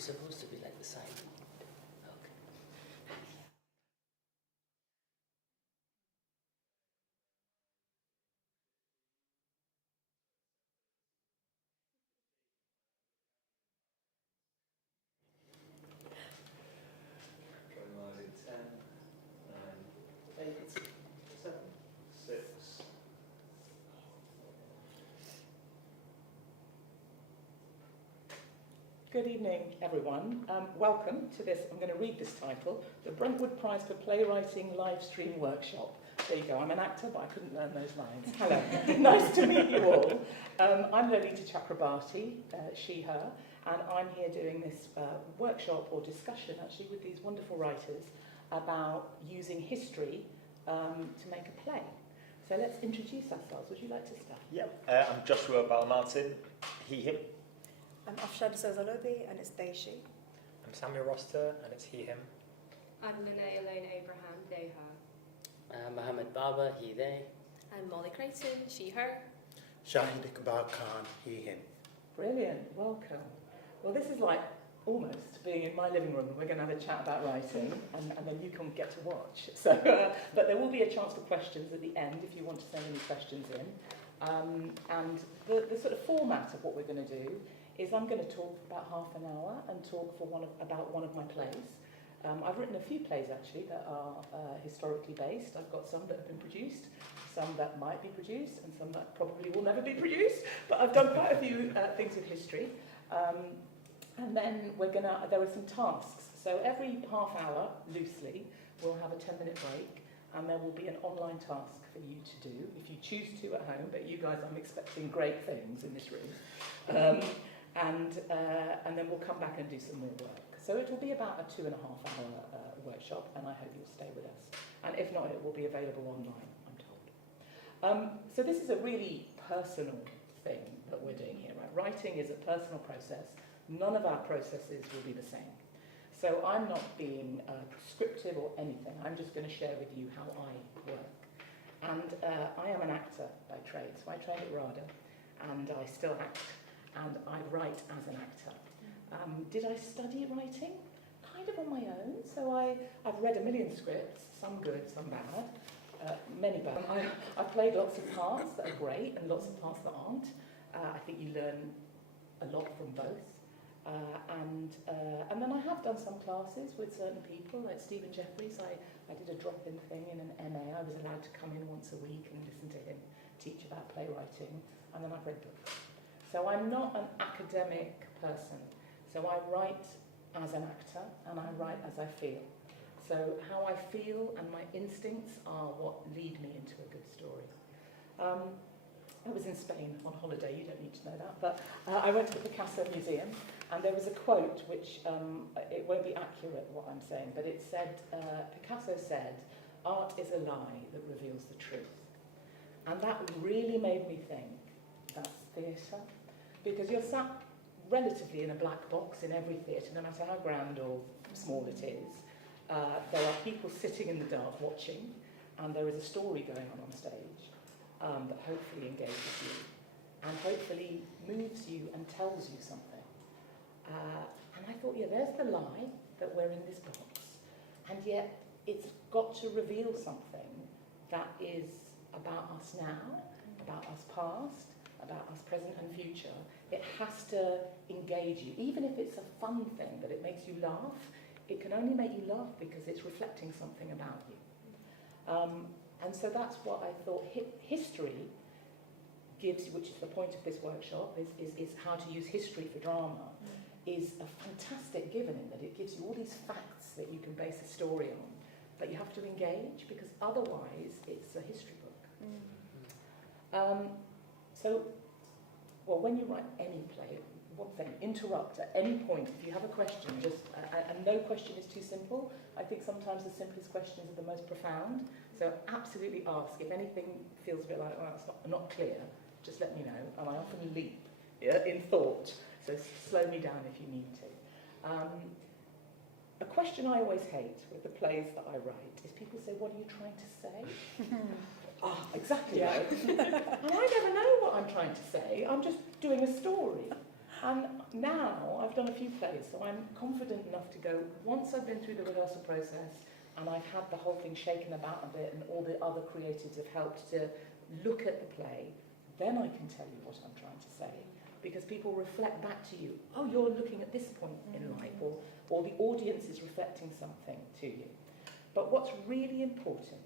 We're supposed to be like the side. Okay. Going in 10, 9, 8, 7, 6. Good evening, everyone. Welcome to this, I'm going to read this title, the Brentwood Prize for Playwriting live stream workshop. There you go, I'm an actor, but I couldn't learn those lines. Hello, nice to meet you all. I'm Lolita Chakrabarti, she, her, and I'm here doing this workshop or discussion, actually, with these wonderful writers about using history to make a play. So let's introduce ourselves. Would you like to start? Yep. I'm Joshua Balmartin, he, him. I'm Afshad Sozalobi and it's they, she. I'm Samuel Roster and it's he, him. I'm Linnea Elaine Abraham, they, her. Mohammed Baba, he, they. I'm Molly Creighton, she, her. Shahid Iqbal Khan, he, him. Brilliant, welcome. Well, this is like almost being in my living room. We're going to have a chat about writing, and then you can get to watch. So, but there will be a chance for questions at the end if you want to send any questions in. And the sort of format of what we're going to do is I'm going to talk for about half an hour and talk for about one of my plays. I've written a few plays actually that are historically based. I've got some that have been produced, some that might be produced, and some that probably will never be produced. But I've done quite a few things with history. And then there are some tasks. So every half hour, loosely, we'll have a 10-minute break, and there will be an online task for you to do, if you choose to at home, but you guys, I'm expecting great things in this room. And then we'll come back and do some more work. So it will be about a 2.5 hour workshop, and I hope you'll stay with us. And if not, it will be available online, I'm told. So this is a really personal thing that we're doing here, right? Writing is a personal process. None of our processes will be the same. So I'm not being prescriptive or anything. I'm just going to share with you how I work. And I am an actor by trade. So I trained at RADA, and I still act, and I write as an actor. Did I study writing? Kind of on my own. So I've read a million scripts, some good, some bad, many bad. I've played lots of parts that are great and lots of parts that aren't. I think you learn a lot from both. And then I have done some classes with certain people, like Stephen Jeffries. I did a drop-in thing in an MA. I was allowed to come in once a week and listen to him teach about playwriting. And then I've read books. So I'm not an academic person. So I write as an actor, and I write as I feel. So how I feel and my instincts are what lead me into a good story. I was in Spain on holiday, you don't need to know that, but I went to the Picasso Museum, and there was a quote which, it won't be accurate what I'm saying, but it said, Picasso said, "Art is a lie that reveals the truth." And that really made me think, that's theatre. Because you're sat relatively in a black box in every theatre, no matter how grand or small it is. There are people sitting in the dark watching, and there is a story going on stage that hopefully engages you, and hopefully moves you and tells you something. And I thought, yeah, there's the lie that we're in this box, and yet it's got to reveal something that is about us now, about us past, about us present and future. It has to engage you. Even if it's a fun thing, that it makes you laugh, it can only make you laugh because it's reflecting something about you. And so that's what I thought history gives you, which is the point of this workshop, is how to use history for drama, is a fantastic given in that it gives you all these facts that you can base a story on, but you have to engage, because otherwise it's a history book. Well, when you write any play, one thing, interrupt at any point. If you have a question, and no question is too simple. I think sometimes the simplest questions are the most profound. So absolutely ask. If anything feels a bit like, well, it's not clear, just let me know. And I often leap in thought. So slow me down if you need to. A question I always hate with the plays that I write is people say, what are you trying to say? Exactly right. And I never know what I'm trying to say. I'm just doing a story. And now I've done a few plays, so I'm confident enough to go, once I've been through the rehearsal process and I've had the whole thing shaken about a bit and all the other creatives have helped to look at the play, then I can tell you what I'm trying to say. Because people reflect back to you, oh, you're looking at this point in life, or the audience is reflecting something to you. But what's really important,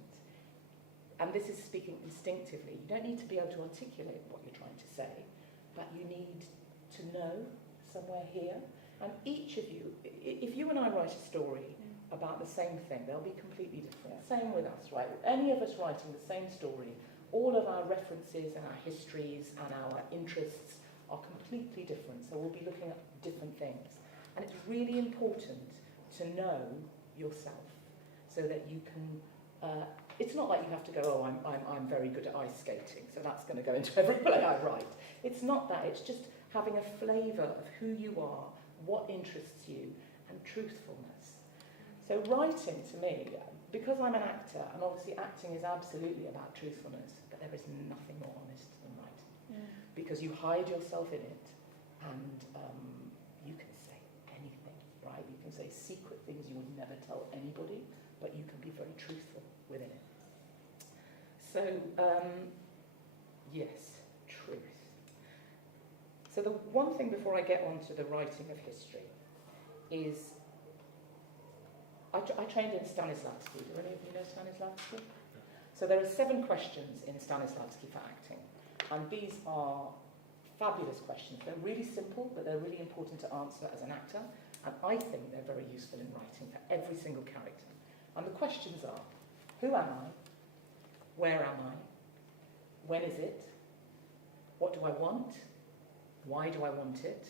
and this is speaking instinctively, you don't need to be able to articulate what you're trying to say, but you need to know somewhere here. And each of you, if you and I write a story about the same thing, they'll be completely different. Same with us, right? Any of us writing the same story, all of our references and our histories and our interests are completely different. So we'll be looking at different things. And it's really important to know yourself so that you can, it's not like you have to go, oh, I'm very good at ice skating, so that's going to go into every play I write. It's not that, it's just having a flavour of who you are, what interests you, and truthfulness. So writing, to me, because I'm an actor, and obviously acting is absolutely about truthfulness, but there is nothing more honest than writing. Because you hide yourself in it, and you can say anything, right? You can say secret things you would never tell anybody, but you can be very truthful within it. So, yes, truth. So the one thing before I get on to the writing of history is, I trained in Stanislavski. Do any of you know Stanislavski? So there are 7 questions in Stanislavski for acting. And these are fabulous questions. They're really simple, but they're really important to answer as an actor. And I think they're very useful in writing for every single character. And the questions are, who am I? Where am I? When is it? What do I want? Why do I want it?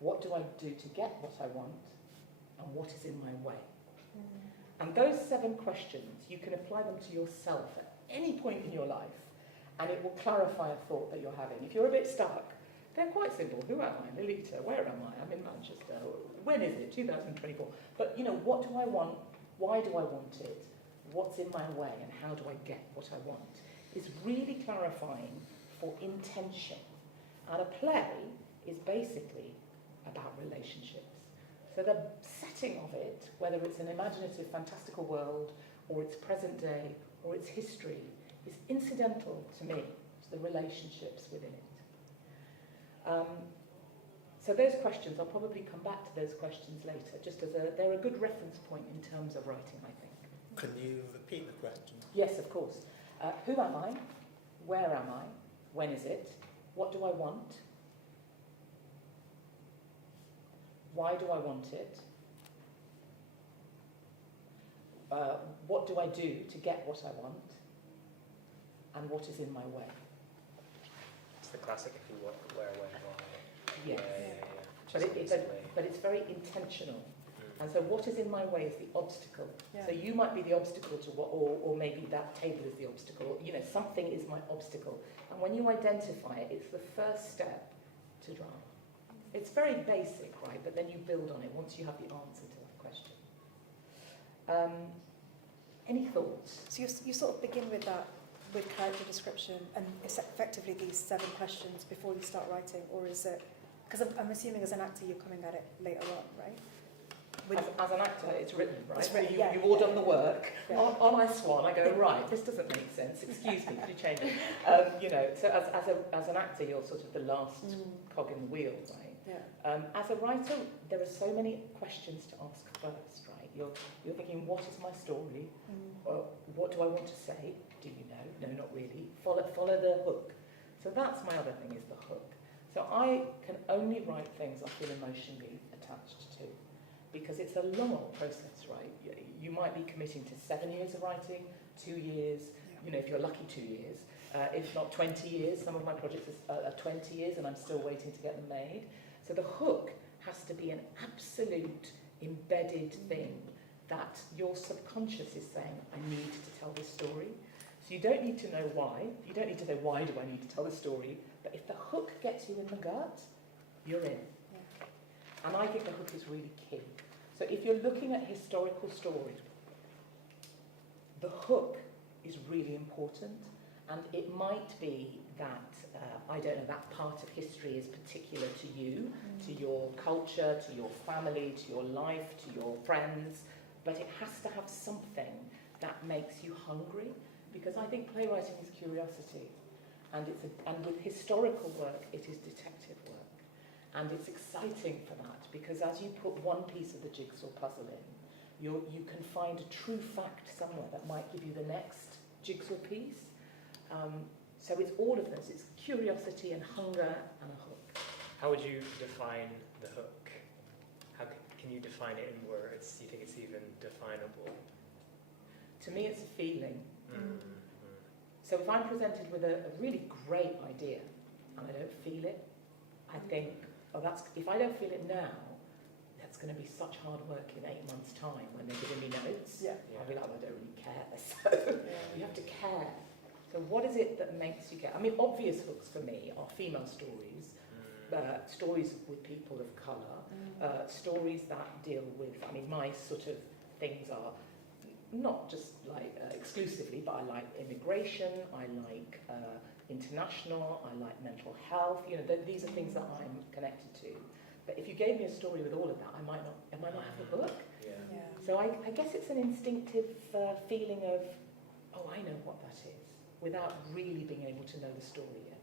What do I do to get what I want? And what is in my way? And those 7 questions, you can apply them to yourself at any point in your life, and it will clarify a thought that you're having. If you're a bit stuck, they're quite simple. Who am I? Lolita. Where am I? I'm in Manchester. When is it? 2024. But, you know, what do I want? Why do I want it? What's in my way? And how do I get what I want? Is really clarifying for intention. And a play is basically about relationships. So the setting of it, whether it's an imaginative, fantastical world, or it's present day, or it's history, is incidental to me, to the relationships within it. So those questions, I'll probably come back to those questions later, just as they're a good reference point in terms of writing, I think. Can you repeat the question? Yes, of course. Who am I? Where am I? When is it? What do I want? Why do I want it? What do I do to get what I want? And what is in my way? It's the classic if you want where, when, why. Yes. Yeah. But it's very intentional. And so what is in my way is the obstacle. Yeah. So you might be the obstacle to what, or maybe that table is the obstacle. You know, something is my obstacle. And when you identify it, it's the first step to drama. It's very basic, right? But then you build on it once you have the answer to that question. Any thoughts? So you sort of begin with that, with character description, and it's effectively these 7 questions before you start writing, or is it? Because I'm assuming as an actor you're coming at it later on, right? As an actor, it's written, right? It's written, so yeah, you've all yeah. done the work. Yeah. On I swan, I go, right, this doesn't make sense. Excuse me, could you change it? You know, so as an actor, you're sort of the last cog in the wheel, right? Yeah. As a writer, there are so many questions to ask first, right? You're thinking, what is my story? What do I want to say? Do you know? No, not really. Follow the hook. So that's my other thing, is the hook. So I can only write things I feel emotionally attached to, because it's a long process, right? You might be committing to 7 years of writing, 2 years, you know, if you're lucky, 2 years, if not 20 years. Some of my projects are 20 years and I'm still waiting to get them made. So the hook has to be an absolute embedded thing that your subconscious is saying, I need to tell this story. So you don't need to know why. You don't need to know why do I need to tell the story. But if the hook gets you in the gut, you're in. Yeah. And I think the hook is really key. So if you're looking at historical story, the hook is really important. And it might be that, I don't know, that part of history is particular to you, to your culture, to your family, to your life, to your friends, but it has to have something that makes you hungry, because I think playwriting is curiosity, and with historical work, it is detective work, and it's exciting for that, because as you put one piece of the jigsaw puzzle in, you can find a true fact somewhere that might give you the next jigsaw piece. So it's all of this. It's curiosity and hunger and a hook. How would you define the hook? How can you define it in words? Do you think it's even definable? To me, it's a feeling. Mm. So if I'm presented with a really great idea and I don't feel it, I think, oh, if I don't feel it now, that's going to be such hard work in 8 months' time when they're giving me notes. Yeah. I'll be like, I don't really care. So you have to care. So what is it that makes you get? I mean, obvious hooks for me are female stories, stories with people of colour, stories that deal with, I mean, my sort of things are not just like exclusively, but I like immigration, I like international, I like mental health, you know, these are things that I'm connected to. But if you gave me a story with all of that, I might not have the book. Yeah. Yeah. So I guess it's an instinctive feeling of, oh, I know what that is, without really being able to know the story yet.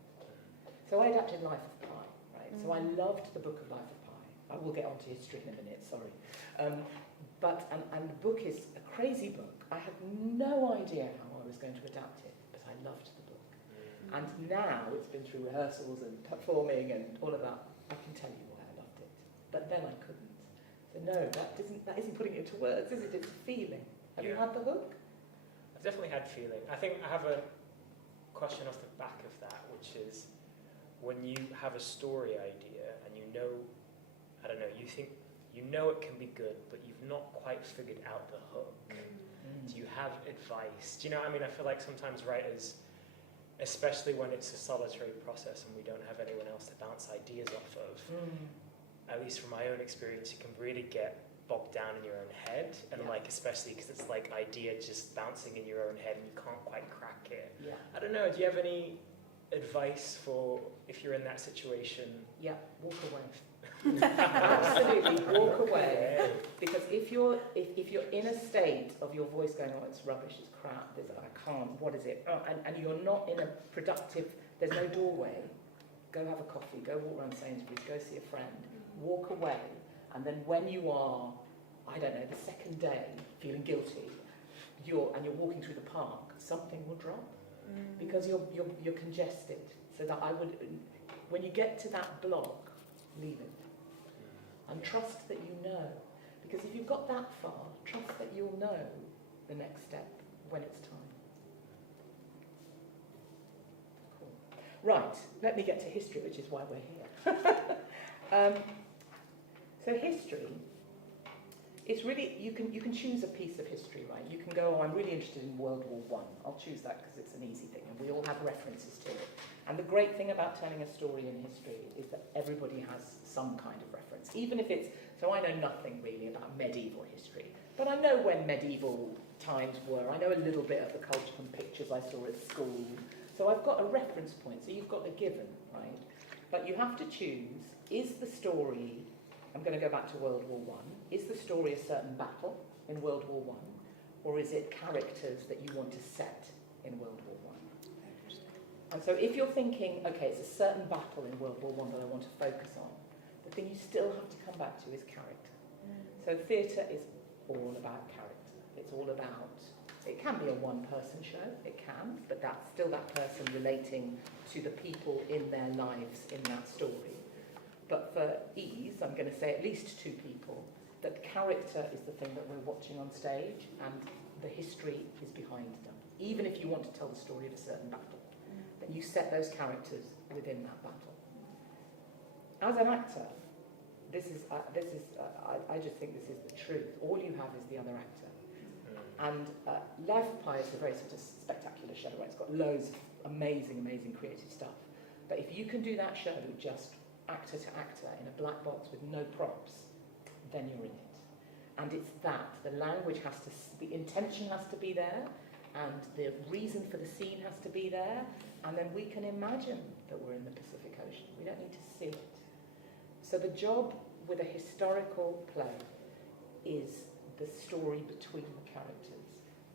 So I adapted Life of Pi, right? So I loved the book of Life of Pi. I will get onto history in a minute, sorry. But the book is a crazy book. I had no idea how I was going to adapt it, but I loved the book. And now it's been through rehearsals and performing and all of that. I can tell you why I loved it. But then I couldn't. So no, that isn't putting it into words, is it? It's a feeling. Have you had the hook? I've definitely had feeling. I think I have a question off the back of that, which is when you have a story idea and you know, I don't know, you think you know it can be good, but you've not quite figured out the hook. Do you have advice? Do you know, I mean, I feel like sometimes writers, especially when it's a solitary process and we don't have anyone else to bounce ideas off of, at least from my own experience, you can really get bogged down in your own head, and like, especially because it's like idea just bouncing in your own head and you can't quite crack it. Yeah. I don't know, do you have any advice for if you're in that situation? Yeah, walk away. Absolutely, walk away. Because if you're in a state of your voice going, oh, it's rubbish, it's crap, I can't, what is it? Oh, and you're not in a productive, there's no doorway, go have a coffee, go walk around Sainsbury's, go see a friend, walk away, and then when you are, I don't know, the second day, feeling guilty, you're walking through the park, something will drop, because you're congested. So that I would, when you get to that block, leave it. And trust that you know. Because if you've got that far, trust that you'll know the next step when it's time. Cool. Right, let me get to history, which is why we're here. So history, it's really, you can choose a piece of history, right? You can go, oh, I'm really interested in World War I. I'll choose that because it's an easy thing, and we all have references to it. And the great thing about telling a story in history is that everybody has some kind of reference, even if it's, so I know nothing really about medieval history, but I know when medieval times were. I know a little bit of the culture from pictures I saw at school. So I've got a reference point, so you've got a given, right? But you have to choose, is the story, I'm going to go back to World War I, is the story a certain battle in World War I, or is it characters that you want to set in World War I? And so if you're thinking, okay, it's a certain battle in World War I that I want to focus on, the thing you still have to come back to is character. So theatre is all about character. It's all about, it can be a one-person show, it can, but that's still that person relating to the people in their lives in that story. But for ease, I'm going to say at least two people, that character is the thing that we're watching on stage and the history is behind them. Even if you want to tell the story of a certain battle, then you set those characters within that battle. As an actor, I just think this is the truth. All you have is the other actor. And Life of Pi is a very sort of spectacular show, right? It's got loads of amazing, amazing creative stuff. But if you can do that show just actor to actor in a black box with no props, then you're in it. And it's that, the language has to, the intention has to be there, and the reason for the scene has to be there, and then we can imagine that we're in the Pacific Ocean. We don't need to see it. So the job with a historical play is the story between the characters,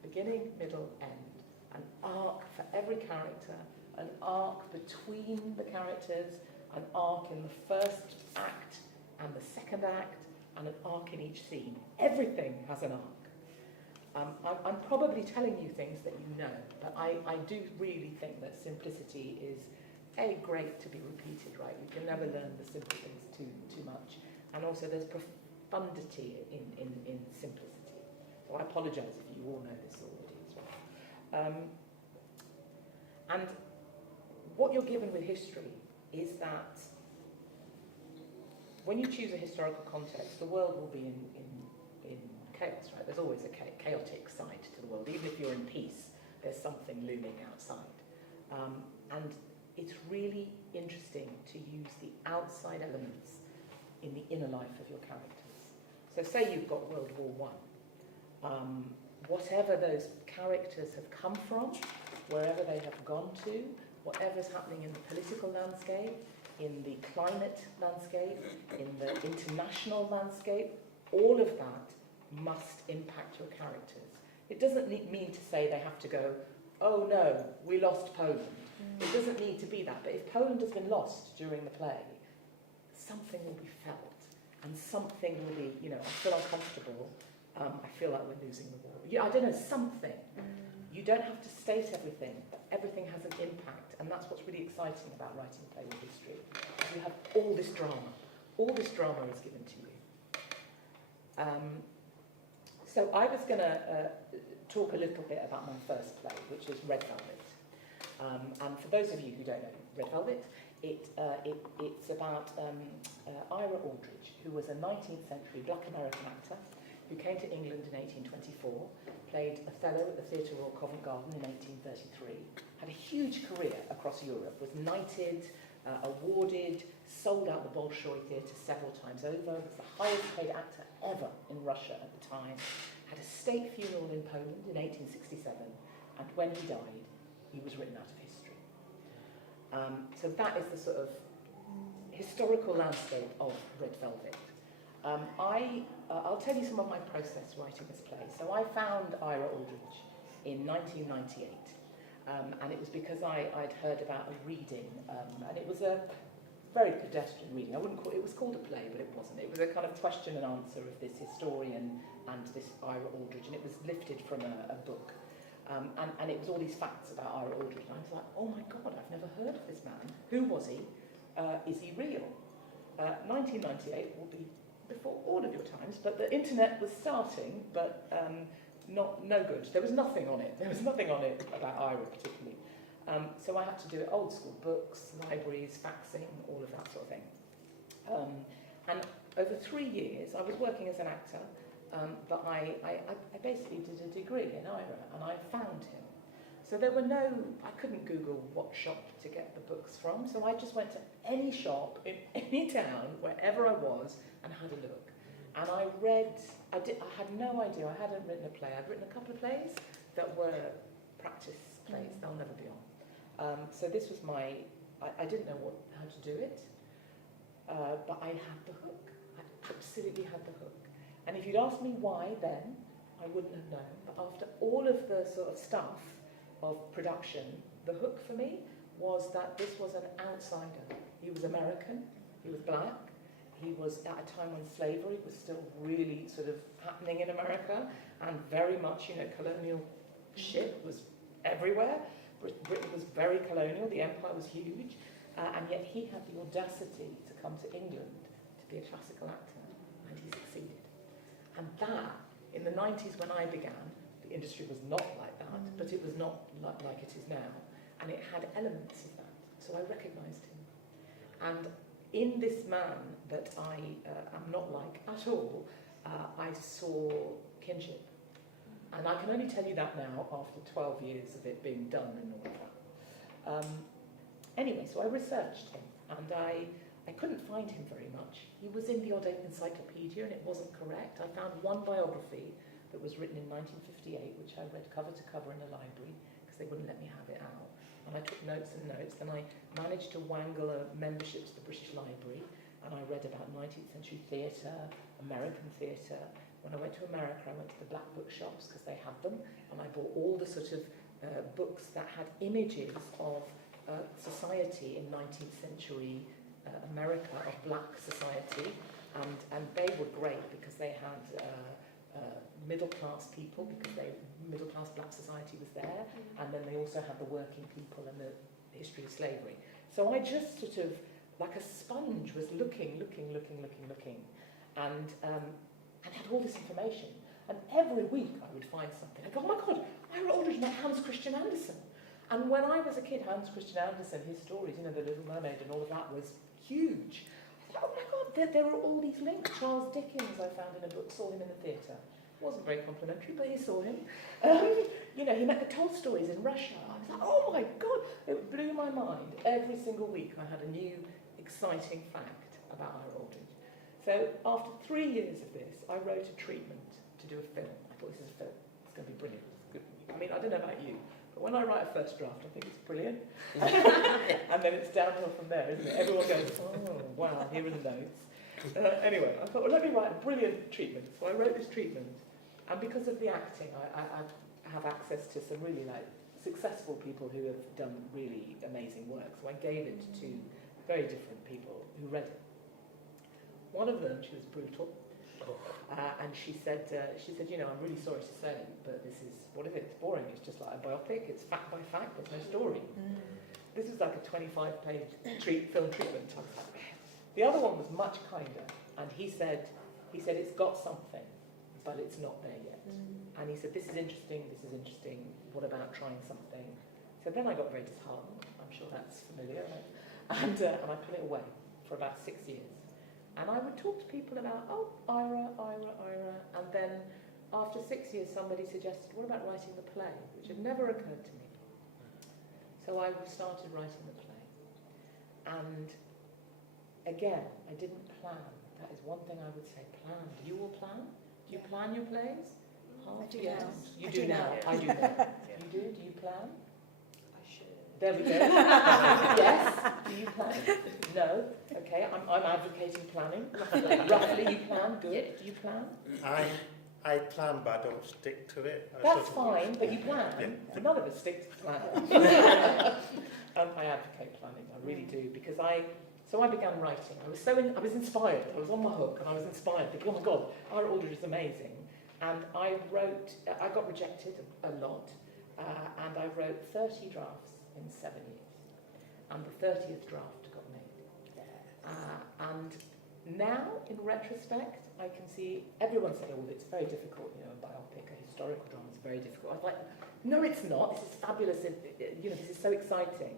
beginning, middle, end, an arc for every character, an arc between the characters, an arc in the first act and the second act, and an arc in each scene. Everything has an arc. I'm probably telling you things that you know, but I do really think that simplicity is, great to be repeated, right? You can never learn the simple things too much. And also there's profundity in simplicity. So I apologise if you all know this already as well. And what you're given with history is that when you choose a historical context, the world will be in chaos, right? There's always a chaotic side to the world. Even if you're in peace, there's something looming outside. And it's really interesting to use the outside elements in the inner life of your characters. So say you've got World War I. Whatever those characters have come from, wherever they have gone to, whatever's happening in the political landscape, in the climate landscape, in the international landscape, all of that must impact your characters. It doesn't mean to say they have to go, oh no, we lost Poland. It doesn't need to be that. But if Poland has been lost during the play, something will be felt. And something will be, I feel uncomfortable. I feel like we're losing the war. I don't know, something. You don't have to state everything, but everything has an impact. And that's what's really exciting about writing a play with history. You have all this drama. All this drama is given to you. So I was going to talk a little bit about my first play, which is Red Velvet. And for those of you who don't know Red Velvet, it's about Ira Aldridge, who was a 19th century black American actor who came to England in 1824, played Othello at the Theatre Royal Covent Garden in 1833, had a huge career across Europe, was knighted, awarded, sold out the Bolshoi Theatre several times over, was the highest paid actor ever in Russia at the time, had a state funeral in Poland in 1867, and when he died, he was written out of history. So that is the sort of historical landscape of Red Velvet. I'll tell you some of my process writing this play. So I found Ira Aldridge in 1998, and it was because I'd heard about a reading, and it was a very pedestrian reading. I wouldn't call it was called a play, but it wasn't. It was a kind of question and answer of this historian and this Ira Aldridge, and it was lifted from a book. And it was all these facts about Ira Aldridge, and I was like, oh my God, I've never heard of this man. Who was he? Is he real? 1998 will be before all of your times, but the internet was starting, but no good. There was nothing on it. There was nothing on it about Ira particularly. So I had to do it old school, books, libraries, faxing, all of that sort of thing. And over 3 years, I was working as an actor, but I basically did a degree in Ira, and I found him. So there were I couldn't Google what shop to get the books from, so I just went to any shop in any town, wherever I was, and had a look. And I had no idea, I hadn't written a play. I'd written a couple of plays that were practice plays, they'll never be on. So this was I didn't know how to do it, but I had the hook. I absolutely had the hook. And if you'd asked me why then, I wouldn't have known. But after all of the sort of stuff of production, the hook for me was that this was an outsider. He was American, he was black, he was at a time when slavery was still really sort of happening in America, and very much, colonial shit was everywhere. Britain was very colonial, the empire was huge, and yet he had the audacity to come to England to be a classical actor, and he succeeded. And that, in the 90s when I began, the industry was not like that, but it was not like it is now, and it had elements of that. So I recognised him. And in this man that I am not like at all, I saw kinship. And I can only tell you that now after 12 years of it being done and all of that. Anyway, so I researched him, and I couldn't find him very much. He was in the odd encyclopedia, and it wasn't correct. I found one biography that was written in 1958, which I read cover to cover in a library because they wouldn't let me have it out. And I took notes and notes. Then I managed to wangle a membership to the British Library, and I read about 19th century theatre, American theatre. When I went to America, I went to the black book shops because they had them, and I bought all the sort of books that had images of society in 19th century America, of black society, and they were great because they had middle class people, because middle class black society was there, and then they also had the working people and the history of slavery. So I just sort of, like a sponge, was looking, and had all this information. And every week I would find something. I go, oh my God, Ira Aldridge met Hans Christian Andersen. And when I was a kid, Hans Christian Andersen, his stories, you know, The Little Mermaid and all of that was huge. I thought, oh my God, there are all these links. Charles Dickens, I found in a book, saw him in the theatre. Wasn't very complimentary, but he saw him. You know, he met the Tolstoys in Russia. I was like, oh my God, it blew my mind. Every single week I had a new, exciting fact about Ira Aldridge. So after 3 years of this, I wrote a treatment to do a film. I thought, this is a film. It's going to be brilliant. It's good. I mean, I don't know about you, but when I write a first draft, I think it's brilliant. And then it's downhill from there, isn't it? Everyone goes, oh, wow, here are the notes. Anyway, I thought, well, let me write a brilliant treatment. So I wrote this treatment. And because of the acting, I have access to some really successful people who have done really amazing work. So I gave it to very different people who read it. One of them, she was brutal, and she said, you know, I'm really sorry to say, but this is, what is it? It's boring. It's just like a biopic. It's fact by fact. There's no story. This was like a 25-page film treatment. The other one was much kinder, and he said it's got something, but it's not there yet. And he said, this is interesting. What about trying something? So then I got very disheartened. I'm sure that's familiar. And I put it away for about 6 years. And I would talk to people about, oh, Ira. And then after 6 years, somebody suggested, what about writing the play? Which had never occurred to me. So I started writing the play. And again, I didn't plan. That is one thing I would say, plan. Do you all plan? Do you plan your plays? I do Yes. now. You I do do now. now. I do now. Yeah. You do? Do you plan? I should. There we go. Yes. Do you plan? No. Okay. I'm advocating planning. Roughly, you plan. Good. Do you plan? I plan, but I don't stick to it. That's fine, but you plan. Yeah. None of us stick to planning. I advocate planning. I really do, because I began writing. I was inspired. I was on my hook, and I was inspired. Thinking, oh my God, Ira Aldridge is amazing. And I got rejected a lot, and I wrote 30 drafts in 7 years. And the 30th draft got made. And now, in retrospect, I can see everyone saying, oh, it's very difficult, you know, a biopic, a historical drama is very difficult. I was like, no, it's not. This is fabulous. You know, this is so exciting.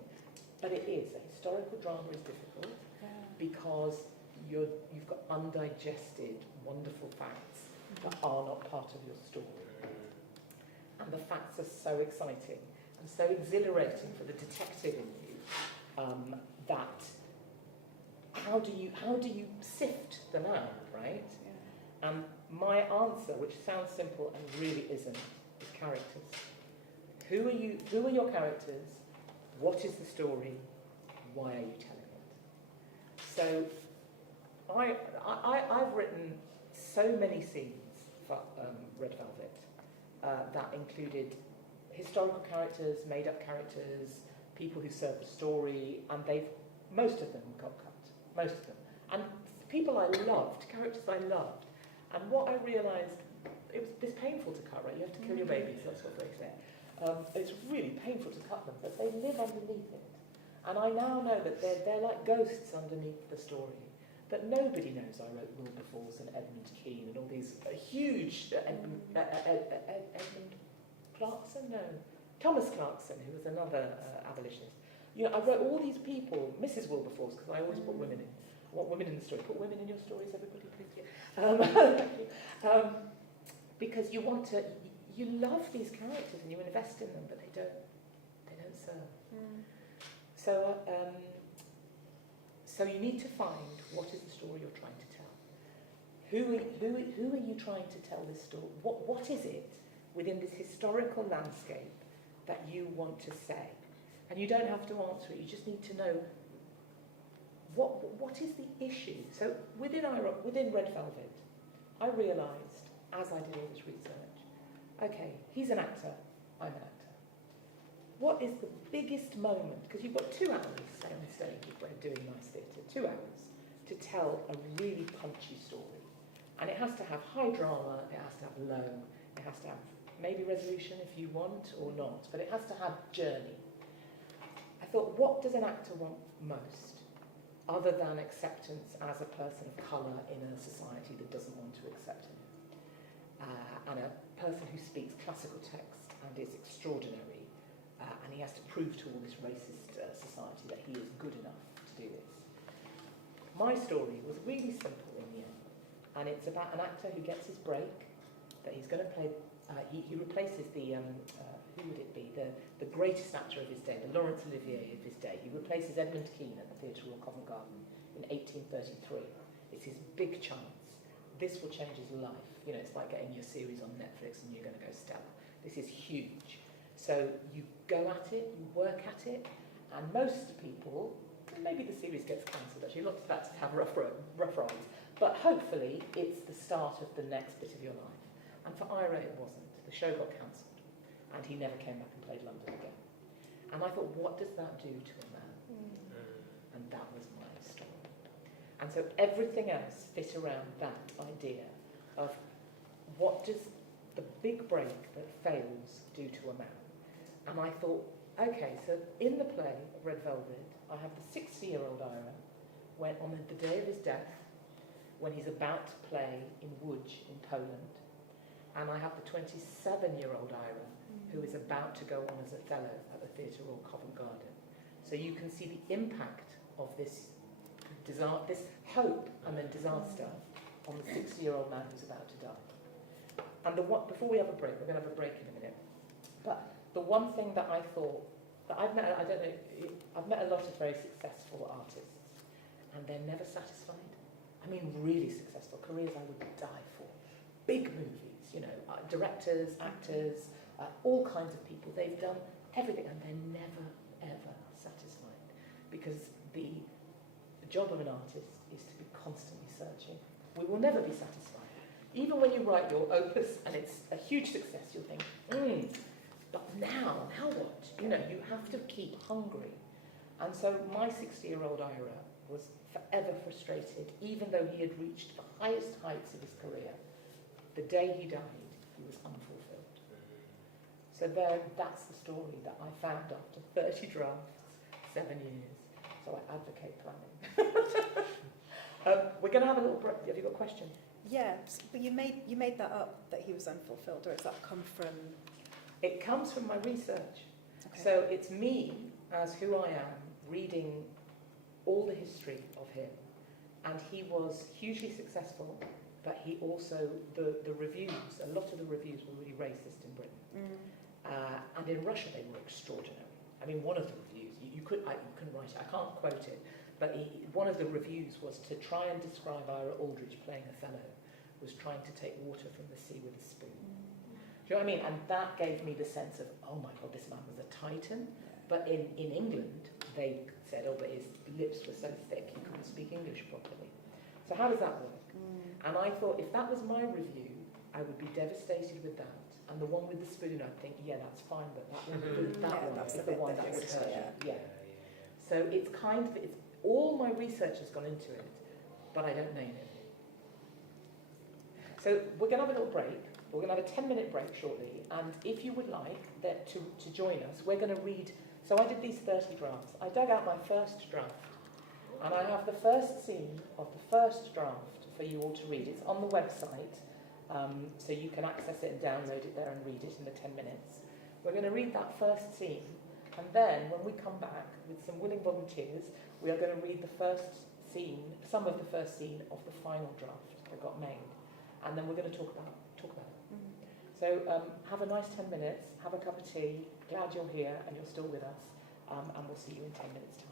But it is. A historical drama is difficult because you've got undigested, wonderful facts that are not part of your story. And the facts are so exciting and so exhilarating for the detective in you that how do you sift them out, right? And my answer, which sounds simple and really isn't, is characters. Who are your characters? What is the story? Why are you telling it? So I've written so many scenes for Red Velvet that included historical characters, made-up characters, people who serve the story, and most of them got cut. Most of them. And people I loved, characters I loved. And what I realised, it's painful to cut, right? You have to kill your babies, that's what they say. It's really painful to cut them, but they live underneath it. And I now know that they're like ghosts underneath the story. That nobody knows I wrote Wilberforce and Edmund Kean and all these huge... Edmund Clarkson? No. Thomas Clarkson, who was another abolitionist. You know, I wrote all these people, Mrs. Wilberforce, because I always put women in. I want women in the story. Put women in your stories, everybody, please. Because you want to... You love these characters and you invest in them, but they don't serve. So you need to find what is the story you're trying to tell. Who are you trying to tell this story? What is it within this historical landscape that you want to say? And you don't have to answer it. You just need to know what is the issue. So within Red Velvet, I realised as I did all this research, okay, he's an actor, I'm an actor. What is the biggest moment? Because you've got 2 hours, say, on stage if we're doing nice theatre, 2 hours to tell a really punchy story. And it has to have high drama, it has to have low, it has to have maybe resolution if you want or not, but it has to have journey. I thought, what does an actor want most, other than acceptance as a person of colour in a society that doesn't want to accept him? And a person who speaks classical text and is extraordinary, and he has to prove to all this racist society that he is good enough to do this. My story was really simple in the end, and it's about an actor who gets his break, that he's going to play, he replaces the, who would it be, the greatest actor of his day, the Laurence Olivier of his day. He replaces Edmund Kean at the Theatre Royal Covent Garden in 1833. It's his big chance. This will change his life. You know, it's like getting your series on Netflix and you're going to go stellar. This is huge. So you go at it, you work at it, and most people, maybe the series gets cancelled actually, lots of actors have rough rides, but hopefully it's the start of the next bit of your life. And for Ira it wasn't. The show got cancelled and he never came back and played London again. And I thought, what does that do to a man? And that was my story. And so everything else fit around that idea of what does the big break that fails do to a man? And I thought, okay, so in the play, Red Velvet, I have the 60-year-old Ira, when on the day of his death, when he's about to play in Łódź in Poland, and I have the 27-year-old Ira, who is about to go on as a fellow at the Theatre Royal Covent Garden. So you can see the impact of this hope and then disaster on the 60-year-old man who's about to die. And before we have a break, we're going to have a break in a minute, but the one thing that I thought, that I've met a lot of very successful artists, and they're never satisfied. I mean, really successful careers I would die for. Big movies, you know, directors, actors, all kinds of people. They've done everything, and they're never, ever satisfied. Because the job of an artist is to be constantly searching. We will never be satisfied. Even when you write your opus and it's a huge success, you'll think, but now what? You know, you have to keep hungry. And so my 60-year-old Ira was forever frustrated, even though he had reached the highest heights of his career. The day he died, he was unfulfilled. So that's the story that I found after 30 drafts, 7 years. So I advocate planning. We're going to have a little break. Have you got a question? Yeah, but you made that up, that he was unfulfilled, or does that come from? It comes from my research. Okay. So it's me, as who I am, reading all the history of him. And he was hugely successful, but he also, the reviews, a lot of the reviews were really racist in Britain. And in Russia they were extraordinary. I mean, one of the reviews, you couldn't write it, I can't quote it, but one of the reviews was to try and describe Ira Aldridge playing Othello, was trying to take water from the sea with a spoon. Do you know what I mean? And that gave me the sense of, oh my God, this man was a titan. But in England, they said, oh, but his lips were so thick, he couldn't speak English properly. So how does that work? And I thought, if that was my review, I would be devastated with that. And the one with the spoon, I'd think, yeah, that's fine, but that one, That's is the the bit one that that would hurts, hurt you. Yeah. So it's all my research has gone into it, but I don't name it. So we're going to have a little break. We're going to have a 10-minute break shortly, and if you would like to join us, we're going to read. So I did these 30 drafts. I dug out my first draft, and I have the first scene of the first draft for you all to read. It's on the website, so you can access it and download it there and read it in the 10 minutes. We're going to read that first scene, and then when we come back with some willing volunteers, we are going to read the first scene, some of the first scene of the final draft that got made, and then we're going to talk about it. So have a nice 10 minutes, have a cup of tea, glad you're here and you're still with us, and we'll see you in 10 minutes' time.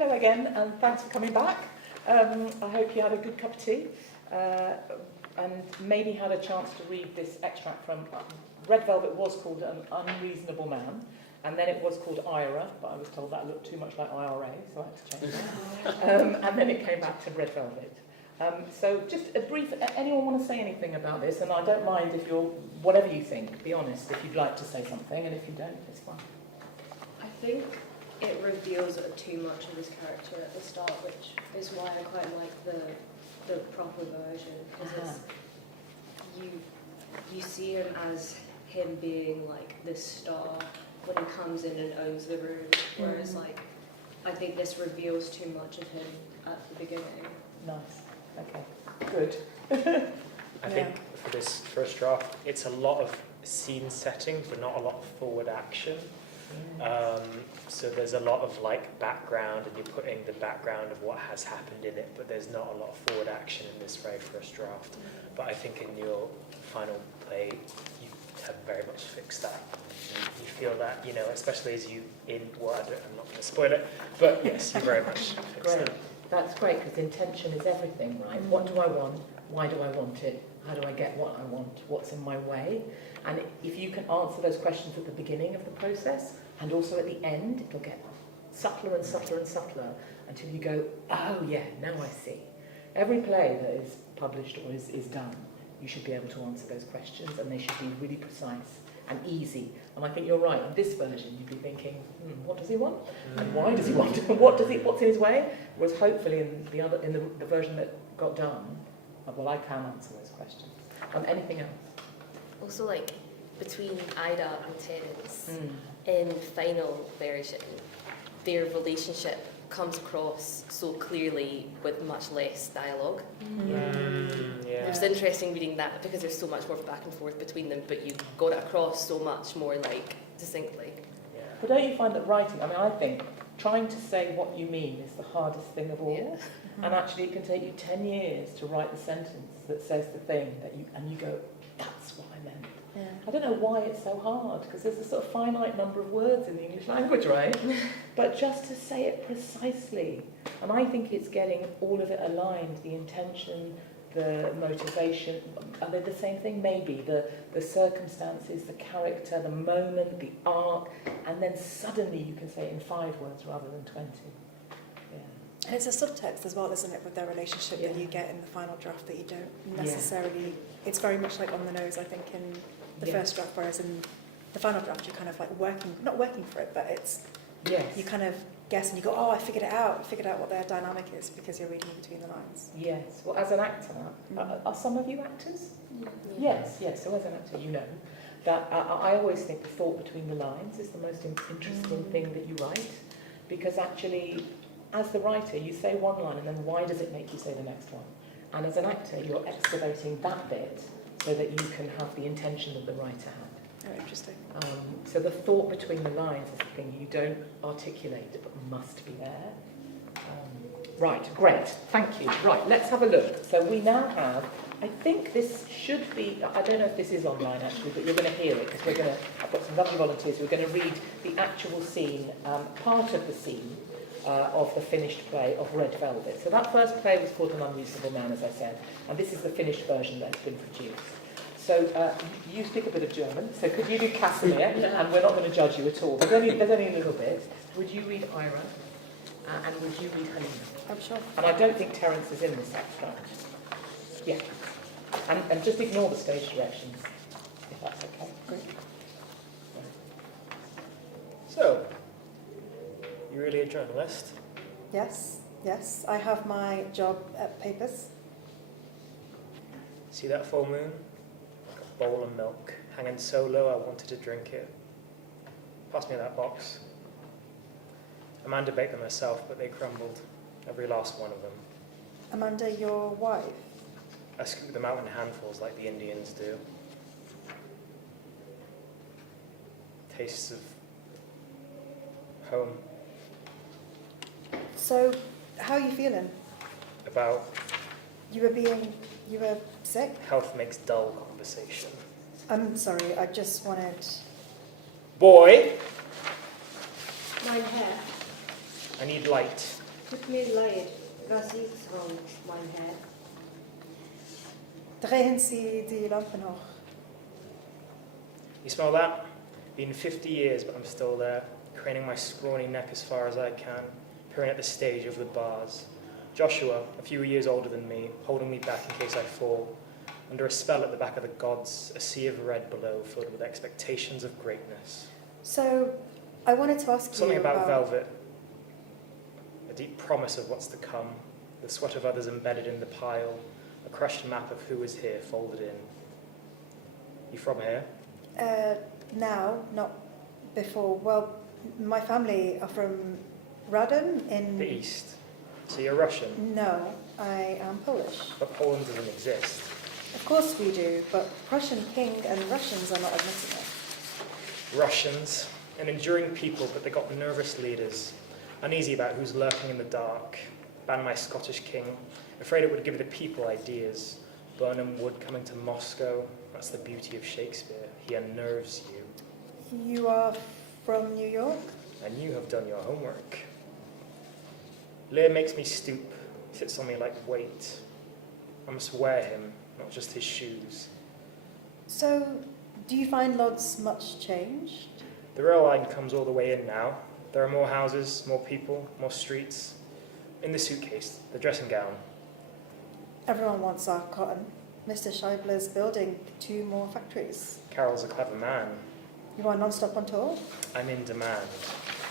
Hello again, and thanks for coming back. I hope you had a good cup of tea and maybe had a chance to read this extract from Red Velvet was called An Unreasonable Man, and then it was called IRA, but I was told that looked too much like IRA, so I had to change that. And then it came back to Red Velvet. So just a brief, anyone want to say anything about this? And I don't mind if you're, whatever you think, be honest, if you'd like to say something, and if you don't, it's fine. I think it reveals too much of his character at the start, which is why I quite like the proper version, because you see him as him being like this star when he comes in and owns the room, whereas like I think this reveals too much of him at the beginning. Nice. Okay. Good. I think for this first draft, it's a lot of scene setting, but not a lot of forward action. So there's a lot of like background, and you're putting the background of what has happened in it, but there's not a lot of forward action in this very first draft. But I think in your final play, you have very much fixed that. You feel that, you know, especially as you I'm not going to spoil it, but yes, you very much fixed Great. that. That's great, because intention is everything, right? What do I want? Why do I want it? How do I get what I want? What's in my way? And if you can answer those questions at the beginning of the process, and also at the end, it'll get subtler and subtler and subtler until you go, oh yeah, now I see. Every play that is published or is done, you should be able to answer those questions, and they should be really precise and easy. And I think you're right, in this version you'd be thinking, what does he want? And why does he want it? And what's in his way? Whereas hopefully in the version that got done, well, I can answer those questions. Anything else? Also, like, between Ida and Terence, in final version, their relationship comes across so clearly with much less dialogue. Yeah. It was interesting reading that because there's so much more back and forth between them, but you got it across so much more, like, distinctly. Yeah. But don't you find that writing, I mean, I think trying to say what you mean is the hardest thing of all. Yeah. And actually it can take you 10 years to write the sentence that says the thing that you go, that's what I meant. Yeah. I don't know why it's so hard, because there's a sort of finite number of words in the English language, right? But just to say it precisely. And I think it's getting all of it aligned, the intention, the motivation. Are they the same thing? Maybe. The circumstances, the character, the moment, the arc, and then suddenly you can say it in 5 words rather than 20. Yeah. And it's a subtext as well, isn't it, with their relationship that you get in the final draft that you don't necessarily... It's very much like on the nose, I think, in the first draft, whereas in the final draft you're kind of like not working for it, but it's... Yes. You kind of guess and you go, oh, I figured it out. I figured out what their dynamic is because you're reading between the lines. Yes. Well, as an actor, are some of you actors? Yes. So as an actor, you know that I always think the thought between the lines is the most interesting thing that you write, because actually, as the writer, you say one line and then why does it make you say the next one? And as an actor, you're excavating that bit so that you can have the intention that the writer had. Oh, interesting. So the thought between the lines is the thing you don't articulate but must be there. Right, great, thank you. Right, let's have a look. So we now have, I think this should be, I don't know if this is online actually, but you're going to hear it because I've got some lovely volunteers who are going to read the actual scene, part of the scene of the finished play of Red Velvet. So that first play was called An Unreasonable Man, as I said, and this is the finished version that has been produced. So you speak a bit of German, so could you do Casimir? And we're not going to judge you at all. There's only a little bit. Would you read Ira? And would you read Helena? I'm sure. And I don't think Terence is in this extract. Yeah. And just ignore the stage directions, if that's okay. Great. So, you're really a journalist? Yes. I have my job at Papers. See that full moon? Like a bowl of milk, hanging so low I wanted to drink it. Pass me that box. Amanda baked them herself, but they crumbled. Every last one of them. Amanda, your wife? I scooped them out in handfuls like the Indians do. Tastes of home. So, how are you feeling? About You were sick? health makes dull conversation. I'm sorry, I just wanted... Boy, Mine hair. I need light. Tut mir leid, was ist mein Herr? Drehen Sie die Lampen hoch. You smell that? Been 50 years, but I'm still there, craning my scrawny neck as far as I can, peering at the stage over the bars. Joshua, a few years older than me, holding me back in case I fall. Under a spell at the back of the gods, a sea of red below, filled with expectations of greatness. So, I wanted to ask Something you about velvet. A deep promise of what's to come, the sweat of others embedded in the pile, a crushed map of who is here folded in. You from here? Now, not before. Well, my family are from Radom in... The east. So you're Russian, No, I am Polish. but Poland doesn't exist. Of course we do, but Prussian king and Russians are not admitting it. Russians, an enduring people, but they got nervous leaders, uneasy about who's lurking in the dark. Banned my Scottish king, afraid it would give the people ideas. Burnham Wood coming to Moscow, that's the beauty of Shakespeare. He unnerves you. You are from New York? And you have done your homework. Lear makes me stoop, sits on me like weight. I must wear him, not just his shoes. So, do you find Lodz much changed? The rail line comes all the way in now. There are more houses, more people, more streets. In the suitcase, the dressing gown. Everyone wants our cotton. Mr. Scheibler's building 2 more factories. Carol's a clever man. You are non-stop on tour? I'm in demand.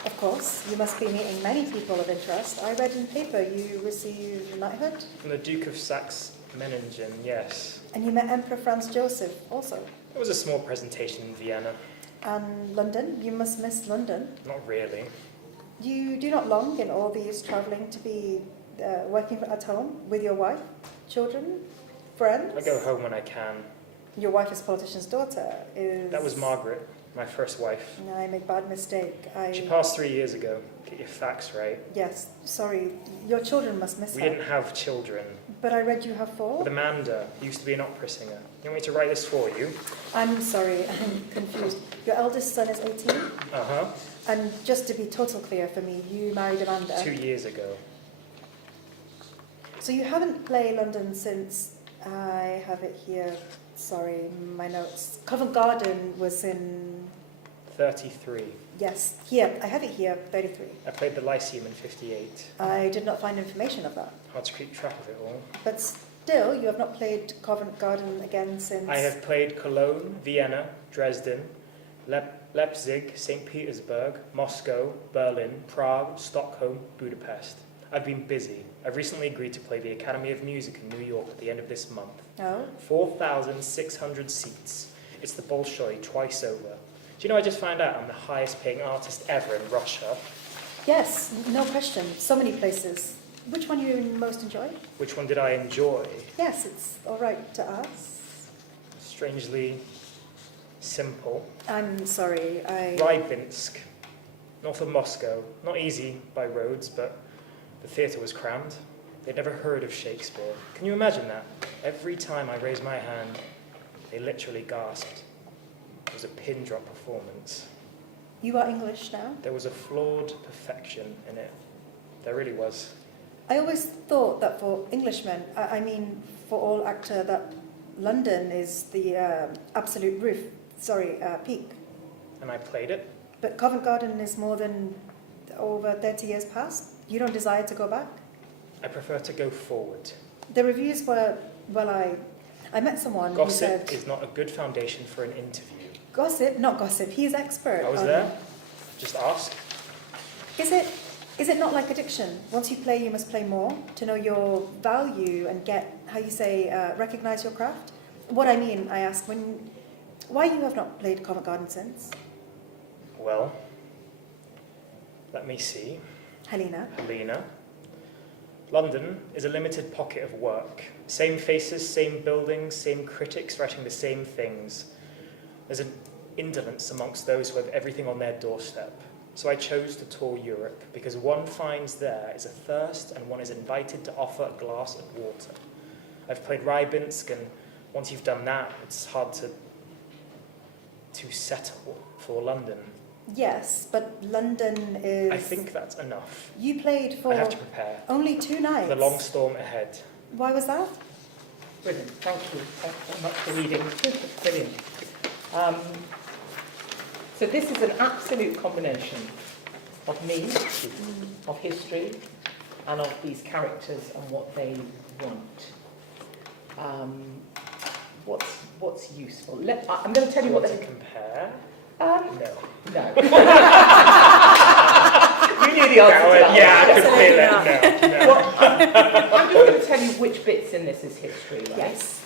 Of course, you must be meeting many people of interest. I read in paper you received knighthood. From the Duke of Saxe-Meiningen, yes. And you met Emperor Franz Joseph also. It was a small presentation in Vienna. And London, you must miss London. Not really. You do not long in all these travelling to be working at home with your wife, children, friends? I go home when I can. Your wife is politician's daughter. That was Margaret, my first wife. I make bad mistake. She passed 3 years ago. Get your facts right. Yes, sorry. Your children must miss We her. didn't have children. But I read you have 4. With Amanda, who used to be an opera singer. You want me to write this for you? I'm sorry, I'm confused. Your eldest son is 18? Uh-huh. And just to be total clear for me, you married Amanda. 2 years ago. So you haven't played London since, I have it here, sorry, my notes. Covent Garden was in, 33. yes, here, I have it here, 33. I played the Lyceum in 58. I did not find information of that. Hard to keep track of it all. But still, you have not played Covent Garden again since... I have played Cologne, Vienna, Dresden, Leipzig, St. Petersburg, Moscow, Berlin, Prague, Stockholm, Budapest. I've been busy. I've recently agreed to play the Academy of Music in New York at the end of this month. Oh? 4,600 seats. It's the Bolshoi twice over. Do you know I just found out I'm the highest paying artist ever in Russia? Yes, no question. So many places. Which one you most enjoy? Which one did I enjoy? Yes, it's all right to ask. Strangely simple. I'm sorry, Rybinsk, north of Moscow. Not easy by roads, but the theatre was crammed. They'd never heard of Shakespeare. Can you imagine that? Every time I raised my hand, they literally gasped. It was a pin drop performance. You are English now? There was a flawed perfection in it. There really was. I always thought that for Englishmen, I mean for all actor, that London is the absolute roof, peak. And I played it. But Covent Garden is more than over 30 years past. You don't desire to go back? I prefer to go forward. The reviews were, well, I met someone who Gossip said... is not a good foundation for an interview. Gossip? Not gossip. He's expert. I was there. Just ask. Is it not like addiction? Once you play, you must play more to know your value and get, recognize your craft? What I mean, I ask, why you have not played Covent Garden since? Well, let me see. Helena. London is a limited pocket of work. Same faces, same buildings, same critics writing the same things. There's an indolence amongst those who have everything on their doorstep. So I chose to tour Europe because one finds there is a thirst and one is invited to offer a glass of water. I've played Rybinsk, and once you've done that, it's hard to settle for London. Yes, but London is... I think that's enough. You played I for have to prepare. only 2 nights. The long storm ahead. Why was that? Brilliant. Thank you. Thanks very much for reading. Brilliant. So this is an absolute combination of me, of history, and of these characters and what they want. What's useful? I'm going to tell you what Want they... to compare? No. No. You knew the answer to that. Yeah, I Absolutely could feel it. No. Well, I'm just going to tell you which bits in this is history, right? Yes.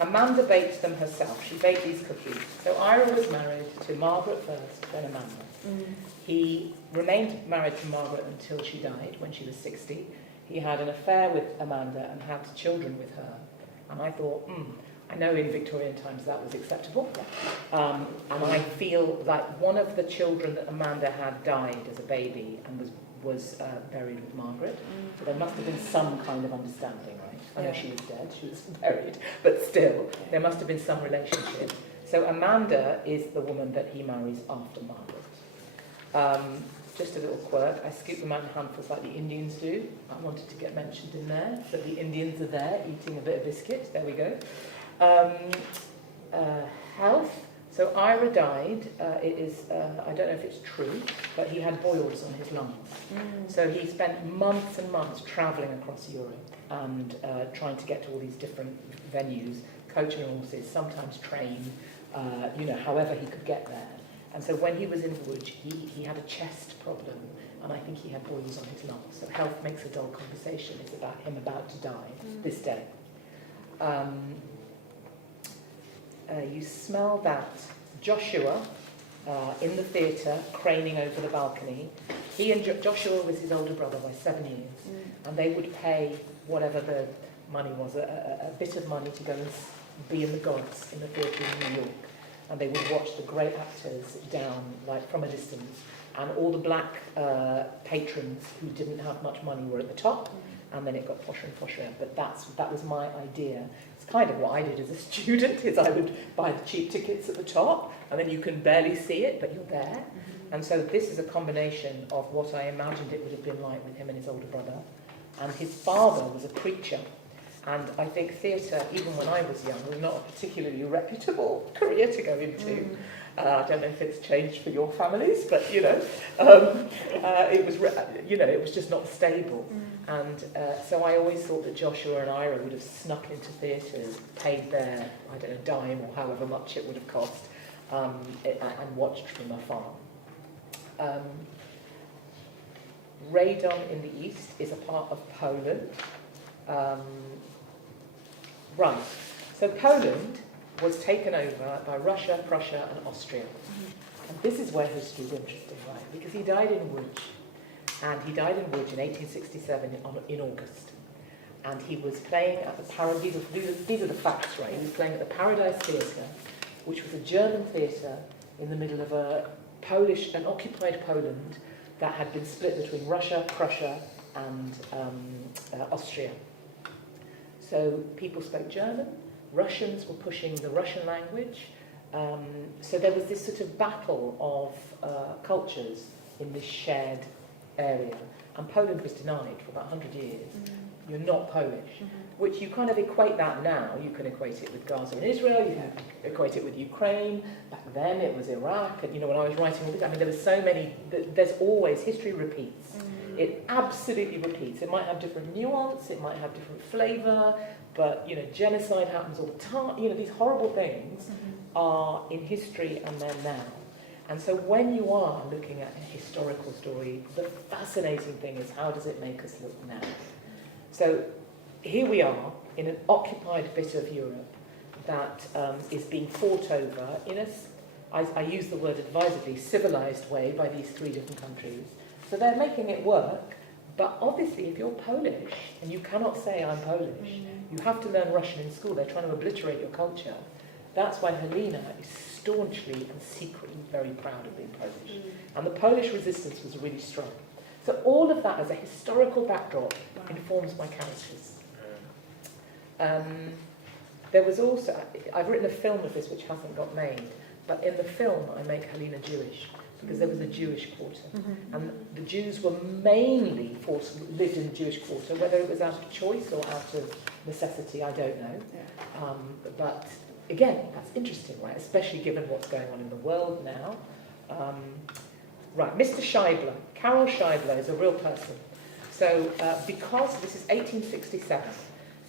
Amanda baked them herself. She baked these cookies. So Ira was married to Margaret first, then Amanda. He remained married to Margaret until she died when she was 60. He had an affair with Amanda and had children with her. And I thought, I know in Victorian times that was acceptable. And I feel like one of the children that Amanda had died as a baby and was buried with Margaret. So there must have been some kind of understanding, right? I know she was dead, she was buried, but still, there must have been some relationship. So Amanda is the woman that he marries after Margaret. Just a little quirk, I scoop them out in handfuls like the Indians do. I wanted to get mentioned in there. So the Indians are there eating a bit of biscuit. There we go. Health. So Ira died. It is, I don't know if it's true, but he had boils on his lungs. So he spent months and months travelling across Europe and trying to get to all these different venues, coaching horses, sometimes train, however he could get there. And so when he was in Wood, he had a chest problem, and I think he had boils on his lungs. So Health Makes a Dull Conversation is about him about to die this day. You smell that. Joshua, in the theatre, craning over the balcony. He and Joshua was his older brother by 7 years, and they would pay whatever the money was, a bit of money to go and be in the gods in the theatre in New York. And they would watch the great actors down, like from a distance, and all the black patrons who didn't have much money were at the top, and then it got posher and posher. But that was my idea. It's kind of what I did as a student, is I would buy the cheap tickets at the top, and then you can barely see it, but you're there. And so this is a combination of what I imagined it would have been like with him and his older brother. And his father was a preacher. And I think theatre, even when I was young, was not a particularly reputable career to go into. I don't know if it's changed for your families, but it was, it was just not stable. And so I always thought that Joshua and Ira would have snuck into theatres, paid their, I don't know, dime or however much it would have cost, and watched from afar. Radom in the east is a part of Poland. Right, so Poland was taken over by Russia, Prussia and Austria. And this is where history is interesting, right? Because he died in Łódź, and he died in Łódź in 1867 in August. And he was playing at the Paradise, these are the facts, right? He was playing at the Paradise Theatre, which was a German theatre in the middle of an occupied Poland that had been split between Russia, Prussia and Austria. So people spoke German, Russians were pushing the Russian language, so there was this sort of battle of cultures in this shared area, and Poland was denied for about 100 years. You're not Polish, which you kind of equate that now. You can equate it with Gaza and Israel, you can equate it with Ukraine, back then it was Iraq, and when I was writing all this, I mean there were so many, there's always, history repeats. It absolutely repeats. It might have different nuance, it might have different flavour, but genocide happens all the time. These horrible things are in history and they're now. And so when you are looking at a historical story, the fascinating thing is how does it make us look now? So here we are in an occupied bit of Europe that is being fought over in I use the word advisedly, civilised way by these 3 different countries. So they're making it work, but obviously if you're Polish, and you cannot say I'm Polish, you have to learn Russian in school, they're trying to obliterate your culture. That's why Helena is staunchly and secretly very proud of being Polish. And the Polish resistance was really strong. So all of that as a historical backdrop informs my characters. There was also, I've written a film of this which hasn't got made, but in the film I make Helena Jewish, because there was a Jewish quarter. And the Jews were mainly lived in the Jewish quarter, whether it was out of choice or out of necessity, I don't know. Yeah. But again, that's interesting, right? Especially given what's going on in the world now. Right, Mr. Scheibler. Karol Scheibler is a real person. So because this is 1867,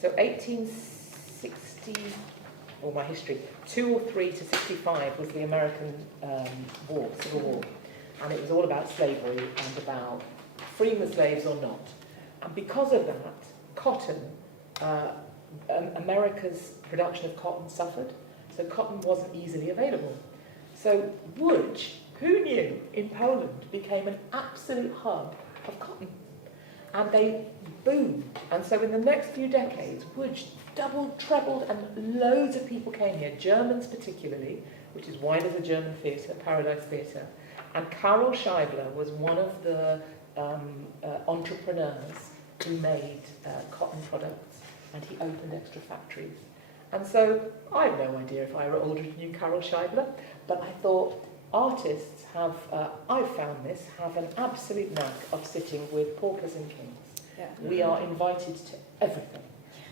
so 1860, or my history, 2 or 3 to 65 was the American war, Civil War. And it was all about slavery and about freeing the slaves or not. And because of that, cotton, America's production of cotton suffered. So cotton wasn't easily available. So Łódź, who knew, in Poland became an absolute hub of cotton. And they boomed. And so in the next few decades, Łódź doubled, trebled, and loads of people came here, Germans particularly, which is why there's a German theatre, Paradise Theatre. And Karol Scheibler was one of the entrepreneurs who made cotton products, and he opened extra factories. And so I have no idea if Ira Aldridge knew Karol Scheibler, but I thought artists have, I've found this, have an absolute knack of sitting with paupers and kings. Yeah. We are invited to everything.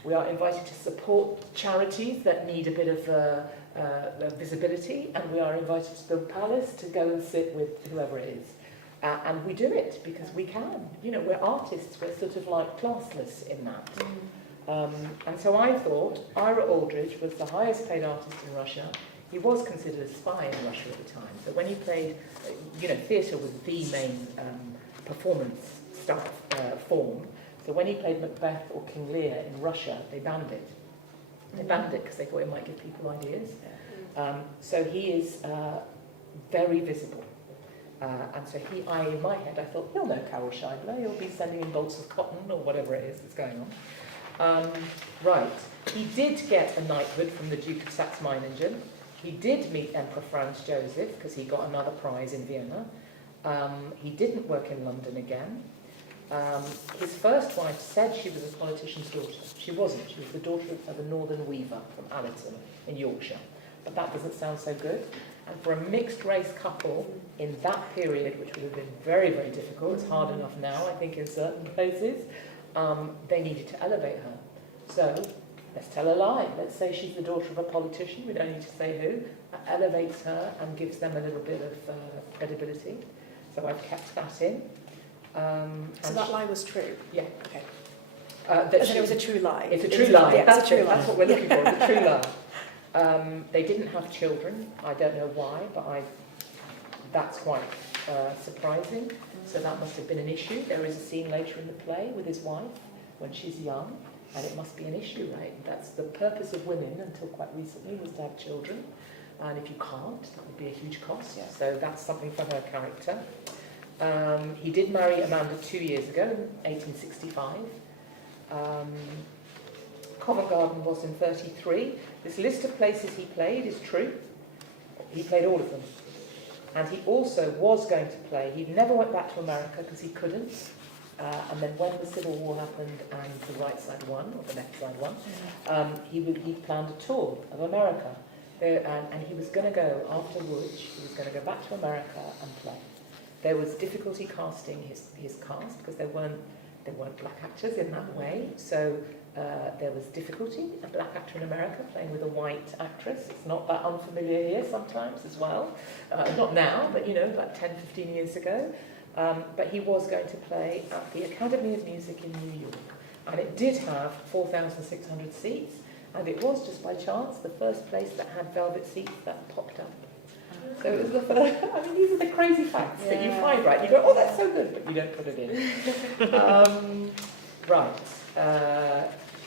We are invited to support charities that need a bit of visibility, and we are invited to the palace to go and sit with whoever it is. And we do it because we can. You know, we're artists, we're sort of like classless in that. And so I thought Ira Aldridge was the highest paid artist in Russia. He was considered a spy in Russia at the time. So when he played, theatre was the main performance stuff form. So when he played Macbeth or King Lear in Russia, they banned it. They banned it because they thought it might give people ideas. So he is very visible. And so in my head, I thought, he'll know Karol Scheibler. He'll be sending in bolts of cotton or whatever it is that's going on. Right. He did get a knighthood from the Duke of Saxe-Meiningen. He did meet Emperor Franz Joseph because he got another prize in Vienna. He didn't work in London again. His first wife said she was a politician's daughter. She wasn't. She was the daughter of a northern weaver from Allerton in Yorkshire. But that doesn't sound so good. And for a mixed-race couple in that period, which would have been very, very difficult, it's hard enough now, I think, in certain places, they needed to elevate her. So let's tell a lie. Let's say she's the daughter of a politician. We don't need to say who. That elevates her and gives them a little bit of credibility. So I've kept that in. So that lie was true? Yeah. Okay. That it was a true lie? It's a true lie. Yeah, That's it's a true lie. That's what we're looking for, it's a true lie. They didn't have children. I don't know why, but that's quite surprising. So that must have been an issue. There is a scene later in the play with his wife when she's young, and it must be an issue, right? That's the purpose of women until quite recently, was to have children. And if you can't, that would be a huge cost. Yeah. So that's something for her character. He did marry Amanda 2 years ago, in 1865. Covent Garden was in 33. This list of places he played is true. He played all of them. And he also was going to play, he never went back to America because he couldn't. And then when the Civil War happened and the right side won, or the left side won, he planned a tour of America. And he was going to go, after Łódź, he was going to go back to America and play. There was difficulty casting his cast because there weren't black actors in that way. So there was difficulty, a black actor in America playing with a white actress. It's not that unfamiliar here sometimes as well. Not now, but about 10, 15 years ago. But he was going to play at the Academy of Music in New York. And it did have 4,600 seats. And it was, just by chance, the first place that had velvet seats that popped up. So it was the first, these are the crazy facts that you find, right? You go, oh, that's so good, but you don't put it in. Right.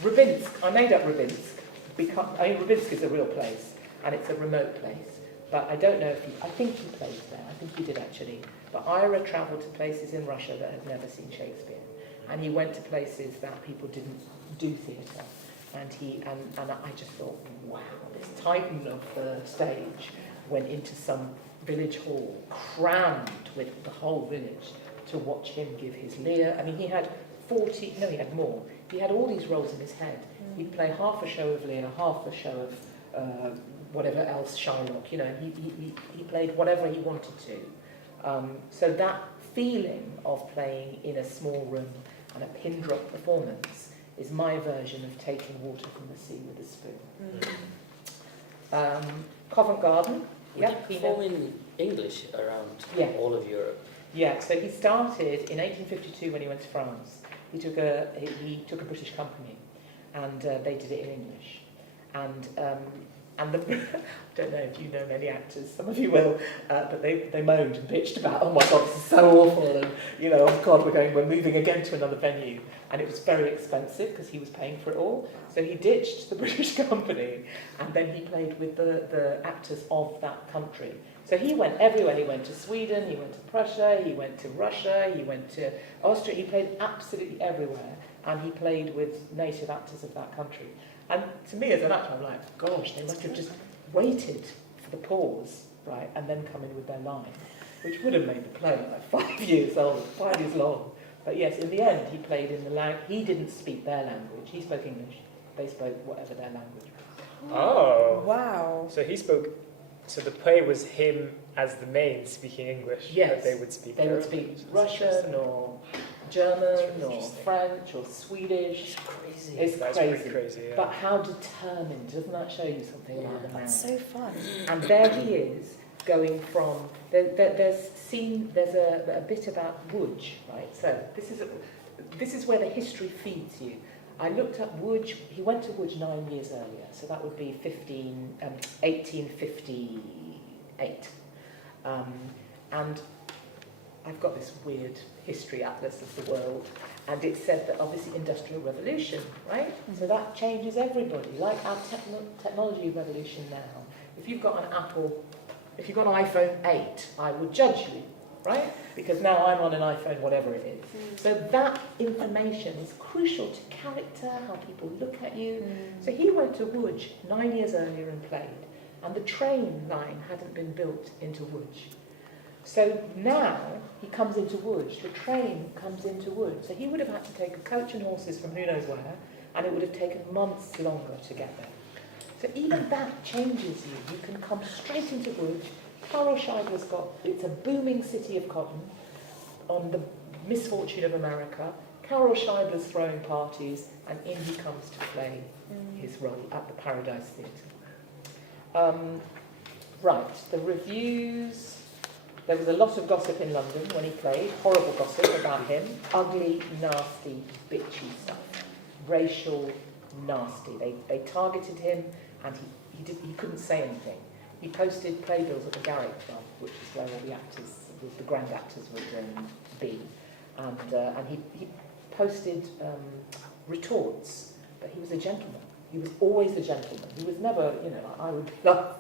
Rybinsk. I made up Rybinsk. Rybinsk is a real place, and it's a remote place. But I don't know if I think he played there. I think he did actually. But Ira travelled to places in Russia that had never seen Shakespeare. And he went to places that people didn't do theatre. And I just thought, wow, this titan of the stage went into some village hall, crammed with the whole village, to watch him give his Lear. He had he had more. He had all these roles in his head. He'd play half a show of Lear, half a show of whatever else, Shylock, you know, he played whatever he wanted to. So that feeling of playing in a small room and a pin drop performance is my version of taking water from the sea with a spoon. Covent Garden. Would you perform in English around all of Europe? Yeah, so he started in 1852 when he went to France. He took a British company, and they did it in English. And the, I don't know if you know many actors, some of you will, but they moaned and bitched about, oh my God, this is so awful, and you know, oh God, we're moving again to another venue, and it was very expensive because he was paying for it all. So he ditched the British company, and then he played with the actors of that country. So he went everywhere. He went to Sweden, he went to Prussia, he went to Russia, he went to Austria. He played absolutely everywhere, and he played with native actors of that country. And to me as an actor, I'm like, gosh, they must have just waited for the pause, right, and then come in with their line, which would have made the play like 5 years old, 5 years long. But yes, in the end, he played in the language. He didn't speak their language. He spoke English. They spoke whatever their language was. Oh. Wow. So he spoke. So the play was him as the main speaking English. Yes. But they would speak. They their would own speak language. That's Russian interesting. or German That's really or interesting. French or Swedish. It's crazy. It's That's crazy. pretty crazy. Yeah. But how determined, doesn't that show you something about the man? That's so fun. And there he is, going from, there's a bit about Łódź, right? So this is where the history feeds you. I looked up Łódź, he went to Łódź 9 years earlier, so that would be 1858. And I've got this weird history atlas of the world, and it said that obviously Industrial Revolution, right? So that changes everybody, like our technology revolution now. If you've got an Apple, if you've got an iPhone 8, I would judge you, right? Because now I'm on an iPhone, whatever it is. So that information is crucial to character, how people look at you. So he went to Łódź 9 years earlier and played, and the train line hadn't been built into Łódź. So now he comes into Łódź, the train comes into Łódź. So he would have had to take a coach and horses from who knows where, and it would have taken months longer to get there. So even that changes you. You can come straight into Łódź. Karol Scheibler's got, it's a booming city of cotton on the misfortune of America. Karol Scheibler's throwing parties, and in he comes to play his role at the Paradise Theatre. Right, the reviews. There was a lot of gossip in London when he played, horrible gossip about him, ugly, nasty, bitchy stuff, racial, nasty. They targeted him, and he couldn't say anything. He posted playbills at the Garrick Club, which is where all the actors, the grand actors would be, and he posted retorts, but he was a gentleman. He was always a gentleman. He was never, I would love,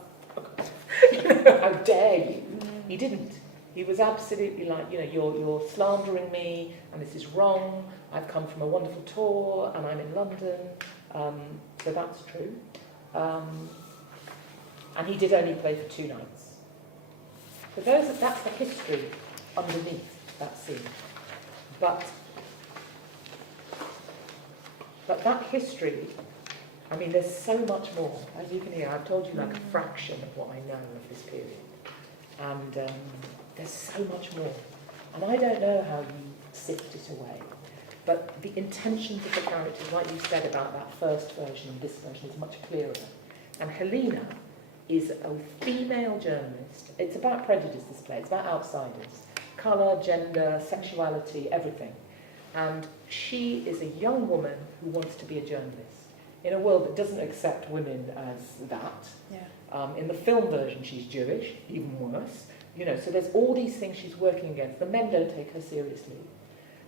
how dare you? He didn't. He was absolutely like, you're slandering me, and this is wrong. I've come from a wonderful tour, and I'm in London. So that's true. And he did only play for 2 nights. So that's the history underneath that scene. But that history, I mean, there's so much more. As you can hear, I've told you like a fraction of what I know of this period. And there's so much more. And I don't know how you sift it away. But the intentions of the characters, like you said about that first version and this version, is much clearer. And Helena is a female journalist. It's about prejudice, this play. It's about outsiders. Colour, gender, sexuality, everything. And she is a young woman who wants to be a journalist in a world that doesn't accept women as that. Yeah. In the film version, she's Jewish, even worse. So there's all these things she's working against. The men don't take her seriously.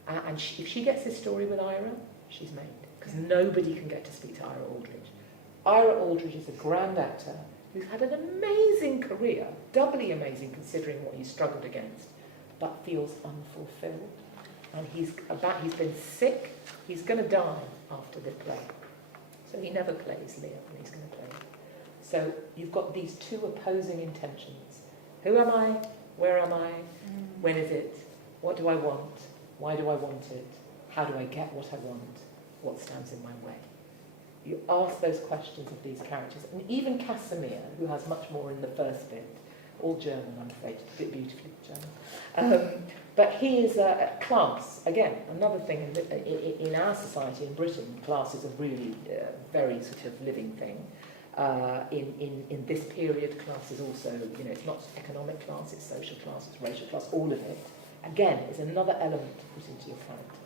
And if she gets this story with Ira, she's made. Because nobody can get to speak to Ira Aldridge. Ira Aldridge is a grand actor who's had an amazing career, doubly amazing considering what he's struggled against, but feels unfulfilled. And he's been sick. He's going to die after the play. So he never plays Lear when he's going to play. So you've got these two opposing intentions. Who am I? Where am I? When is it? What do I want? Why do I want it? How do I get what I want? What stands in my way? you ask those questions of these characters. And even Casimir, who has much more in the first bit, all German, I'm afraid, a bit beautifully German. But he is a class, again, another thing in our society, in Britain, class is a really very sort of living thing. In this period, class is also, you know, it's not economic class, it's social class, it's racial class, all of it. Again, is another element to put into your character.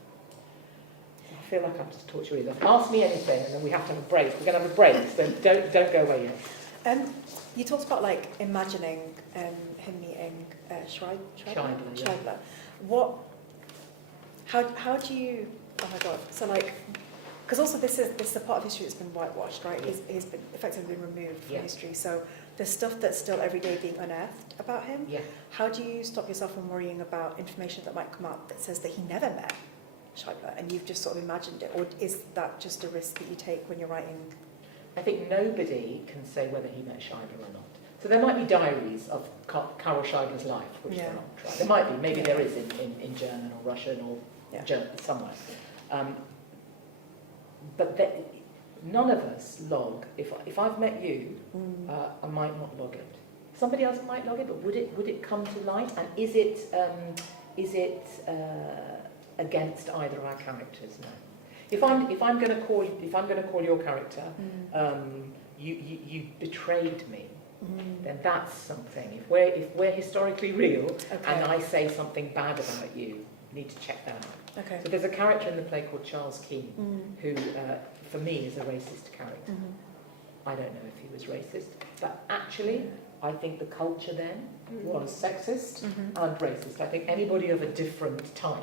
I feel like I've just taught you either. Ask me anything, and then we have to have a break. We're going to have a break, so don't go away yet. You talked about like imagining him meeting Scheibler. How do you? Oh my God! So like, because also this is a part of history that's been whitewashed, right? He's been effectively been removed from history. So there's stuff that's still every day being unearthed about him. Yeah. How do you stop yourself from worrying about information that might come up that says that he never met Scheibler and you've just sort of imagined it, or is that just a risk that you take when you're writing? I think nobody can say whether he met Scheibler or not. So there might be diaries of Karl Scheibler's life, which they're not right. There might be, maybe there is in German or Russian or German, somewhere. But none of us log. If I've met you, I might not log it. Somebody else might log it, but would it come to light? And is it against either of our characters? No. If I'm going to call your character, you betrayed me. Then that's something. If we're historically real, and I say something bad about you, you need to check that out. Okay. So there's a character in the play called Charles Keene, who, for me, is a racist character. I don't know if he was racist, but actually, I think the culture then was sexist and racist. I think anybody of a different type,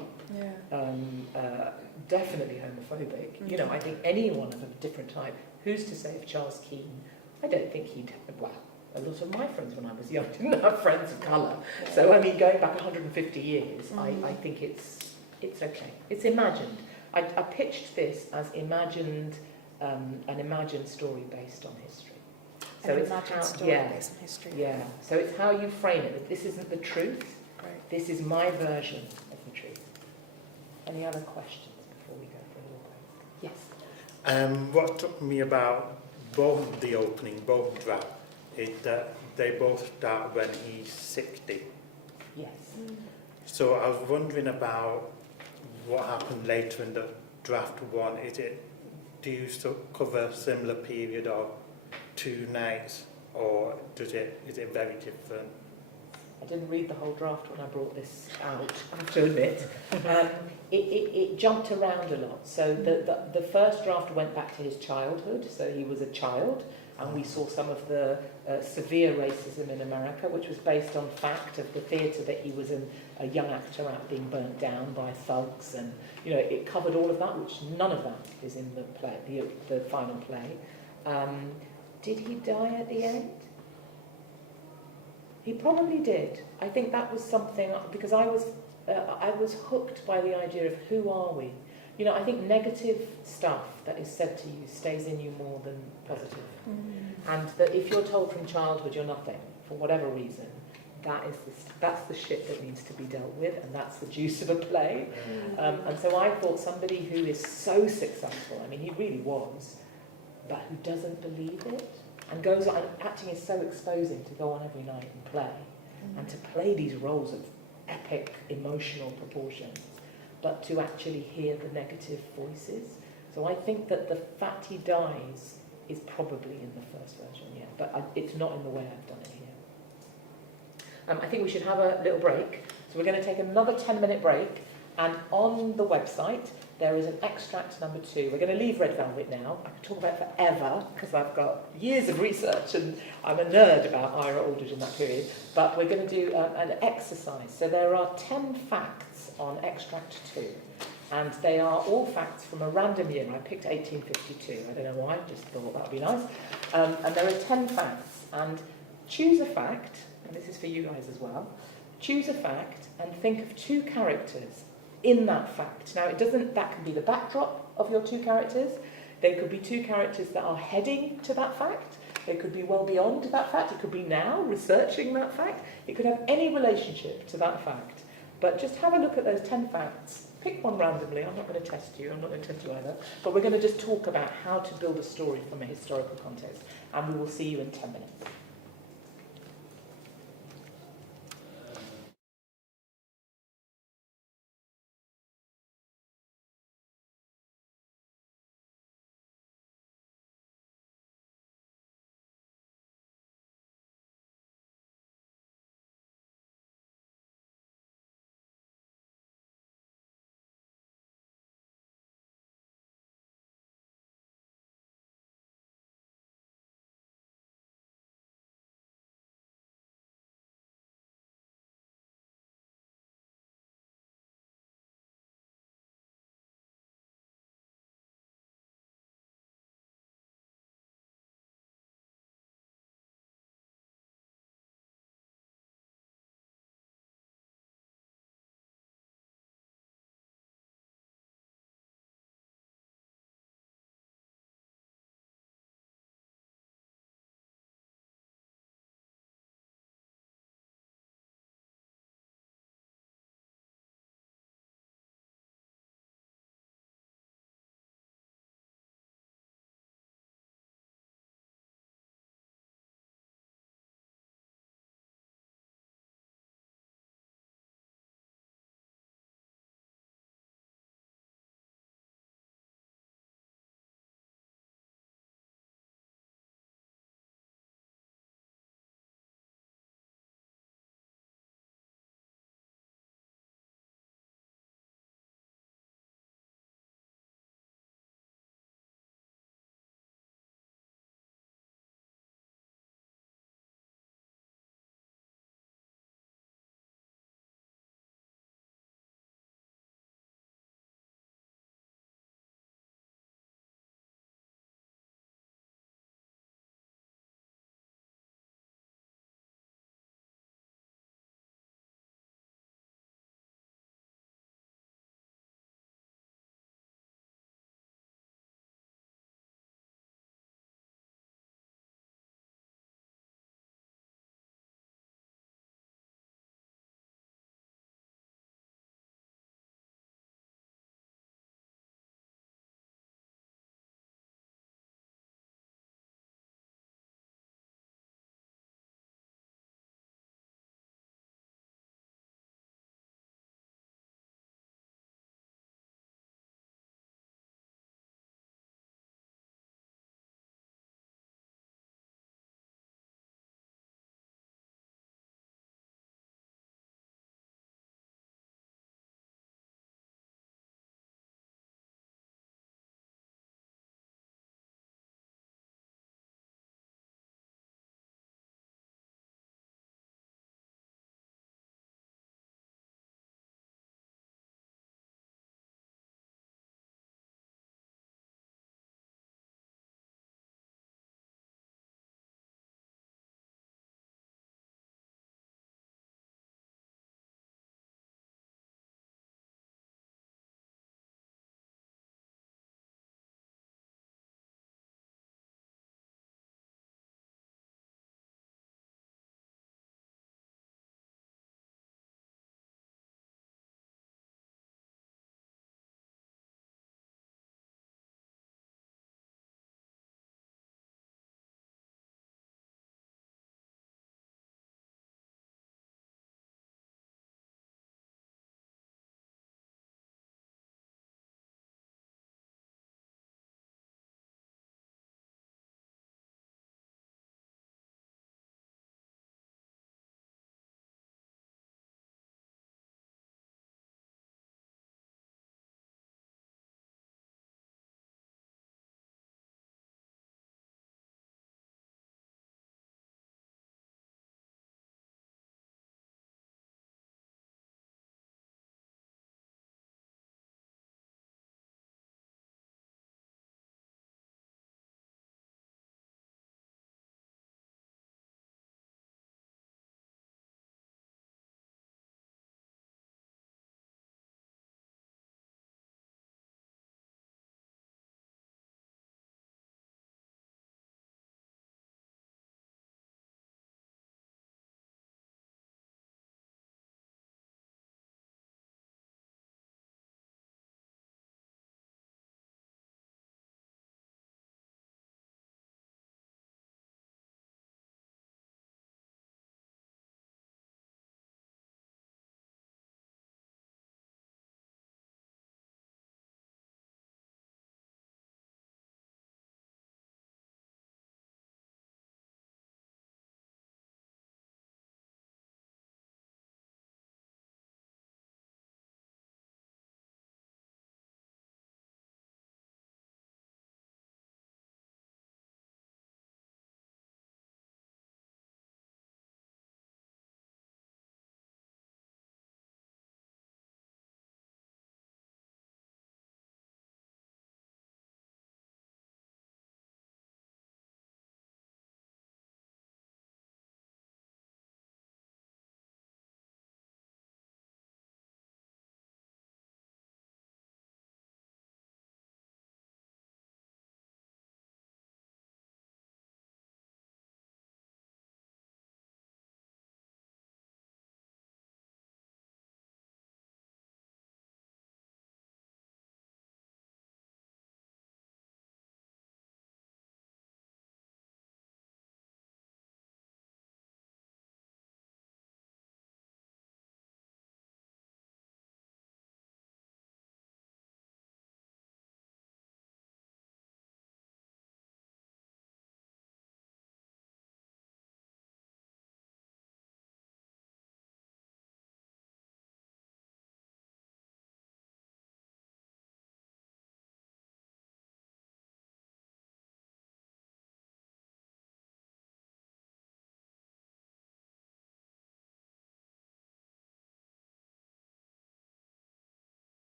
definitely homophobic. You know, I think anyone of a different type. Who's to say if Charles Keene? I don't think he'd. Well, a lot of my friends when I was young didn't have friends of colour. So I mean, going back 150 years, I think it's okay. It's imagined. I pitched this as imagined, an imagined story based on history. So an it's imagined how, story based on history. Yeah. So it's how you frame it. This isn't the truth. Right. This is my version of the truth. Any other questions before we go for a little break? Yes. What took me about both the opening, both drafts, is that they both start when he's 60. Yes. So I was wondering about what happened later in the draft one. Do you still cover a similar period of 2 nights, or is it very different? I didn't read the whole draft when I brought this out, I have to admit. It jumped around a lot. So the first draft went back to his childhood, so he was a child, and we saw some of the severe racism in America, which was based on fact of the theatre that he was a young actor out being burnt down by thugs, and you know it covered all of that, which none of that is in the play, the final play. Did he die at the end? He probably did. I think that was something, because I was hooked by the idea of who are we? You know, I think negative stuff that is said to you stays in you more than positive. And that if you're told from childhood you're nothing, for whatever reason, that's the shit that needs to be dealt with, and that's the juice of a play. And so I thought somebody who is so successful, I mean he really was, but who doesn't believe it, and goes on, and acting is so exposing to go on every night and play, and to play these roles of epic emotional proportions, but to actually hear the negative voices. So I think that the fact he dies is probably in the first version, yeah, but it's not in the way I've done it here. I think we should have a little break. So we're going to take another 10-minute break, and on the website there is an extract number 2. We're going to leave Red Velvet now. I could talk about it forever because I've got years of research and I'm a nerd about Ira Aldridge in that period. But we're going to do an exercise. So there are 10 facts on extract 2. And they are all facts from a random year. I picked 1852. I don't know why, I just thought that would be nice. And there are 10 facts. And choose a fact, and this is for you guys as well. Choose a fact and think of 2 characters in that fact. Now, that can be the backdrop of your 2 characters. They could be 2 characters that are heading to that fact. They could be well beyond that fact. It could be now, researching that fact. It could have any relationship to that fact. But just have a look at those 10 facts, pick one randomly. I'm not going to test you. I'm not going to test you either. But we're going to just talk about how to build a story from a historical context. And we will see you in 10 minutes.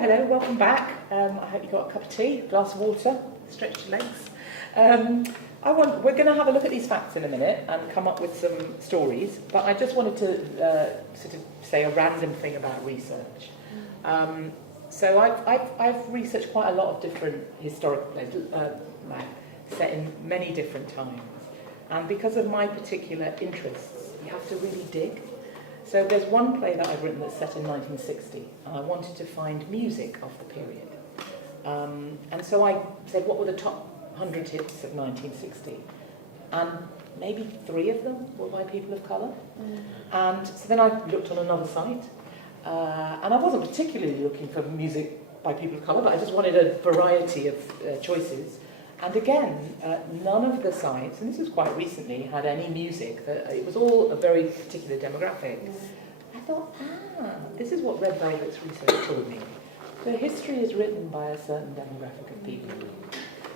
hello, welcome back. I hope you got a cup of tea, a glass of water, stretch your legs. We're going to have a look at these facts in a minute and come up with some stories, but I just wanted to sort of say a random thing about research. So I've researched quite a lot of different historical plays, set in many different times. And because of my particular interests, you have to really dig. So there's one play that I've written that's set in 1960, and I wanted to find music of the period. And so I said, what were the top 100 hits of 1960? And maybe 3 of them were by people of colour. And so then I looked on another site, and I wasn't particularly looking for music by people of colour, but I just wanted a variety of choices. And again, none of the sites, and this was quite recently, had any music. It was all a very particular demographic. I thought, this is what Red Velvet's research told me. The history is written by a certain demographic of people.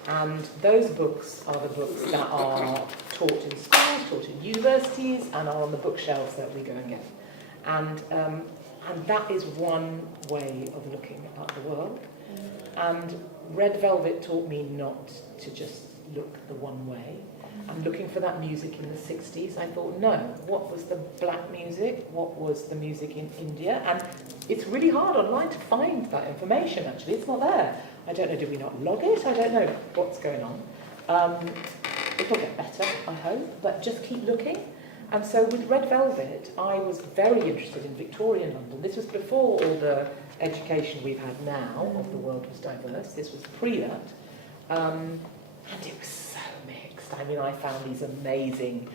And those books are the books that are taught in schools, taught in universities, and are on the bookshelves that we go and get. And that is one way of looking at the world. And Red Velvet taught me not to just look the one way. I'm looking for that music in the 60s. I thought, no, what was the black music? What was the music in India? And it's really hard online to find that information, actually. It's not there. I don't know, did we not log it? I don't know what's going on. It'll get better, I hope, but just keep looking. And so with Red Velvet, I was very interested in Victorian London. This was before all the education we've had now of the world was diverse. This was pre that. And it was so mixed. I mean, I found these amazing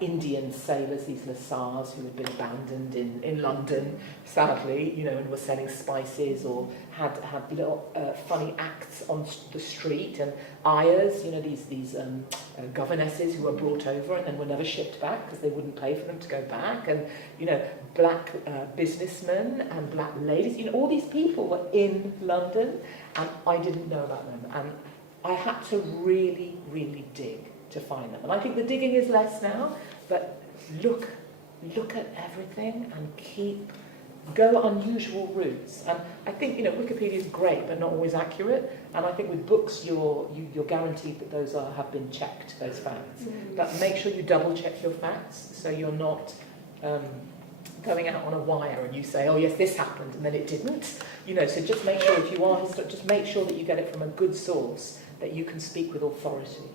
Indian sailors, these Lasars who had been abandoned in London, sadly, you know, and were selling spices or had little funny acts on the street, and ayahs, you know, these governesses who were brought over and then were never shipped back because they wouldn't pay for them to go back, and, you know, black businessmen and black ladies, you know, all these people were in London, and I didn't know about them, and I had to really, really dig to find them. And I think the digging is less now, but look at everything and go unusual routes. And I think, you know, Wikipedia is great, but not always accurate. And I think with books, you're guaranteed that those have been checked, those facts. But make sure you double check your facts, so you're not going out on a wire and you say, oh yes, this happened, and then it didn't. You know, so just make sure if you are just make sure that you get it from a good source, that you can speak with authority.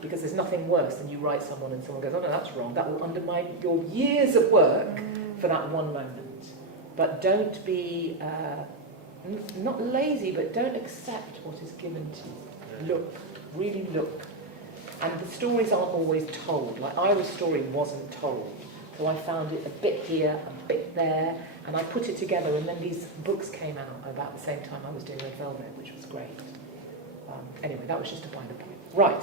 Because there's nothing worse than you write someone and someone goes, oh no, that's wrong. That will undermine your years of work for that one moment. But don't be, not lazy, but don't accept what is given to you. Look, really look. And the stories aren't always told. Like Ira's story wasn't told. So I found it a bit here, a bit there, and I put it together, and then these books came out about the same time I was doing Red Velvet, which was great. Anyway, that was just to find a point. Right.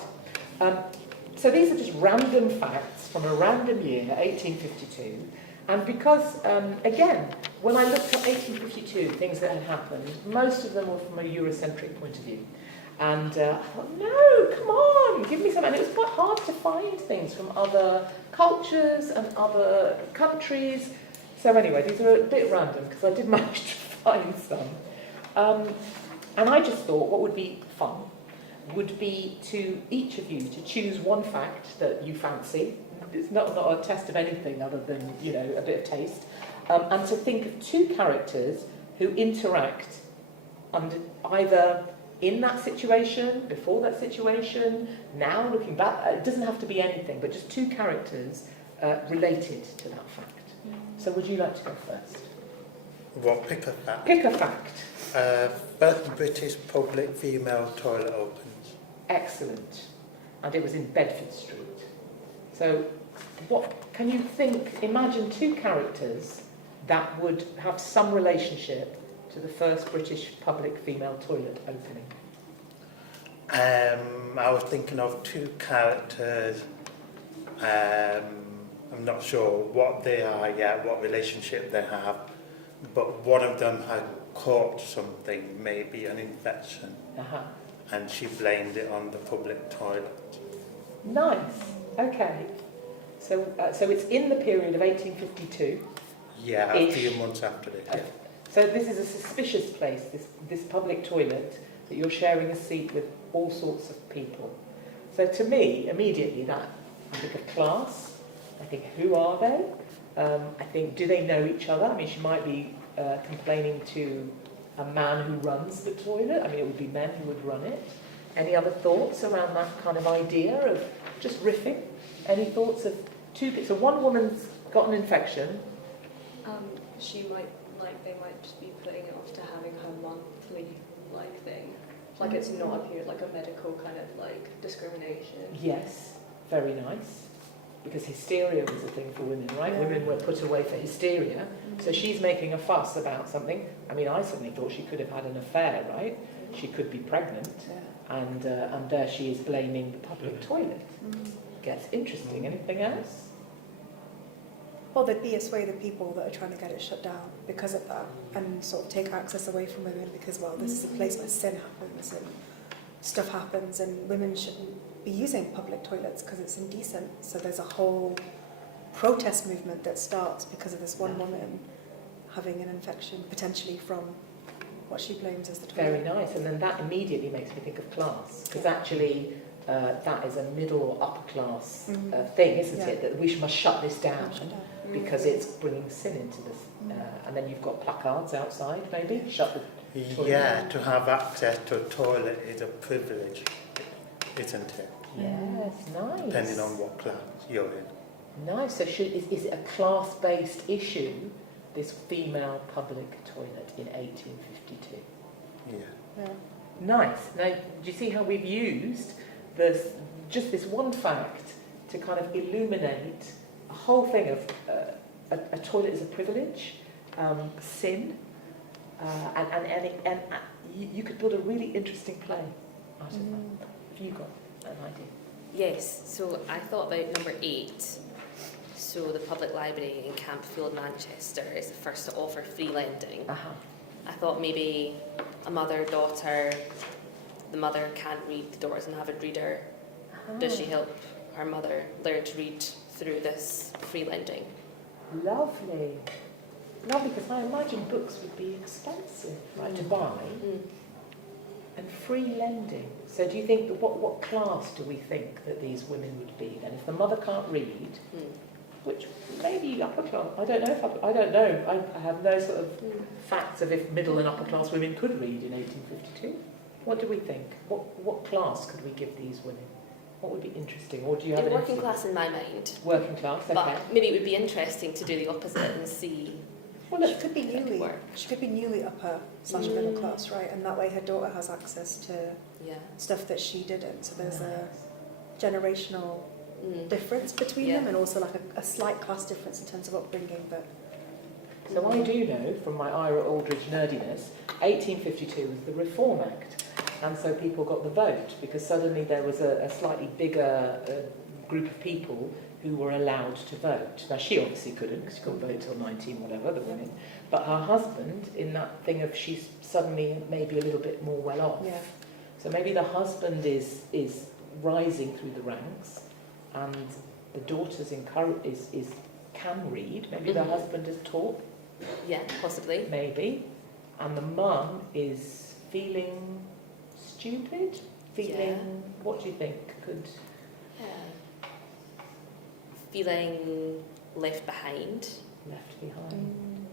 So these are just random facts from a random year, 1852. And because, again, when I looked at 1852, things that had happened, most of them were from a Eurocentric point of view. And I thought, no, come on, give me some. And it was quite hard to find things from other cultures and other countries. So anyway, these are a bit random because I did manage to find some. And I just thought what would be fun would be to each of you to choose one fact that you fancy. It's not a test of anything other than, you know, a bit of taste. And to think of 2 characters who interact under either in that situation, before that situation, now looking back. It doesn't have to be anything, but just 2 characters related to that fact. So would you like to go first? Well, pick a fact. Pick a fact. First British public female toilet opens. Excellent. And it was in Bedford Street. So what can you imagine 2 characters that would have some relationship to the first British public female toilet opening? I was thinking of 2 characters. I'm not sure what they are yet, what relationship they have, but one of them had caught something, maybe an infection, and she blamed it on the public toilet. Nice. Okay. So it's in the period of 1852. Yeah, a few months after this. Yeah. So this is a suspicious place, this public toilet, that you're sharing a seat with all sorts of people. So to me, immediately that, I think of class, I think who are they? I think, do they know each other? I mean, she might be complaining to a man who runs the toilet. I mean, it would be men who would run it. Any other thoughts around that kind of idea of just riffing? Any thoughts of so one woman's got an infection. She might, they might just be putting it off to having her monthly, thing. Like, it's not a period, like a medical kind of, discrimination. Yes, very nice. Because hysteria was a thing for women, right? Yeah. Women were put away for hysteria. So she's making a fuss about something. I mean, I certainly thought she could have had an affair, right? She could be pregnant. Yeah. And there she is blaming the public toilet. Gets interesting. Anything else? Well, there'd be a swathe of people that are trying to get it shut down because of that, and sort of take access away from women because, well, this is a place where sin happens and stuff happens, and women shouldn't be using public toilets because it's indecent. So there's a whole protest movement that starts because of this one woman having an infection, potentially from what she blames as the toilet. Very nice. And then that immediately makes me think of class, because actually that is a middle or upper class thing, isn't it? That we must shut this down because it's bringing sin into this. And then you've got placards outside, maybe, shut the toilet. Yeah, to have access to a toilet is a privilege, isn't it? Yes, nice. Depending on what class you're in. Nice. So is it a class-based issue, this female public toilet in 1852? Yeah. Nice. Now, do you see how we've used just this one fact to kind of illuminate a whole thing of a toilet is a privilege, sin, and you could build a really interesting play out of that. Have you got an idea? Yes, so I thought about number 8. So the public library in Campfield, Manchester is the first to offer free lending. I thought maybe a mother-daughter, the mother can't read, the daughter's an avid reader. Does she help her mother learn to read through this free lending? Lovely. Lovely, because I imagine books would be expensive, right, to buy. And free lending. So do you think, what class do we think that these women would be then? If the mother can't read, which maybe upper class, I don't know. I have no sort of facts of if middle and upper class women could read in 1852. What do we think? What class could we give these women? What would be interesting? Or do you have working class in my mind. Working class, okay. But maybe it would be interesting to do the opposite and see. Well, she could be newly upper / middle class, right? And that way her daughter has access to stuff that she didn't. So there's a generational difference between them, and also like a slight class difference in terms of upbringing. But so I do know from my Ira Aldridge nerdiness, 1852 was the Reform Act, and so people got the vote because suddenly there was a slightly bigger group of people who were allowed to vote. Now she obviously couldn't because she couldn't vote till 19 whatever, the women, but her husband, in that thing of she's suddenly maybe a little bit more well off. Yeah. So maybe the husband is rising through the ranks, and the daughter's can read. Maybe the husband is taught. Yeah, possibly. Maybe. And the mum is feeling stupid? What do you think could... Feeling left behind. Left behind.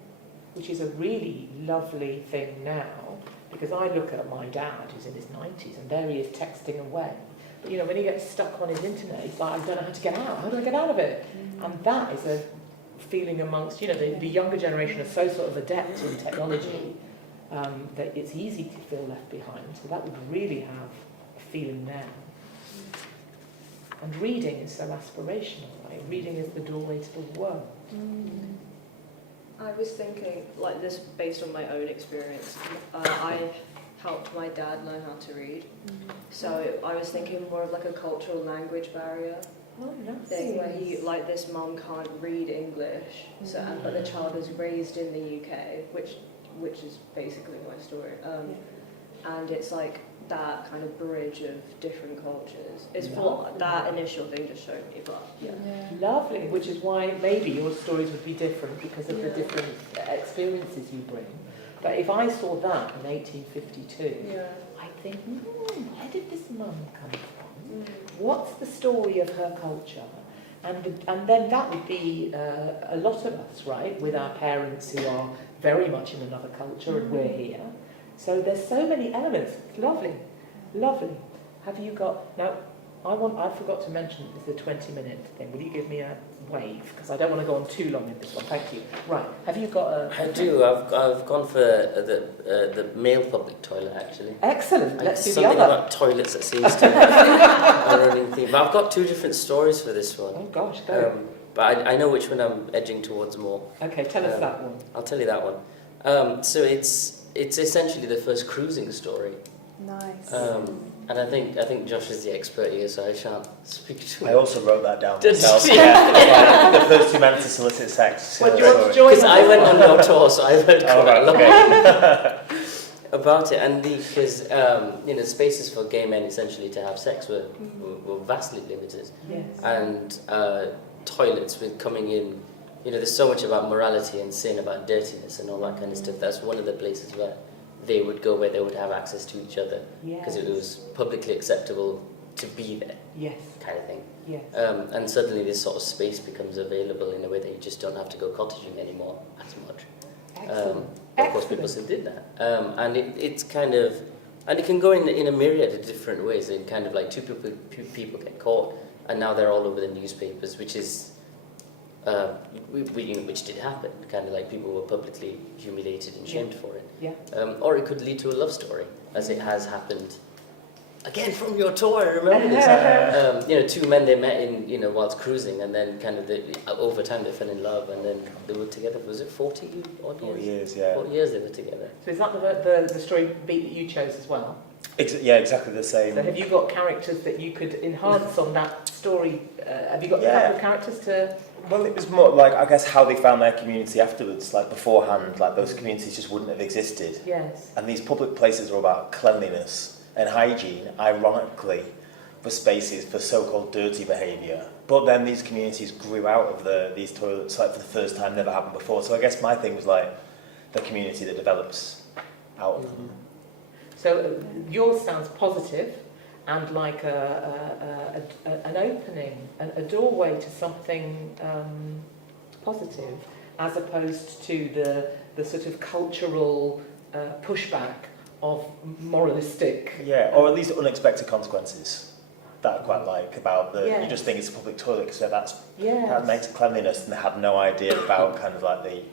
Which is a really lovely thing now, because I look at my dad, who's in his 90s, and there he is texting away. But, when he gets stuck on his internet, he's like, I don't know how to get out. How do I get out of it? And that is a feeling amongst, the younger generation are so sort of adept in technology that it's easy to feel left behind. So that would really have a feeling now. And reading is so aspirational, right? Reading is the doorway to the world. I was thinking, this based on my own experience, I helped my dad learn how to read. So I was thinking more of like a cultural language barrier thing where this mum can't read English, but the child is raised in the UK, which is basically my story. And it's like that kind of bridge of different cultures is what that initial thing just showed me. But Lovely, which is why maybe your stories would be different because of the different experiences you bring. But if I saw that in 1852, Yeah. I think, where did this mum come from? What's the story of her culture? And then that would be a lot of us, right, with our parents who are very much in another culture and we're here. So there's so many elements. Lovely, lovely. Have you got, now, I forgot to mention this is a 20-minute thing. Will you give me a wave? Because I don't want to go on too long in this one. Thank you. Right, have you got a... I do. I've gone for the male public toilet, actually. Excellent. Let's do the Something other. about toilets that seems to be a running theme. But I've got two different stories for this one. Oh gosh, go. But I know which one I'm edging towards more. Okay, tell us that one. I'll tell you that one. So it's essentially the first cruising story. Nice. And I think Josh is the expert here, so I shan't speak to I him. also wrote that down Did myself. you? Yeah, the first two men to solicit sex. Well, do you want to join Because us? I went on your tour, so I've heard Oh, quite a lot right, okay. about it. And because spaces for gay men essentially to have sex were vastly limited. Yes. And toilets with coming in, there's so much about morality and sin, about dirtiness and all that kind of stuff. That's one of the places where they would go, where they would have access to each other, because it was publicly acceptable to be there, Yes. kind of thing. Yes. And suddenly this sort of space becomes available in a way that you just don't have to go cottaging anymore as much. Excellent. Of course, people still did that. And it's kind of, and it can go in a myriad of different ways. And kind of like two people get caught, and now they're all over the newspapers, which is, which did happen. Kind of like people were publicly humiliated and shamed for it. Yeah. Or it could lead to a love story, as it has happened. Again, from your tour, I remember this. Two men they met in, whilst cruising, and then kind of over time they fell in love, and then they were together. Was it 40 odd years? 40 years, yeah. 40 years they were together. So is that the story beat that you chose as well? Yeah, exactly the same. So have you got characters that you could enhance on that story? Have you got a couple of characters to... Well, it was more like, I guess, how they found their community afterwards. Like beforehand, like those communities just wouldn't have existed. Yes. And these public places are about cleanliness and hygiene, ironically, for spaces for so-called dirty behaviour. But then these communities grew out of these toilets like for the first time, never happened before. So I guess my thing was like the community that develops out of them. So yours sounds positive and like an opening, a doorway to something positive, as opposed to the sort of cultural pushback of moralistic... Yeah, or at least unexpected consequences that I quite like about you just think it's a public toilet because that makes cleanliness, and they had no idea about kind of like the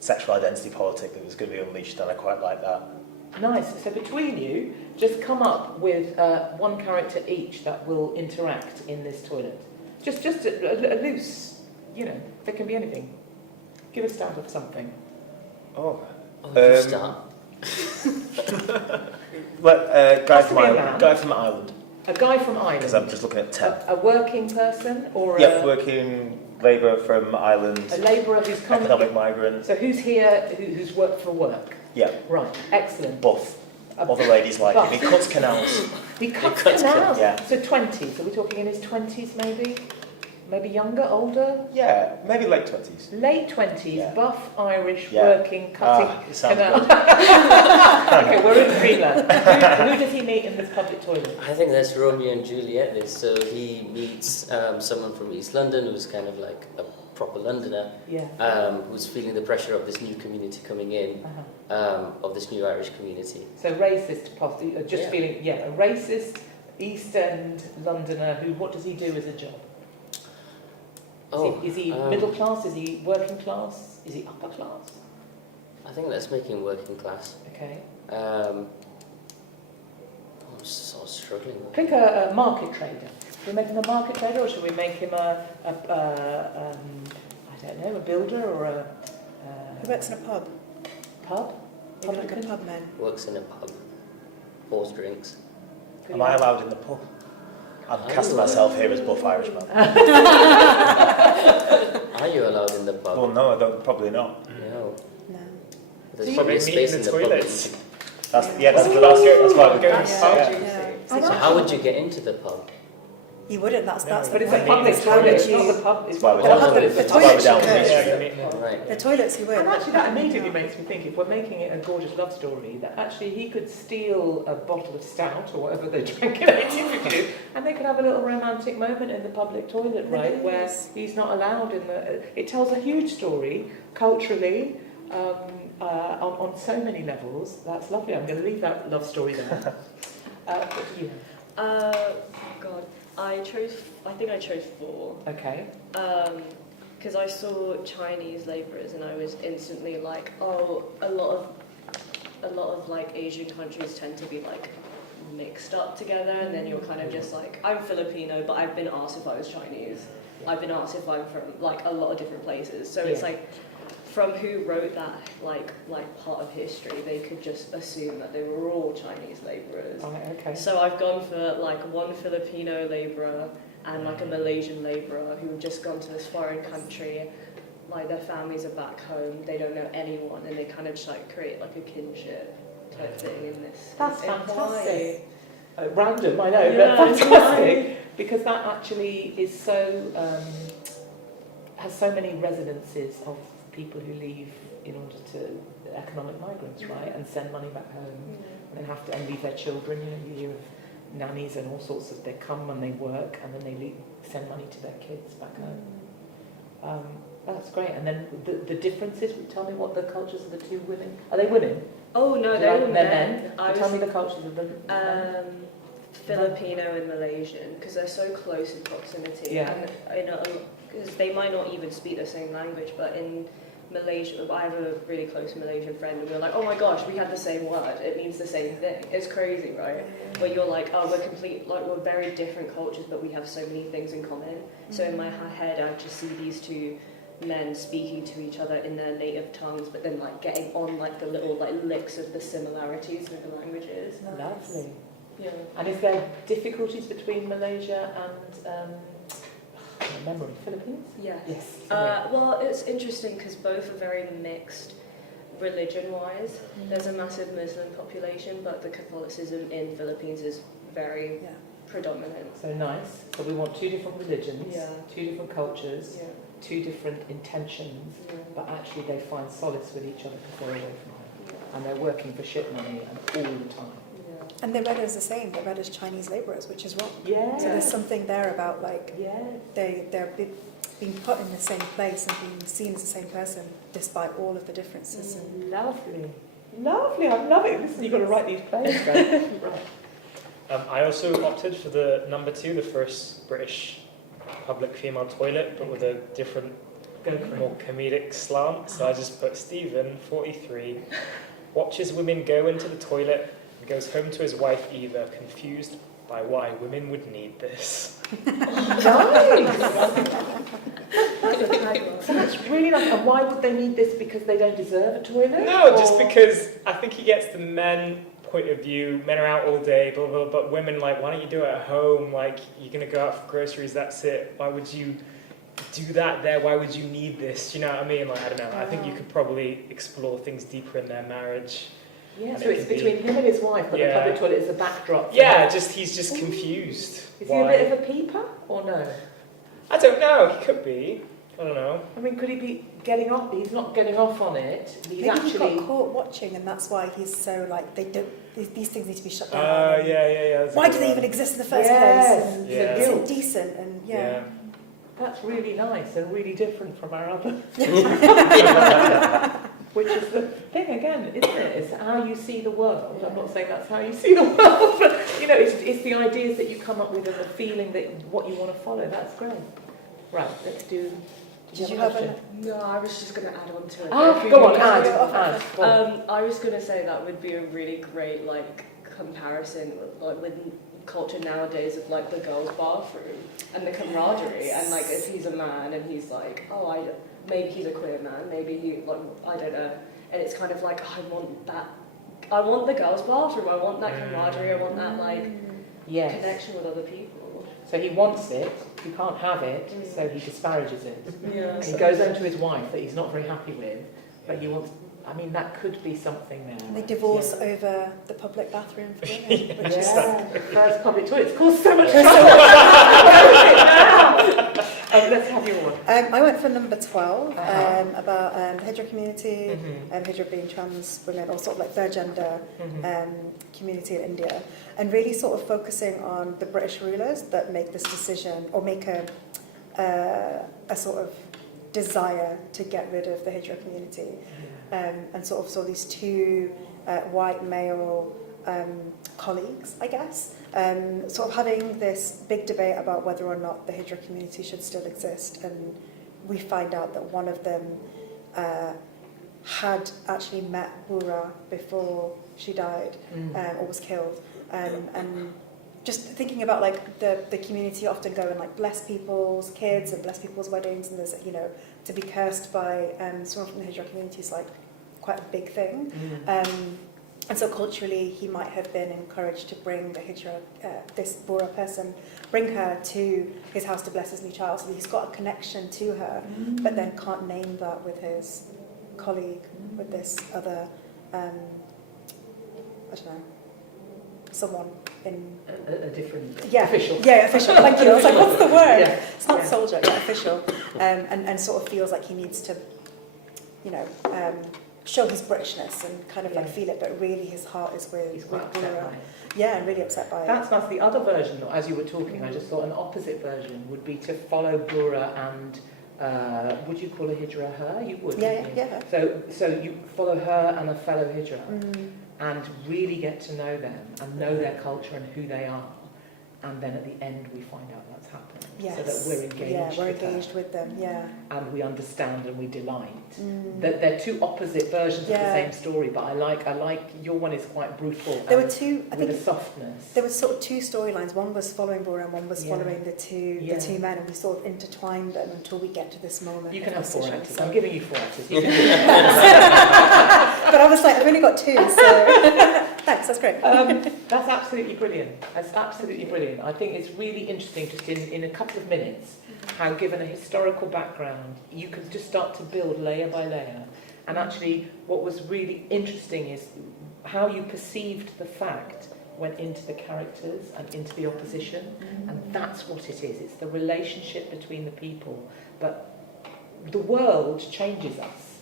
sexual identity politic that was going to be unleashed, and I quite like that. Nice. So between you, just come up with one character each that will interact in this toilet. Just a loose, there can be anything. Give a start of something. You start. Guy from Ireland. A guy from Ireland. Because I'm just looking at 10. A working person or working labourer from Ireland. A labourer who's come... Economic migrant. So who's here, who's worked for work? Yeah. Right, excellent. Buff. Other ladies like him. He cuts canals. He cuts canals? Yeah. So 20s, are we talking in his 20s maybe? Maybe younger, older? Yeah, maybe late 20s. Late 20s, Yeah. Buff, Irish, Yeah. working, cutting sounds canals. good. Okay, we're in Greenland. Who does he meet in this public toilet? I think that's Romeo and Juliet. So he meets someone from East London who's kind of like a proper Londoner, who's feeling the pressure of this new community coming in, of this new Irish community. So racist, feeling, a racist East End Londoner who, what does he do as a job? Is he middle class? Is he working class? Is he upper class? I think let's make him working class. Okay. I'm sort of struggling. Think a market trader. Should we make him a market trader, or should we make him I don't know, a builder or a... Who works in a pub? Pub? Maybe like a pub man. Works in a pub. Pours drinks. Am I allowed in the pub? I've cast myself here as Buff Irishman. Are you allowed in the pub? Well, no, I don't. Probably not. No. No. There's Probably probably meet space in in the the pub. toilets. That's why I would Go go. and Yeah. start. Yeah. So how would you get into the pub? You wouldn't. That's No, the But it's I a mean, public it's toilet, it's toilets. not the pub. It's That's why not we're the down the- public. the that's why we're toilets down you Main could. Yeah, Street. you mean, Right. The toilets you would. And actually that immediately makes me think, if we're making it a gorgeous love story, that actually he could steal a bottle of stout or whatever they drank in 1852 and they could have a little romantic moment in the public toilet, right, where he's not allowed in the... It tells a huge story, culturally, on so many levels. That's lovely. I'm going to leave that love story there. What do you have? Oh God, I think I chose 4. Okay. Because I saw Chinese labourers and I was instantly like, oh, a lot of like Asian countries tend to be like mixed up together, and then you're kind of just like, I'm Filipino, but I've been asked if I was Chinese. I've been asked if I'm from like a lot of different places. So it's like, from who wrote that like part of history, they could just assume that they were all Chinese labourers. Right, okay. So I've gone for like one Filipino labourer and like a Malaysian labourer who have just gone to this foreign country, like their families are back home, they don't know anyone, and they kind of just like create like a kinship type thing in this. That's in Hawaii. fantastic. Random, I know, Yeah, but fantastic. Because that actually is so, has so many resonances of people who leave in order to economic migrants, right, and send money back home, and then have to and leave their children. You know, you hear of nannies and all sorts of. They come and they work, and then they send money to their kids back home. That's great. And then the differences. Tell me what the cultures of the two women. Are they women? Oh no, They're they're men. men. Tell me the cultures of the men. Filipino and Malaysian, because they're so close in proximity. Yeah. And you know, because they might not even speak the same language, but in Malaysia, I have a really close Malaysian friend, and we're like, oh my gosh, we had the same word. It means the same thing. It's crazy, right? But you're like, oh, we're very different cultures, but we have so many things in common. So in my head, I just see these two men speaking to each other in their native tongues, but then like getting on like the little like licks of the similarities with the languages. Lovely. Yeah. And is there difficulties between Malaysia and memory, Philippines? Yes. Yes. Well, it's interesting because both are very mixed religion-wise. There's a massive Muslim population, but the Catholicism in Philippines is very predominant. So nice. So we want two different religions, Yeah. two different cultures, Yeah. two different intentions, Yeah. but actually they find solace with each other because they're away from home. And they're working for ship money and all the time. And they're read as the same. They're read as Chinese labourers, which is wrong. Yeah. So there's something there about like Yeah. they're being put in the same place and being seen as the same person despite all of the differences. And Lovely. Lovely. I love it. Listen, you've got to write these plays, guys. Right. I also opted for the number 2, the first British public female toilet, but with a different, more comedic slant. So I just put Stephen, 43, watches women go into the toilet and goes home to his wife Eva, confused by why women would need this. Nice. So that's really nice. And why would they need this? Because they don't deserve a toilet? No, Or- just because I think he gets the men point of view. Men are out all day, blah, blah, blah, but women, like, why don't you do it at home? Like, you're going to go out for groceries, that's it. Why would you do that there? Why would you need this? You know what I mean? Like, I don't know. I think you could probably explore things deeper in their marriage. Yeah, And so it it's could be- between him and his wife, but the Yeah. public toilet is a backdrop. for Yeah, him. he's just confused. Is he a bit of a peeper or no? I don't know. He could be. I don't know. I mean, could he be getting off? He's not getting off on it. He's maybe he actually. got caught watching, and that's why he's so like they don't. These things need to be shut down. Yeah. That's a Why good do they one. even exist in the first Yes, place? And Yeah. it's guilt. indecent, and Yeah. That's really nice and really different from our other. Which is the thing again, isn't it? It's how you see the world. I'm not saying that's how you see the world, but you know, it's the ideas that you come up with and the feeling that what you want to follow. That's great. Right, let's do. Did you have question? No, I was just going to add on to it. Ah, If you go on, could- add. Go on. I was going to say that would be a really great like comparison with culture nowadays of like the girls' bathroom and the camaraderie, and like if he's a man and he's like, oh, maybe he's a queer man, maybe he like I don't know, and it's kind of like I want the girls' bathroom, I want that camaraderie, I want that like Yes. connection with other people. So he wants it, he can't have it, so he disparages it. Yeah. And he goes home to his wife that he's not very happy with, but he wants I mean, that could be something now. And they divorce over the public bathroom for women, which is first public toilet. It's caused so much trouble. Where is it now? Let's have your one. I went for number 12, Uh-huh. about the Hijra community, Mhm. Hijra being trans women, or sort of like third gender Mhm. community in India, and really sort of focusing on the British rulers that make this decision, or make a sort of desire to get rid of the Hijra community. And sort of saw these two white male colleagues, I guess, sort of having this big debate about whether or not the Hijra community should still exist. And we find out that one of them had actually met Bura before she died or was killed. And just thinking about like the community often go and like bless people's kids and bless people's weddings, and there's, you know, to be cursed by someone from the Hijra community is like quite a big thing. And so culturally he might have been encouraged to bring the Hijra, this Bora person, bring her to his house to bless his new child, so he's got a connection to her, but then can't name that with his colleague, with this other, I don't know, someone in... A different Yeah, official. Yeah, official. Thank you. I was like, what's the word? Yeah. It's not Yeah. soldier, yeah, official. And sort of feels like he needs to, you know, show his Britishness and kind of like feel it, but really his heart is He's with quite upset Bora. by it. Yeah, and really upset by it. That's the other version, though, as you were talking, I just thought an opposite version would be to follow Bura and, would you call a Hijra her? You would, Yeah, wouldn't yeah, you? yeah. So you follow her and a fellow Hijra and really get to know them and know their culture and who they are. And then at the end we find out that's happened. Yes. So that we're engaged Yeah, we're with her. engaged with them, yeah. And we understand and we delight. They're two opposite versions of the Yeah. same story, but I like your one is quite brutal. There were and two, I with a think, softness. there were sort of two storylines. One was following Bora and one was Yeah. following the two men, and we sort of intertwined them until we get to this moment. You can of have 4 decision, actors. so- I'm giving you 4 actors. You can do it. But I was like, I've only got 2, so thanks, that's great. That's absolutely brilliant. That's absolutely brilliant. I think it's really interesting just in a couple of minutes how, given a historical background, you can just start to build layer by layer. And actually, what was really interesting is how you perceived the fact went into the characters and into the opposition. And that's what it is. It's the relationship between the people. But the world changes us,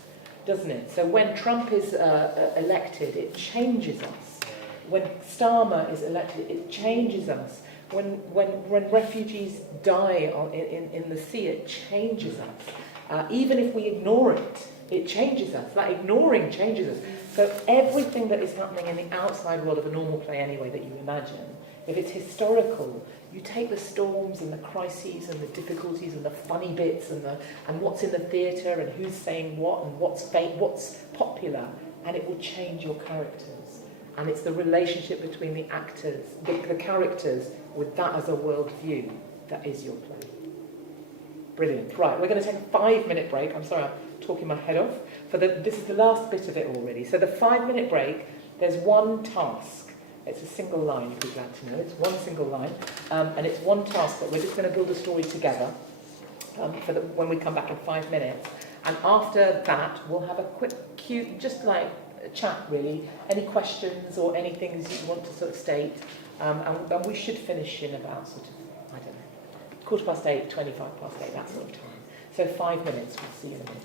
doesn't it? So when Trump is elected, it changes us. When Starmer is elected, it changes us. When refugees die in the sea, it changes us. Even if we ignore it, it changes us. Like ignoring changes us. So everything that is happening in the outside world of a normal play anyway that you imagine, if it's historical, you take the storms and the crises and the difficulties and the funny bits and what's in the theatre and who's saying what and what's fake, what's popular, and it will change your characters. And it's the relationship between the actors, the characters, with that as a worldview that is your play. Brilliant. Right, we're going to take a 5-minute break. I'm sorry, I'm talking my head off. This is the last bit of it already. So the 5-minute break, there's one task. It's a single line, you'd be glad to know. It's one single line. And it's one task, but we're just going to build a story together when we come back in 5 minutes. And after that, we'll have a quick cue, just like a chat, really. Any questions or any things you want to sort of state. And we should finish in about sort of, I don't know, 8:15, 8:25, that sort of time. So 5 minutes, we'll see you in a minute.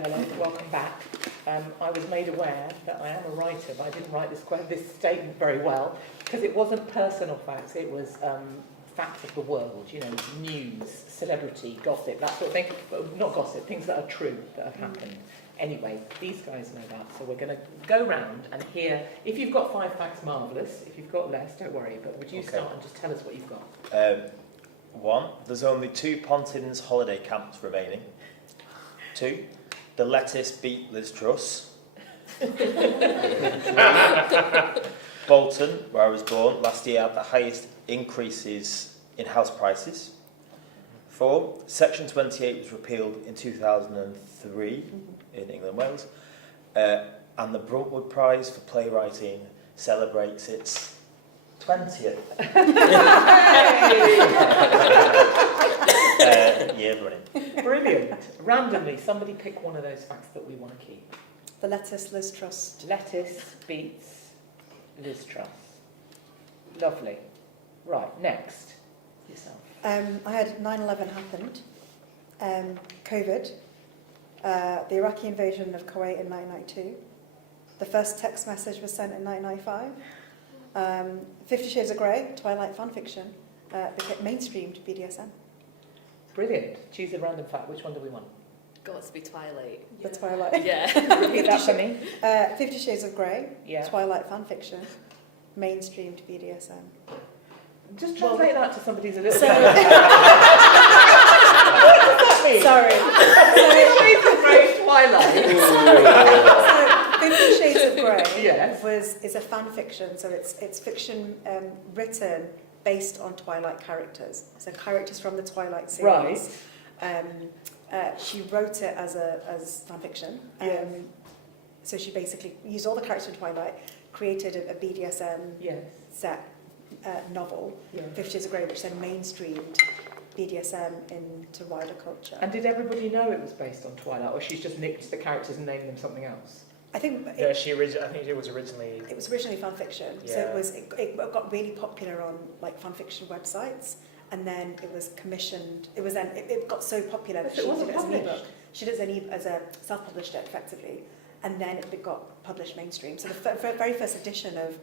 hello, welcome back. I was made aware that I am a writer, but I didn't write this statement very well, because it wasn't personal facts, it was facts of the world, you know, news, celebrity, gossip, that sort of thing. But not gossip, things that are true, that have happened. Anyway, these guys know that, so we're going to go round and hear. If you've got 5 facts, marvellous. If you've got less, don't worry. But would you start and just tell us what you've got? 1, there's only 2 Pontins holiday camps remaining. 2, the lettuce beat Liz Truss. 3, Bolton, where I was born, last year had the highest increases in house prices. 4, Section 28 was repealed in 2003 in England and Wales. And the Bruntwood Prize for Playwriting celebrates its 20th year running. Brilliant. Randomly, somebody pick one of those facts that we want to keep. The lettuce, Liz Truss. Lettuce beats Liz Truss. Lovely. Right, next. Yourself. I had 9/11 happened, COVID, the Iraqi invasion of Kuwait in 1992, the first text message was sent in 1995, 50 Shades of Grey, Twilight fanfiction, became mainstreamed BDSM. Brilliant. Choose a random fact. Which one do we want? Got to be Twilight. The Twilight. Yeah. Repeat that for me. 50 Shades of Grey, Yeah. Twilight fanfiction, mainstreamed BDSM. Just translate that to somebody who's a little So- bit... What does that mean? Sorry. Shades of Grey, Twilight. So 50 Shades of Grey Yes. is a fan fiction, so it's fiction written based on Twilight characters. So characters from the Twilight series. Right. She wrote it as fan fiction. Yes. So she basically used all the characters from Twilight, created a BDSM Yes. set novel, Yes. 50 Shades of Grey, which then mainstreamed BDSM into wider culture. And did everybody know it was based on Twilight, or she's just nicked the characters and named them something else? I think Yeah, I think it was originally. it was originally fan fiction, so Yeah. it got really popular on like fan fiction websites, and then it was commissioned. It got so popular that So she it wasn't did it as an published? ebook. She did it as a self-published it effectively, and then it got published mainstream. So the very first edition of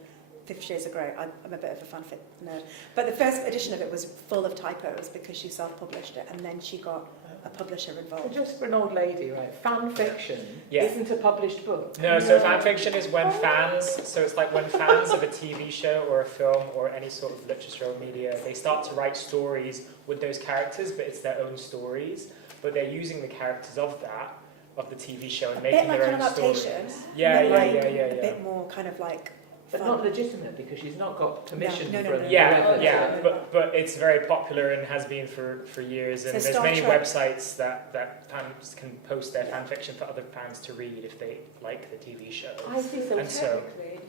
50 Shades of Grey, I'm a bit of a fanfic nerd, but the first edition of it was full of typos because she self-published it, and then she got a publisher Well, involved. just for an old lady, right? Fan fiction Yeah. isn't a published book. No, so fan fiction is when fans, so it's like when fans of a TV show or a film or any sort of literature or media, they start to write stories with those characters, but it's their own stories, but they're using the characters of the TV show and A bit making like their an own adaptation, stories. but Yeah. a bit more kind of like But fun. not legitimate, because she's not got permission No, no, from no. Yeah, whoever yeah, to- but it's very popular and has been for years, and So there's Star many Trek- websites that fans can post their fan fiction for other fans to read if they like the TV show. I see, so And so- Technically,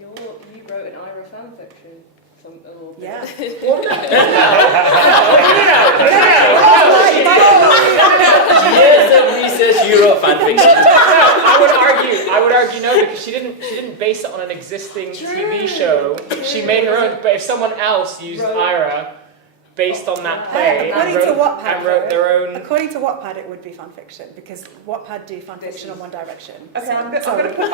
you wrote an Ira fan fiction. A little bit. Yeah. Years of research, you wrote fanfiction. I would argue no, because she didn't base it on an existing TV show. She made her own. But if someone else used Ira based on that play According and to wrote, Wattpad, and wrote their own, According to Wattpad, it would be fan fiction because Wattpad do fan fiction on One Direction. Okay, So- I'm going sorry. to put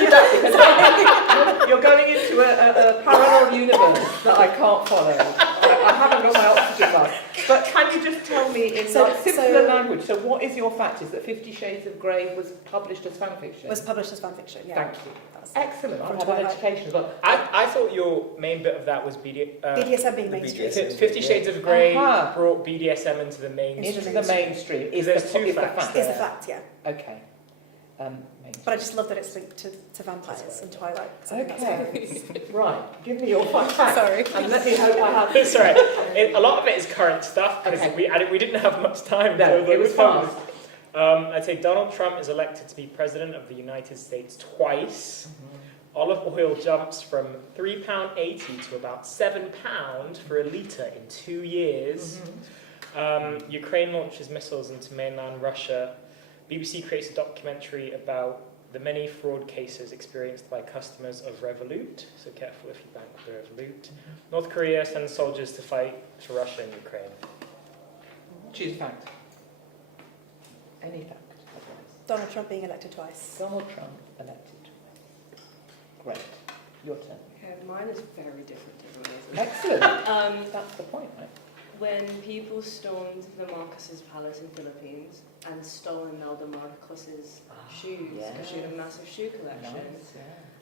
you back because you're going into a parallel universe that I can't follow. I haven't got my oxygen mask. But can you just tell me in So- like simpler so- language? So what is your fact? Is that 50 Shades of Grey was published as fan fiction? Was published as fan fiction. Yeah. Thank you. That's Excellent. I've From had an Twilight. education as well. I thought your main bit of that was BDSM being the mainstream. BDSM. 50 Shades of Grey Aha. brought BDSM into the main. Into the mainstream. Is There's the, two is the facts fact Is the there? fact, yeah. Okay. But I just love that it's linked to vampires and Twilight. 'cause I think that's Okay. hilarious. Right. Give me your fact. Sorry. And let me hope I have... It's alright. A lot of it is current stuff because Okay. we didn't have much time. No, so it was fast. I'd say Donald Trump is elected to be president of the United States twice. Olive oil jumps from £3.80 to about £7 for a litre in 2 years. Ukraine launches missiles into mainland Russia. BBC creates a documentary about the many fraud cases experienced by customers of Revolut, so careful if you bank with Revolut. North Korea sends soldiers to fight for Russia and Ukraine. Choose fact. Any fact. Donald Trump being elected twice. Donald Trump elected. Great. Your turn. Okay, mine is very different to yours. Excellent. Um, That's the point, right? when people stormed the Marcos's palace in Philippines and stole Imelda Marcos's shoes yeah. because she had a massive shoe collection. Nice,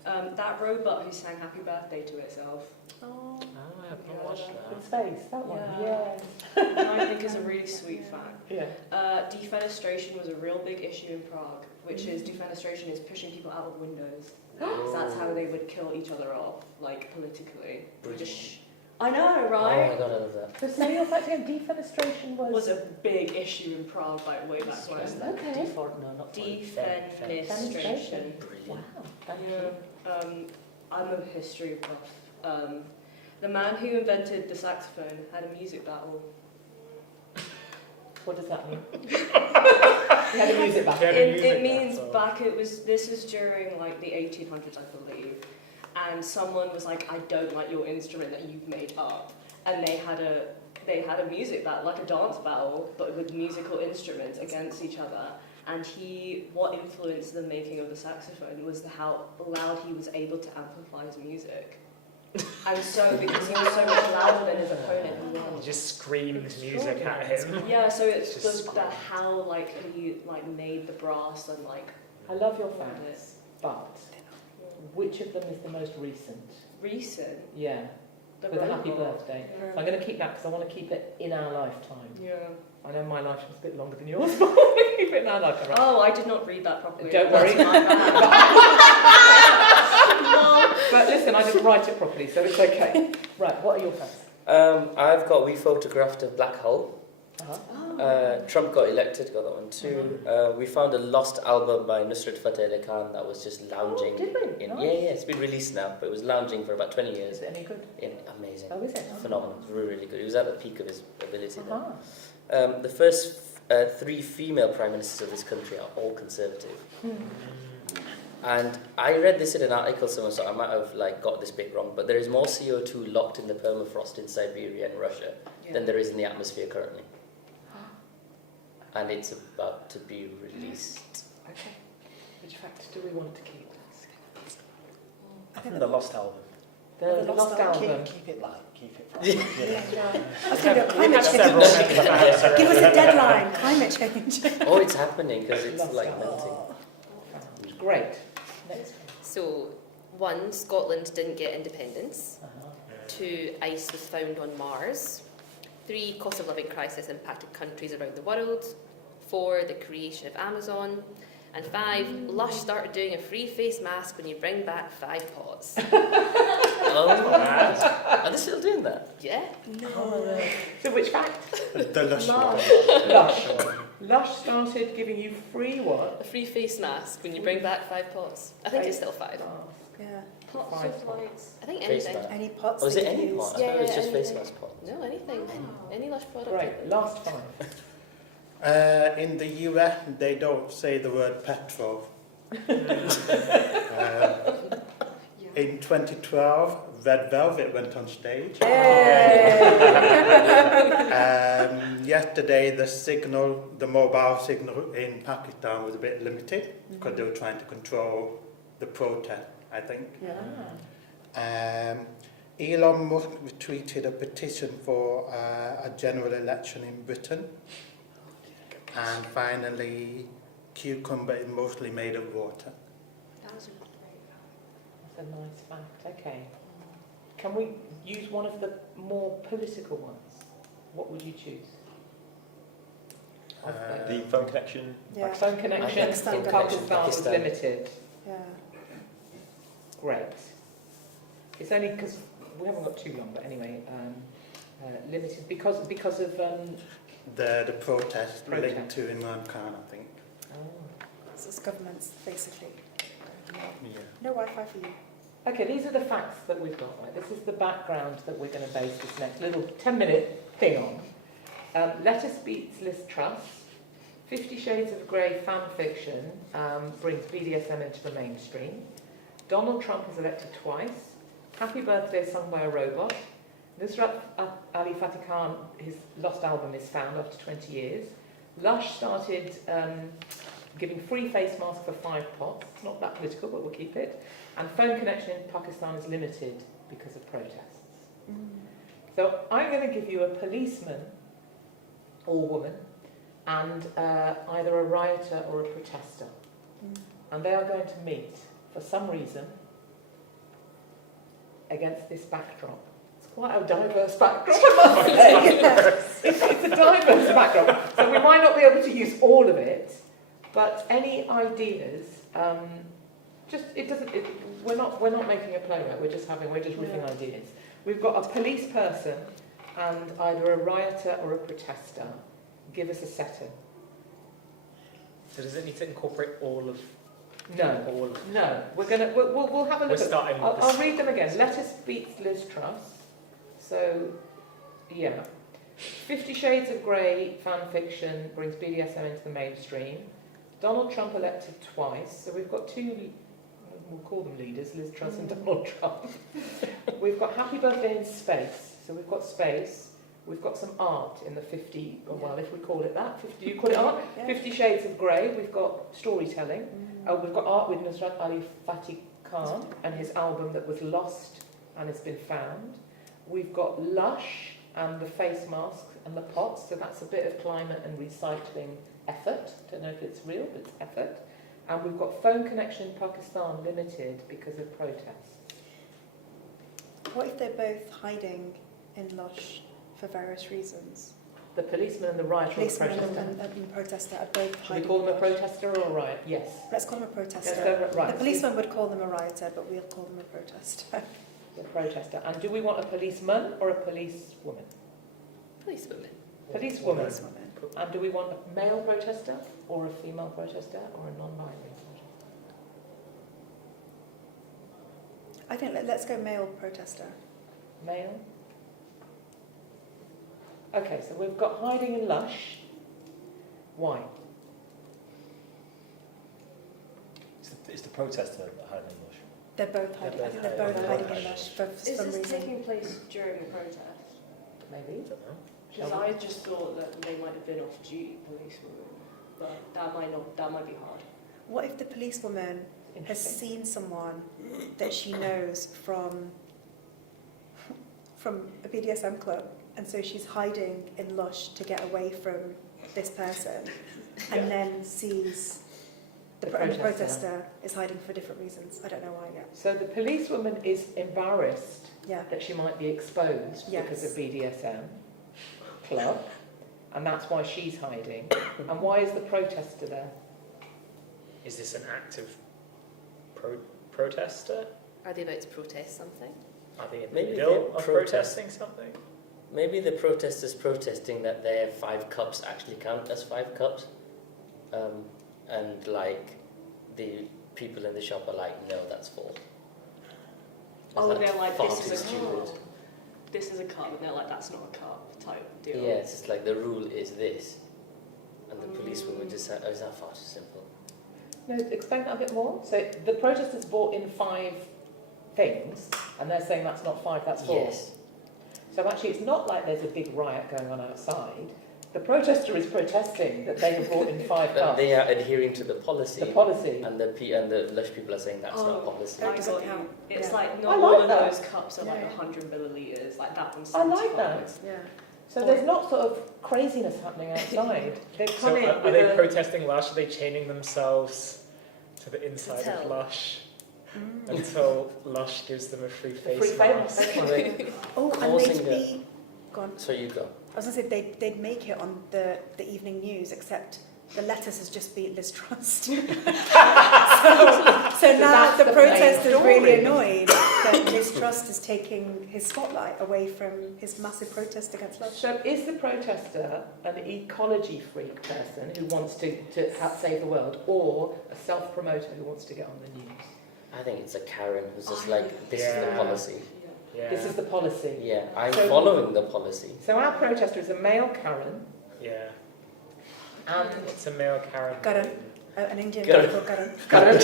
yeah. That robot who sang Happy Birthday to itself, Oh. I have Yeah, not watched Good that. space, that one. Yeah. Yeah. I think is a really sweet fact. Yeah. Defenestration was a real big issue in Prague, which is defenestration is pushing people out of windows. 'Cause that's how they would kill each other off, like politically. Just I know, Oh my right? god, I love that. So say your fact again, defenestration Was a big issue in Prague, like way back when. Okay. Defenestration. Wow. Thank you. Yeah. I'm a history buff. The man who invented the saxophone had a music battle. What does that mean? You had a music back. Yeah. It means back. This is during like the 1800s, I believe. And someone was like, "I don't like your instrument that you've made up," and they had a music battle, like a dance battle, but with musical instruments against each other. And what influenced the making of the saxophone was how loud he was able to amplify his music. And so, because he was so much louder than his opponent, he won. He just screamed music at him. Yeah, so it's Just the how like he like made the brass and like I love your formed it. facts, but which of them is the most recent? Recent. Yeah, The with a happy robot. birthday. Yeah. So I'm going to keep that because I want to keep it in our lifetime. Yeah. I know my life was a bit longer than yours, but I want to keep it in our lifetime. Right? Oh, I did not read that properly. Don't That's worry. my bad. But listen, I didn't write it properly, so it's okay. Right, what are your facts? I've got we photographed a black hole. Uh-huh. Trump got elected, got that one too. We found a lost album by Nusrat Fateh Ali Khan that was just lounging. Oh, did we? In, Nice. yeah, it's been released now, but it was lounging for about 20 years. Is it any good? Amazing. Oh, is it? Phenomenal. It was really, really good. He was at the peak of his ability then. Uh-huh. The first 3 female prime ministers of this country are all conservative. And I read this in an article somewhere, so I might have got this bit wrong, but there is more CO2 locked in the permafrost in Siberia and Russia than there is in the atmosphere currently. And it's about to be released. Okay. Which fact do we want to keep? I think the Lost Album. The Lost Album. Keep it light. Keep it private. I was going to go climate Several change. seconds of answer. Give us a deadline. Climate change. Oh, it's happening because it's Lost Album. melting. Great. Next. So, 1, Scotland didn't get independence. Uh-huh. 2, ice was found on Mars. 3, cost of living crisis impacted countries around the world. 4, the creation of Amazon. And 5, Lush started doing a free face mask when you bring back 5 pots. Oh, are they still doing that? Yeah? So which fact? The Lush one. Lush. Lush started giving you free what? A free face mask when you bring back 5 pots. I think it's still 5. Yeah. Pots of lights. I think Face anything. mask. Any pots? Oh, is that it you any use? pot? I Yeah, thought it was yeah, just face anything. mask pot. No, anything. Any Lush product. Great. Last 5. In the US, they don't say the word petrol. In 2012, Red Velvet went on stage. Yesterday, the mobile signal in Pakistan was a bit limited because they were trying to control the protest, I think. Elon Musk retweeted a petition for a general election in Britain. And finally, cucumber is mostly made of water. That was a great fact. That's a nice fact. Okay. Can we use one of the more political ones? What would you choose? Of those? The phone connection. Yeah. Phone connection Pakistan in connection. Pakistan was Pakistan. limited. Yeah. Great. It's only because we haven't got too long, but anyway, limited because of The protest linked Protest. to Imran Khan, I think. So it's governments, basically. Yeah. No Wi-Fi for you. Okay, these are the facts that we've got. Right? This is the background that we're going to base this next little 10-minute thing on. Lettuce beats Liz Truss. 50 Shades of Grey fan fiction brings BDSM into the mainstream. Donald Trump is elected twice. Happy Birthday sung by a robot. Nusrat Ali Fateh Khan, his lost album is found after 20 years. Lush started giving free face masks for 5 pots. It's not that political, but we'll keep it. And phone connection in Pakistan is limited because of protests. So I'm going to give you a policeman or woman and either a rioter or a protester. And they are going to meet, for some reason, against this backdrop. It's quite a diverse backdrop, I must say. It's a diverse backdrop. So we might not be able to use all of it, but any ideas, we're not making a playwright, we're just riffing ideas. We've got a police person and either a rioter or a protester. Give us a setting. So does it need to incorporate all of? No. All of. No. We'll have a look. We're starting. I'll read them again. Lettuce beats Liz Truss. So, yeah. 50 Shades of Grey fan fiction brings BDSM into the mainstream. Donald Trump elected twice. So we've got 2. We'll call them leaders, Liz Truss and Donald Trump. We've got Happy Birthday in Space. So we've got space. We've got some art in the 50, well, if we call it that. 50, do you call it art? Yeah. 50 Shades of Grey. We've got storytelling. We've got art with Nusrat Ali Fateh Khan and his album that was lost and has been found. We've got Lush and the face masks and the pots. So that's a bit of climate and recycling effort. Don't know if it's real, but it's effort. And we've got phone connection in Pakistan limited because of protests. What if they're both hiding in Lush for various reasons? The policeman and the rioter or the protester? And the protester are both hiding. Should we call them a protester or a riot? Yes. Let's call them a protester. Right. The policeman would call them a rioter, but we'll call them a protester. The protester. And do we want a policeman or a policewoman? Policewoman. Policewoman. Policewoman. And do we want a male protester or a female protester or a non-binary protester? I think let's go male protester. Male? Okay, so we've got hiding in Lush. Why? It's the protester hiding in Lush. They're both hiding. I think they're both hiding in Lush for Is some this reason. taking place during a protest? Maybe. I don't know. Because I just thought that they might have been off-duty policewomen, but that might be hard. What if the policewoman has seen someone that she knows from a BDSM club, and so she's hiding in Lush to get away from this person, and then sees the protester is hiding for different reasons. I don't know why yet. So the policewoman is embarrassed Yeah. that she might be exposed because of BDSM club, and that's why she's hiding. And why is the protester there? Is this an active protester? Are they about to protest something? Are they in the Maybe middle they're of protesting something? Maybe the protesters protesting that their 5 cups actually count as 5 cups. And like the people in the shop are like, no, that's 4. Oh, and That's they're like, far this too is a stupid. cup. This is a cup, and they're like, that's not a cup type deal. Yeah, it's just like the rule is this. And the police would just say, oh, is that far too simple? No, explain that a bit more. So the protesters brought in 5 things, and they're saying that's not 5, that's 4. Yes. So actually, it's not like there's a big riot going on outside. The protester is protesting that they have brought in 5 But cups. they are adhering to the policy. The policy. And the Lush people are saying that's not policy. Oh, I it doesn't got you. count. It's Yeah. like I not like all of that. those cups are like Yeah. 100 millilitres. Like that one's I 75. like that. Yeah. So there's not sort of craziness happening outside. They come So in are with they a... protesting Lush? Are they chaining themselves to the inside tell. of Lush until Lush gives them a free face free mask? face. Well, they- Oh, and Causing they'd be... Go on. so you go. I was going to say they'd make it on the evening news, except the lettuce has just beat Liz Truss. so now that's the the protest main is really story. annoyed that Liz Truss is taking his spotlight away from his massive protest against Lush. So is the protester an ecology freak person who wants to help save the world, or a self-promoter who wants to get on the news? I think it's a Karen who's just like, this is the Yeah. policy. Yeah. This is the policy. Yeah, I'm So- following the policy. So our protester is a male Karen, Yeah. and It's a male Karen. Karan, an Indian Karan. guy called Karan. Karen.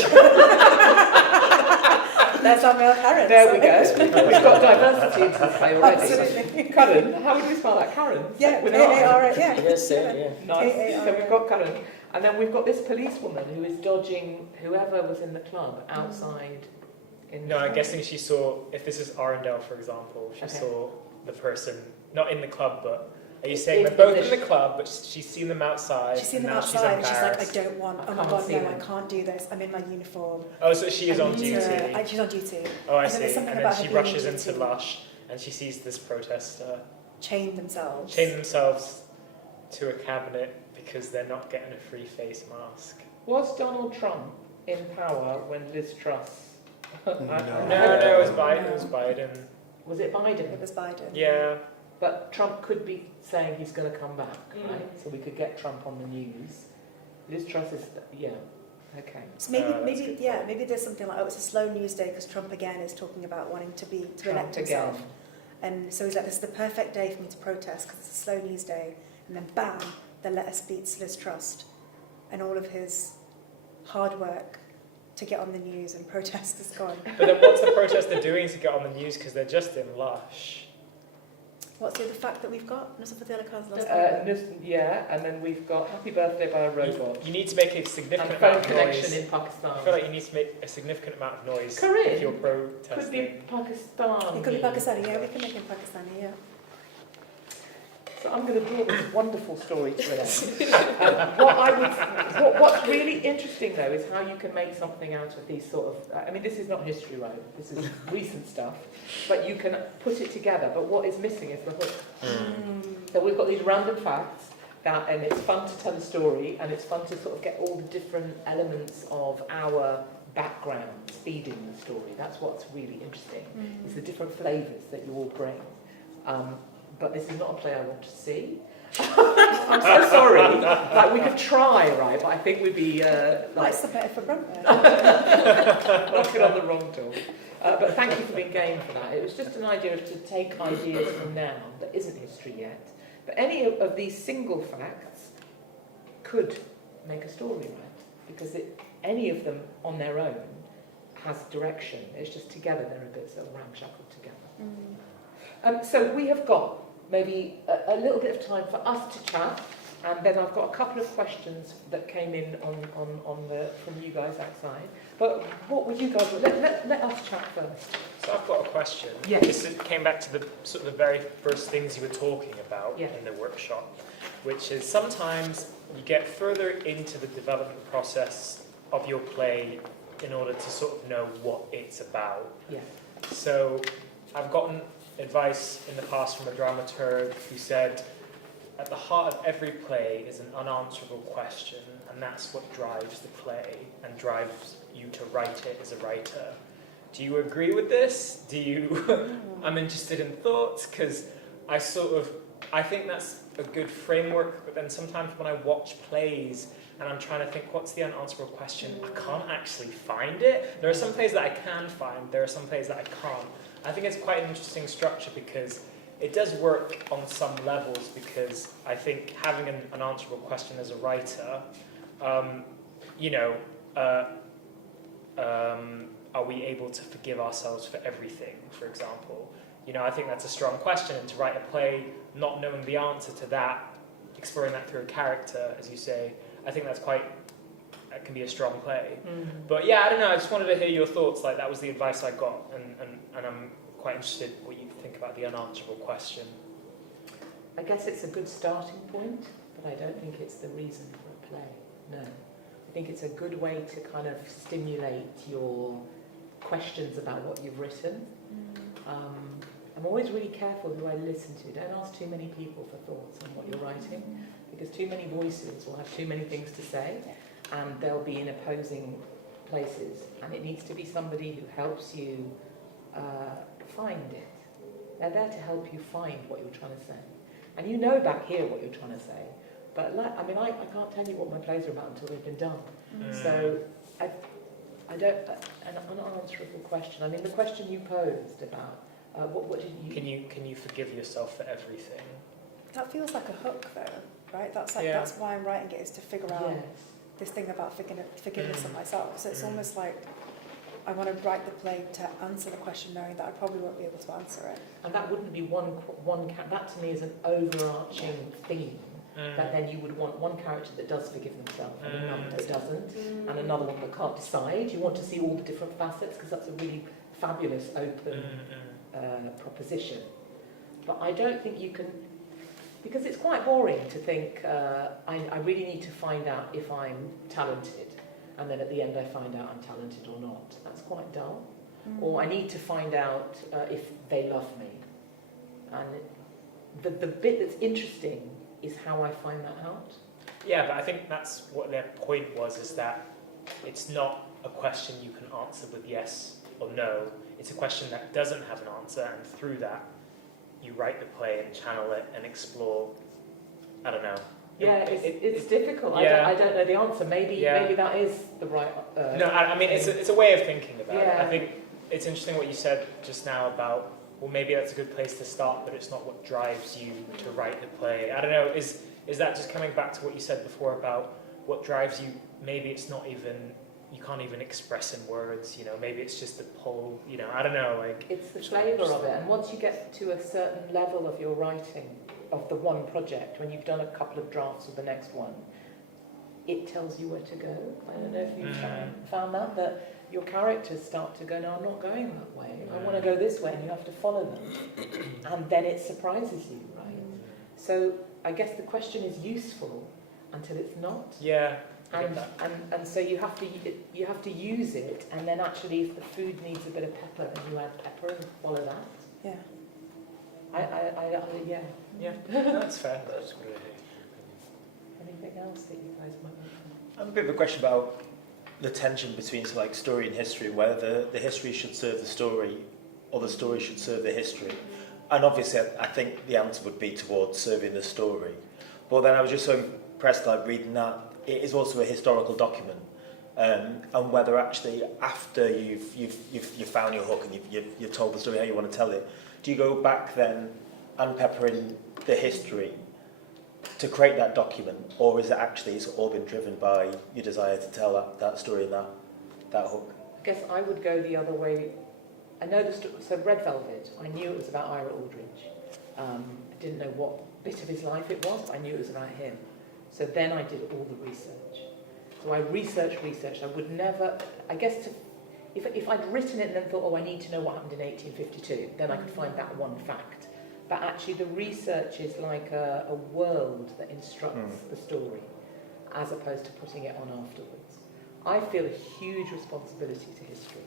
That's our male Karen. There we so- go. We've got diversity in this play already. Absolutely. Karen, how would we spell that? Karen? Yeah, With an R. A-A-R, yeah. Yes, sir, yeah. Nice. So we've got Karen. And then we've got this policewoman who is dodging whoever was in the club outside. No, I'm guessing she saw, if this is Arundel, for example, she saw the person, not in the club, but are you saying they're both in the club, but she's seen them outside? She's seen them now outside and she's like, I embarrassed. don't want, oh my can't god, see no, them. I can't do this. I'm in my uniform. Oh, so she is I on need duty. to- she's on duty. Oh, I And then there's see. something And about then her she being rushes on into duty. Lush and she sees this protester Chain themselves. chain themselves to a cabinet because they're not getting a free face mask. Was Donald Trump in power when Liz Truss? No, it was Biden. No. It was Biden. Was it Biden? It was Biden. Yeah. But Trump could be saying he's going to come back, Mm. right? So we could get Trump on the news. Liz Truss is, yeah, okay. So maybe, That's maybe, good yeah, point. maybe there's something like, oh, it's a slow news day because Trump again is talking about wanting to Trump elect himself. again. And so he's like, this is the perfect day for me to protest because it's a slow news day. And then bam, the Let Us beats Liz Truss. And all of his hard work to get on the news and protest is gone. But then what's the protester doing to get on the news? Because they're just in Lush. What's the other fact that we've got? Nusafat the other cards last Yeah, and then we've got Happy Birthday by a Robot. You need to make a And significant phone amount of connection noise. in Pakistan. I feel like you need to make a significant amount of noise Corinne, if you're protesting. Could be Pakistan. It could be Pakistani, yeah, we can make him Pakistani, yeah. So I'm going to draw this wonderful story to an end. What's really interesting though is how you can make something out of these sort of. I mean, this is not history, right? This is recent stuff, but you can put it together. But what is missing is the hook. So we've got these random facts, and it's fun to tell a story, and it's fun to sort of get all the different elements of our backgrounds feeding the story. That's what's really interesting. Is the different flavours that you all bring. But this is not a play I want to see. I'm so sorry. Like we could try, right? But I think we'd be Like submit it for Brentford. knocking on the wrong door. But thank you for being game for that. It was just an idea of to take ideas from now that isn't history yet. But any of these single facts could make a story, right? Because any of them on their own has direction. It's just together they're a bit sort of ramshackled together. So we have got maybe a little bit of time for us to chat, and then I've got a couple of questions that came in from you guys outside. But what would you guys let us chat first? So I've got a question. Yes. This came back to the sort of the very first things you were talking about Yes. in the workshop, which is sometimes you get further into the development process of your play in order to sort of know what it's about. Yeah. So I've gotten advice in the past from a dramaturg who said, at the heart of every play is an unanswerable question, and that's what drives the play and drives you to write it as a writer. Do you agree with this? I'm interested in thoughts, because I think that's a good framework, but then sometimes when I watch plays and I'm trying to think, what's the unanswerable question? I can't actually find it. There are some plays that I can find, there are some plays that I can't. I think it's quite an interesting structure because it does work on some levels, because I think having an unanswerable question as a writer, are we able to forgive ourselves for everything, for example? I think that's a strong question, and to write a play not knowing the answer to that, exploring that through a character, as you say, I think that can be a strong play. But yeah, I don't know, I just wanted to hear your thoughts. Like, that was the advice I got, and I'm quite interested what you think about the unanswerable question. I guess it's a good starting point, but I don't think it's the reason for a play. No. I think it's a good way to kind of stimulate your questions about what you've written. I'm always really careful who I listen to. Don't ask too many people for thoughts on what you're writing, because too many voices will have too many things to say, and they'll be in opposing places, and it needs to be somebody who helps you find it. They're there to help you find what you're trying to say. And you know back here what you're trying to say, but I can't tell you what my plays are about until they've been done. So I don't, an unanswerable question. I mean, the question you posed about, what did you... Can you forgive yourself for everything? That feels like a hook though, right? That's why I'm writing it, is to figure out this thing about forgiveness of myself. So it's almost like I want to write the play to answer the question, knowing that I probably won't be able to answer it. And that wouldn't be one that to me is an overarching theme. that then you would want one character that does forgive themselves and another that doesn't, and another one that can't decide. You want to see all the different facets because that's a really fabulous open proposition. But I don't think you can, because it's quite boring to think, I really need to find out if I'm talented, and then at the end I find out I'm talented or not. That's quite dull. Or I need to find out if they love me. And the bit that's interesting is how I find that out. Yeah, but I think that's what their point was, is that it's not a question you can answer with yes or no. It's a question that doesn't have an answer, and through that, you write the play and channel it and explore. I don't know. Yeah, it's difficult. Yeah. I don't know the answer. Maybe that is the right. No, I mean it's a way of thinking about it. Yeah. I think it's interesting what you said just now about, well, maybe that's a good place to start, but it's not what drives you to write the play. I don't know. Is that just coming back to what you said before about what drives you? Maybe it's not even, you can't even express in words. You know, maybe it's just the pull. You know, I don't know. Like it's the flavour of it, and once you get to a certain level of your writing of the one project, when you've done a couple of drafts of the next one, it tells you where to go. I don't know if you've found that your characters start to go, no, I'm not going that way. I want to go this way, and you have to follow them. And then it surprises you, right? So I guess the question is useful until it's not. Yeah. And so you have to use it, and then actually if the food needs a bit of pepper, then you add pepper and follow that. Yeah. Yeah. Yeah, that's fair. That's good. Anything else that you guys might want to? I have a bit of a question about the tension between like story and history, whether the history should serve the story or the story should serve the history. And obviously I think the answer would be towards serving the story. But then I was just so impressed, like reading that it is also a historical document, and whether actually after you've found your hook and you've told the story how you want to tell it, do you go back then and pepper in the history to create that document, or is it actually it's all been driven by your desire to tell that story and that hook? I guess I would go the other way. I know so Red Velvet, I knew it was about Ira Aldridge. I didn't know what bit of his life it was, but I knew it was about him. So then I did all the research. So I researched. I would never, I guess, if I'd written it and then thought, oh, I need to know what happened in 1852, then I could find that one fact. But actually the research is like a world that instructs the story, as opposed to putting it on afterwards. I feel a huge responsibility to history.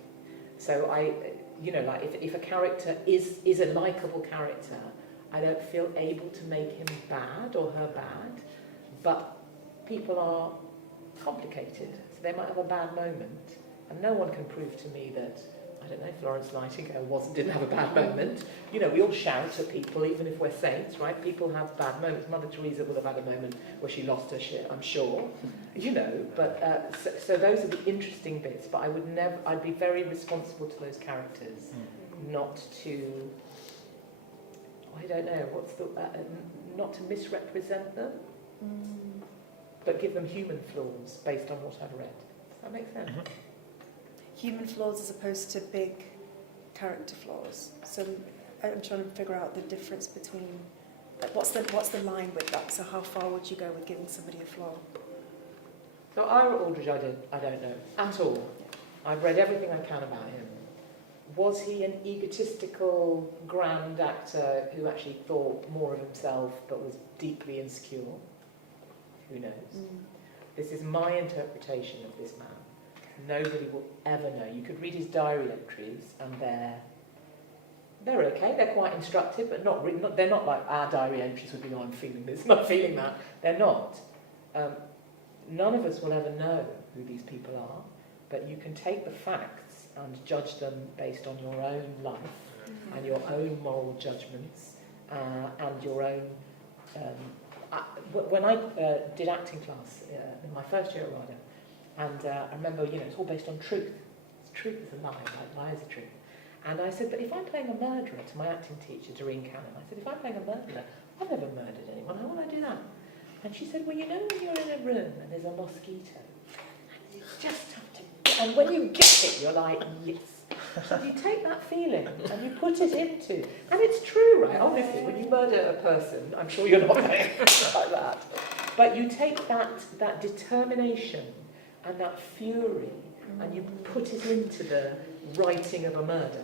So like if a character is a likeable character, I don't feel able to make him bad or her bad, but people are complicated. So they might have a bad moment, and no one can prove to me that, I don't know, Florence Nightingale didn't have a bad moment. You know, we all shout at people, even if we're saints, right? People have bad moments. Mother Teresa will have had a moment where she lost her shit, I'm sure. You know, but so those are the interesting bits. But I'd be very responsible to those characters, not to, I don't know, not to misrepresent them, but give them human flaws based on what I've read. Does that make sense? Human flaws as opposed to big character flaws. So I'm trying to figure out the difference between, like, what's the line with that? So how far would you go with giving somebody a flaw? So Ira Aldridge, I don't know at all. I've read everything I can about him. Was he an egotistical, grand actor who actually thought more of himself but was deeply insecure? Who knows? This is my interpretation of this man. Nobody will ever know. You could read his diary entries, and they're okay. They're quite instructive, but they're not like our diary entries would be. Oh, I'm feeling this, not feeling that. They're not. None of us will ever know who these people are, but you can take the facts and judge them based on your own life and your own moral judgments and your own. When I did acting class in my first year at RADA, and I remember, it's all based on truth. Truth is a lie, like lies are truth. And I said, but if I'm playing a murderer, to my acting teacher, Doreen Cannon, I said, if I'm playing a murderer, I've never murdered anyone, how will I do that? And she said, well, when you're in a room and there's a mosquito, and you just have to, and when you get it, you're like, yes. So you take that feeling and you put it into, and it's true, right? Obviously, when you murder a person, I'm sure you're not going like that. But you take that determination and that fury and you put it into the writing of a murder.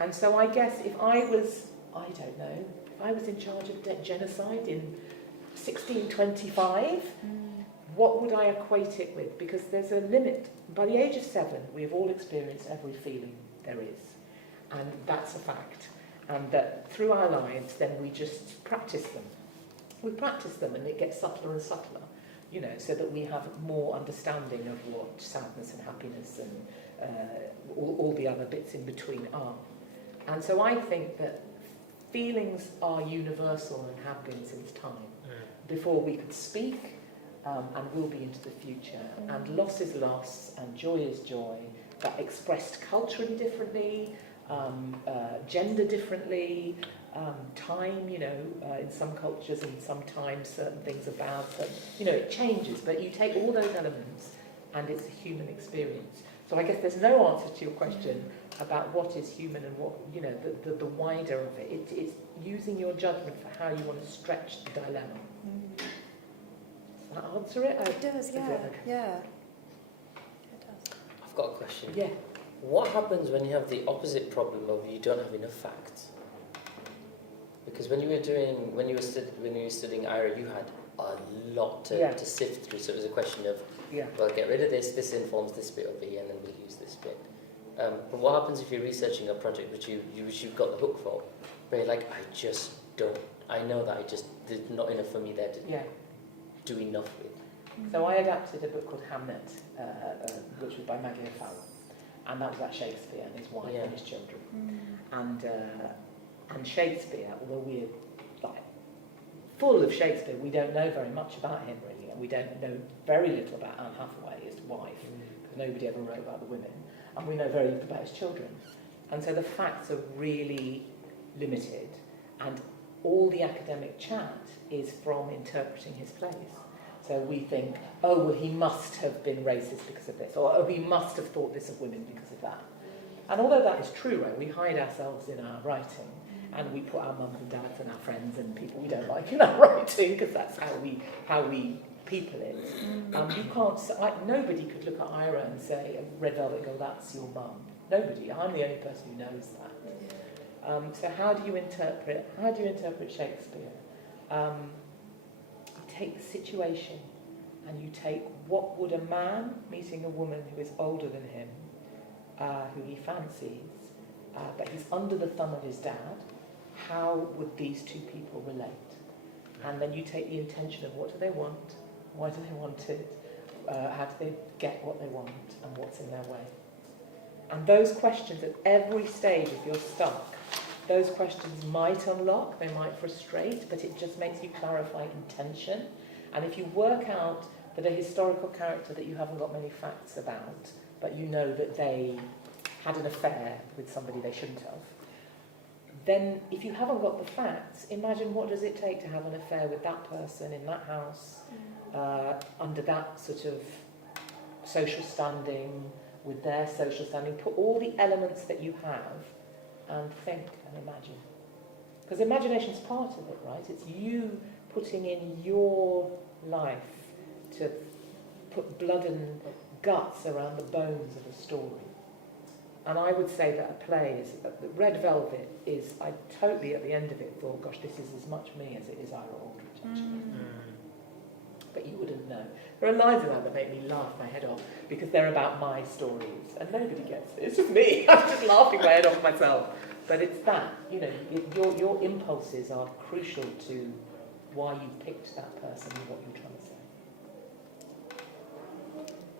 And so I guess if I was, I don't know, if I was in charge of genocide in 1625, what would I equate it with? Because there's a limit. By the age of 7, we have all experienced every feeling there is. And that's a fact. And that through our lives, then we just practice them. We practice them and it gets subtler and subtler, you know, so that we have more understanding of what sadness and happiness and all the other bits in between are. And so I think that feelings are universal and have been since time. Before we could speak, and will be into the future. And loss is loss, and joy is joy, but expressed culturally differently, gender differently, time, you know, in some cultures and sometimes certain things are bad, so, you know, it changes, but you take all those elements and it's a human experience. So I guess there's no answer to your question about what is human and what, you know, the wider of it. It's using your judgment for how you want to stretch the dilemma. Does that answer it? It does, yeah. Okay. Yeah. It does. I've got a question. Yeah. What happens when you have the opposite problem of you don't have enough facts? Because when you were studying IRA, you had a lot to sift through. So it was a question of, well, get rid of this. This informs this bit of it, and then we'll use this bit. But what happens if you're researching a project which you've got the hook for, where you're like, I know that there's not enough for me there to do enough with. So I adapted a book called Hamnet, which was by Maggie O'Farrell, and that was about Shakespeare and his wife and his children. And Shakespeare, although we're like full of Shakespeare, we don't know very much about him really, and we don't know very little about Anne Hathaway, his wife, because nobody ever wrote about the women, and we know very little about his children. And so the facts are really limited, and all the academic chat is from interpreting his plays. So we think, oh, well, he must have been racist because of this, or oh, he must have thought this of women because of that. And although that is true, right, we hide ourselves in our writing, and we put our mums and dads and our friends and people we don't like in our writing, because that's how we people it. You can't. Nobody could look at Ira and say, "Red Velvet Girl, that's your mum." Nobody. I'm the only person who knows that. So how do you interpret Shakespeare? You take the situation, and you take what would a man meeting a woman who is older than him, who he fancies, but he's under the thumb of his dad. How would these two people relate? And then you take the intention of what do they want, why do they want it, how do they get what they want, and what's in their way. And those questions at every stage, if you're stuck, those questions might unlock, they might frustrate, but it just makes you clarify intention. And if you work out that a historical character that you haven't got many facts about, but you know that they had an affair with somebody they shouldn't have, then if you haven't got the facts, imagine what does it take to have an affair with that person in that house, under that sort of social standing, with their social standing. Put all the elements that you have and think and imagine. Because imagination's part of it, right? It's you putting in your life to put blood and guts around the bones of a story. And I would say that a play is, Red Velvet is, I totally at the end of it thought, gosh, this is as much me as it is Ira Aldrich, actually. But you wouldn't know. There are lines in that make me laugh my head off, because they're about my stories, and nobody gets it. It's just me. I'm just laughing my head off myself. But it's that, you know, your impulses are crucial to why you picked that person and what you're trying to say.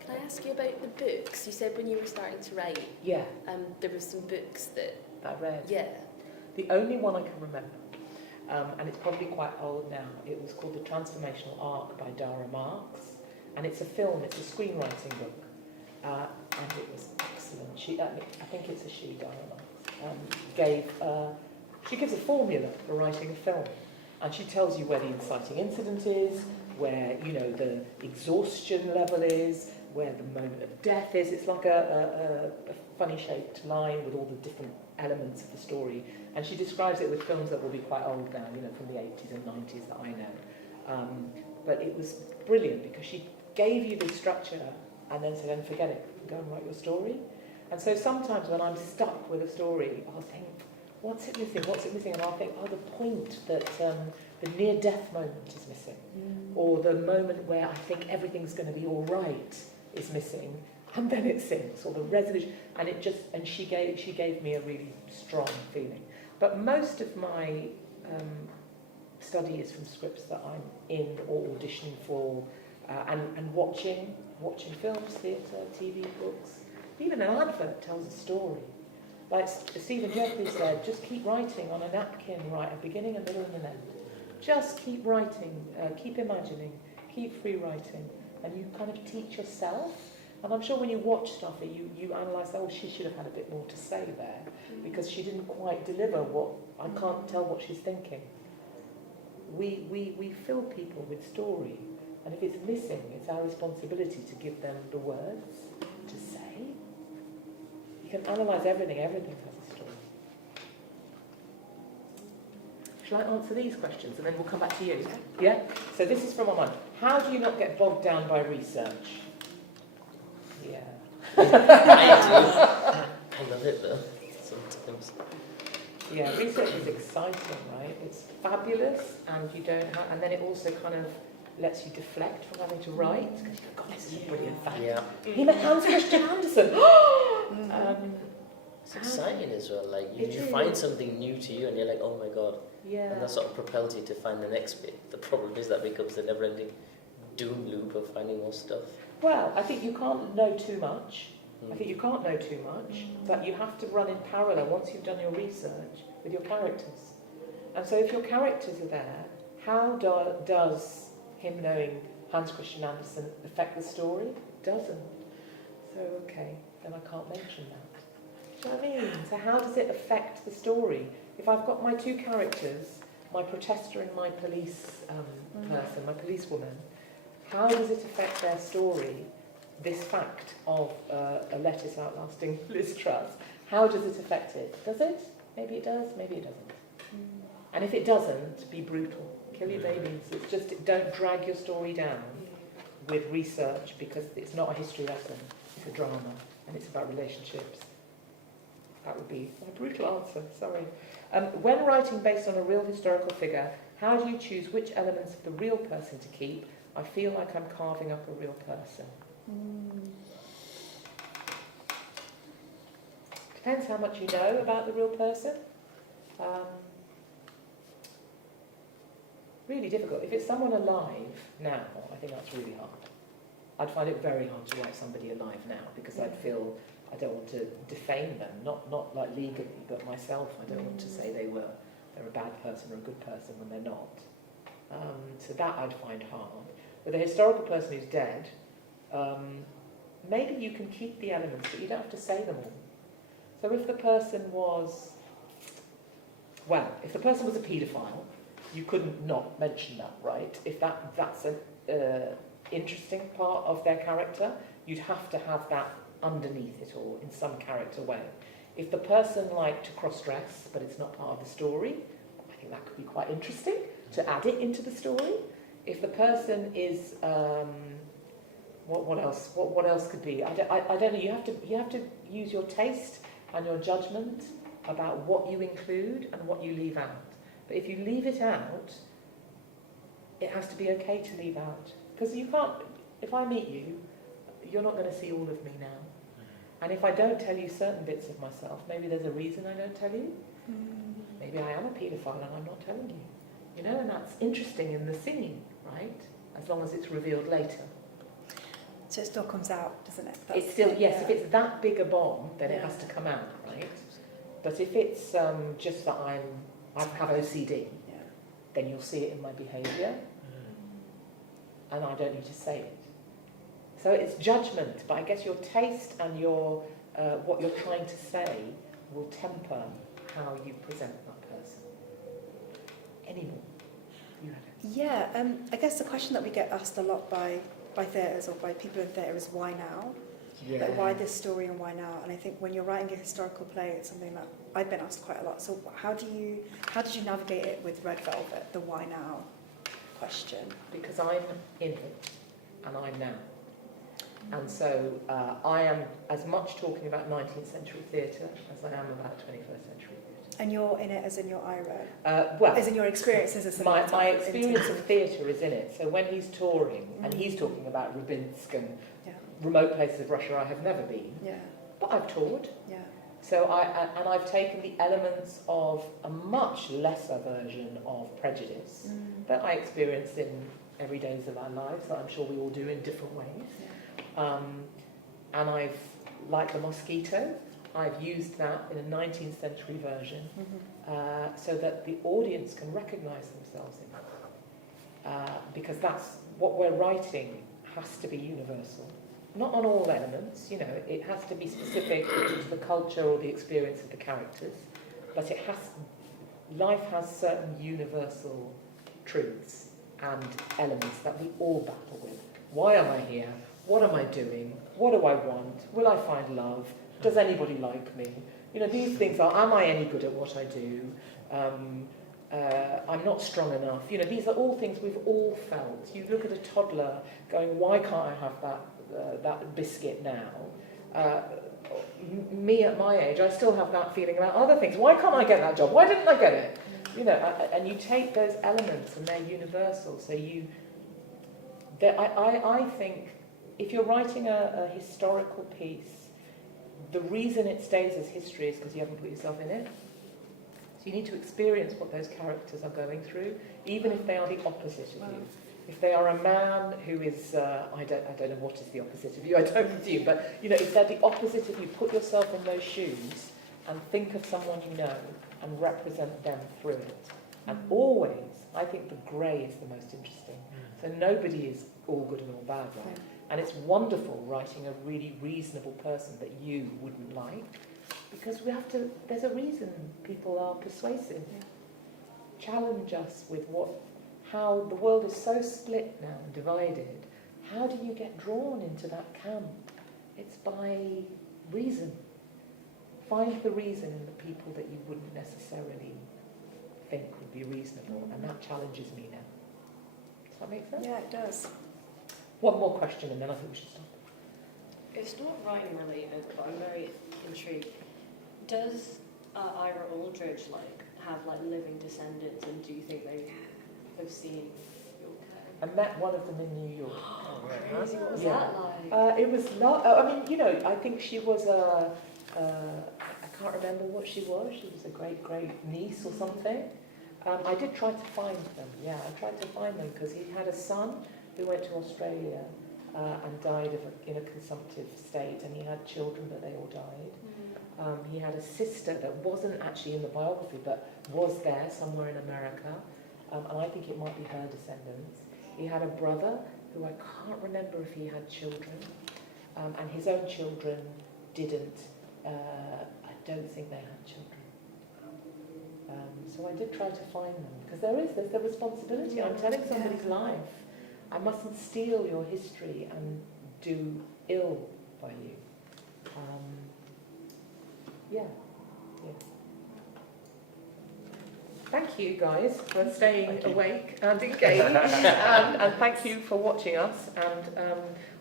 Can I ask you about the books? You said when you were starting to write, Yeah, there were some books that, I read. yeah. The only one I can remember, and it's probably quite old now, it was called The Transformational Arc by Dara Marks, and it's a film, it's a screenwriting book, and it was excellent. I think it's a she, Dara Marks, she gives a formula for writing a film, and she tells you where the inciting incident is, where, you know, the exhaustion level is, where the moment of death is. It's like a funny shaped line with all the different elements of the story. And she describes it with films that will be quite old now, you know, from the 80s and 90s that I know. But it was brilliant because she gave you the structure and then said, "Then forget it, go and write your story." And so sometimes when I'm stuck with a story, I'll think, what's it missing? What's it missing? And I'll think, oh, the point that the near-death moment is missing, or the moment where I think everything's going to be all right is missing, and then it sinks, or the resolution. And she gave me a really strong feeling. But most of my study is from scripts that I'm in or auditioning for, and watching films, theatre, TV, books. Even an advert tells a story. Like Stephen Jeffries said, just keep writing on a napkin, write a beginning, a middle and an end. Just keep writing, keep imagining, keep free writing, and you kind of teach yourself. And I'm sure when you watch stuff, you analyse, oh, she should have had a bit more to say there, because she didn't quite deliver what, I can't tell what she's thinking. We fill people with story, and if it's missing, it's our responsibility to give them the words to say. You can analyse everything has a story. Shall I answer these questions and then we'll come back to you? Yeah? So this is from my mind. How do you not get bogged down by research? Yeah. I do. I love it though, sometimes. Yeah, research is exciting, right? It's fabulous, and you don't have, and then it also kind of lets you deflect from having to write, because you go, God, this is a brilliant fact. Yeah. He met Hans Christian Andersen. It's exciting as well. Like you find something new to you, and you're like, oh my god. Yeah. And that sort of propels you to find the next bit. The problem is that becomes a never-ending doom loop of finding more stuff. Well, I think you can't know too much. I think you can't know too much, but you have to run in parallel once you've done your research with your characters. And so if your characters are there, how does him knowing Hans Christian Andersen affect the story? It doesn't. So, okay, then I can't mention that. Do you know what I mean? So how does it affect the story? If I've got my two characters, my protester and my police person, my policewoman, how does it affect their story, this fact of a lettuce outlasting Liz Truss? How does it affect it? Does it? Maybe it does, maybe it doesn't. And if it doesn't, be brutal. Kill your babies. It's just, don't drag your story down with research, because it's not a history lesson, it's a drama, and it's about relationships. That would be my brutal answer, sorry. When writing based on a real historical figure, how do you choose which elements of the real person to keep? I feel like I'm carving up a real person. Depends how much you know about the real person. Really difficult. If it's someone alive now, I think that's really hard. I'd find it very hard to write somebody alive now, because I'd feel I don't want to defame them, not like legally, but myself. I don't want to say they're a bad person or a good person when they're not. So that I'd find hard. With a historical person who's dead, maybe you can keep the elements, but you don't have to say them all. So if the person was, if the person was a paedophile, you couldn't not mention that, right? If that's an interesting part of their character, you'd have to have that underneath it all in some character way. If the person liked to cross-dress, but it's not part of the story, I think that could be quite interesting to add it into the story. If the person is, what else? What else could be? I don't know. You have to use your taste and your judgment about what you include and what you leave out. But if you leave it out, it has to be okay to leave out, because you can't. If I meet you, you're not going to see all of me now. And if I don't tell you certain bits of myself, maybe there's a reason I don't tell you. Maybe I am a paedophile and I'm not telling you. You know, and that's interesting in the scene, right? As long as it's revealed later. So it still comes out, doesn't it? It's still, yes, if it's that big a bomb, then it has to come out, right? But if it's just that I have OCD, then you'll see it in my behaviour, and I don't need to say it. So it's judgment, but I guess your taste and your what you're trying to say will temper how you present that person. Any more? You have it. Yeah, I guess the question that we get asked a lot by by theatres or by people in theatre is why now? Yeah. Like, why this story and why now? And I think when you're writing a historical play, it's something that I've been asked quite a lot. So how did you navigate it with Red Velvet, the why now question? Because I'm in it and I'm now. And so I am as much talking about 19th century theatre as I am about 21st century theatre. And you're in it as in your Ira? Well, as in your experiences as a my experience of theatre is in it. So when he's touring and he's talking about Rybinsk and remote places of Russia I have never been, but I've toured. Yeah. So I've taken the elements of a much lesser version of prejudice that I experience in every days of our lives, that I'm sure we all do in different ways. And I've, like the Mosquito, I've used that in a 19th century version so that the audience can recognise themselves in it. Because that's what we're writing has to be universal. Not on all elements, you know, it has to be specific to the culture or the experience of the characters, but life has certain universal truths and elements that we all battle with. Why am I here? What am I doing? What do I want? Will I find love? Does anybody like me? You know, these things are, am I any good at what I do? I'm not strong enough. You know, these are all things we've all felt. You look at a toddler going, why can't I have that biscuit now? Me at my age, I still have that feeling about other things. Why can't I get that job? Why didn't I get it? You know, and you take those elements and they're universal. So I think if you're writing a historical piece, the reason it stays as history is because you haven't put yourself in it. So you need to experience what those characters are going through, even if they are the opposite of you. If they are a man who is, I don't know what is the opposite of you, I don't presume, but you know, if they're the opposite of you, put yourself in those shoes and think of someone you know and represent them through it. And always, I think the grey is the most interesting. So nobody is all good and all bad, right? And it's wonderful writing a really reasonable person that you wouldn't like, because there's a reason people are persuasive. Challenge us with how the world is so split now and divided. How do you get drawn into that camp? It's by reason. Find the reason in the people that you wouldn't necessarily think would be reasonable, and that challenges me now. Does that make sense? Yeah, it does. One more question and then I think we should stop. It's not writing related, but I'm very intrigued. Does Ira Aldridge have living descendants, and do you think they have seen York? I met one of them in New York. Crazy. What was that like? It was not. I mean, you know, I think she was I can't remember what she was. She was a great niece or something. I did try to find them. Yeah, I tried to find them because he had a son who went to Australia and died in a consumptive state, and he had children, but they all died. He had a sister that wasn't actually in the biography, but was there somewhere in America, and I think it might be her descendants. He had a brother who I can't remember if he had children, and his own children didn't. I don't think they had children. So I did try to find them, because there's the responsibility. I'm telling somebody's life. I mustn't steal your history and do ill by you. Yeah. Thank you guys for staying awake and engaged, and thank you for watching us, and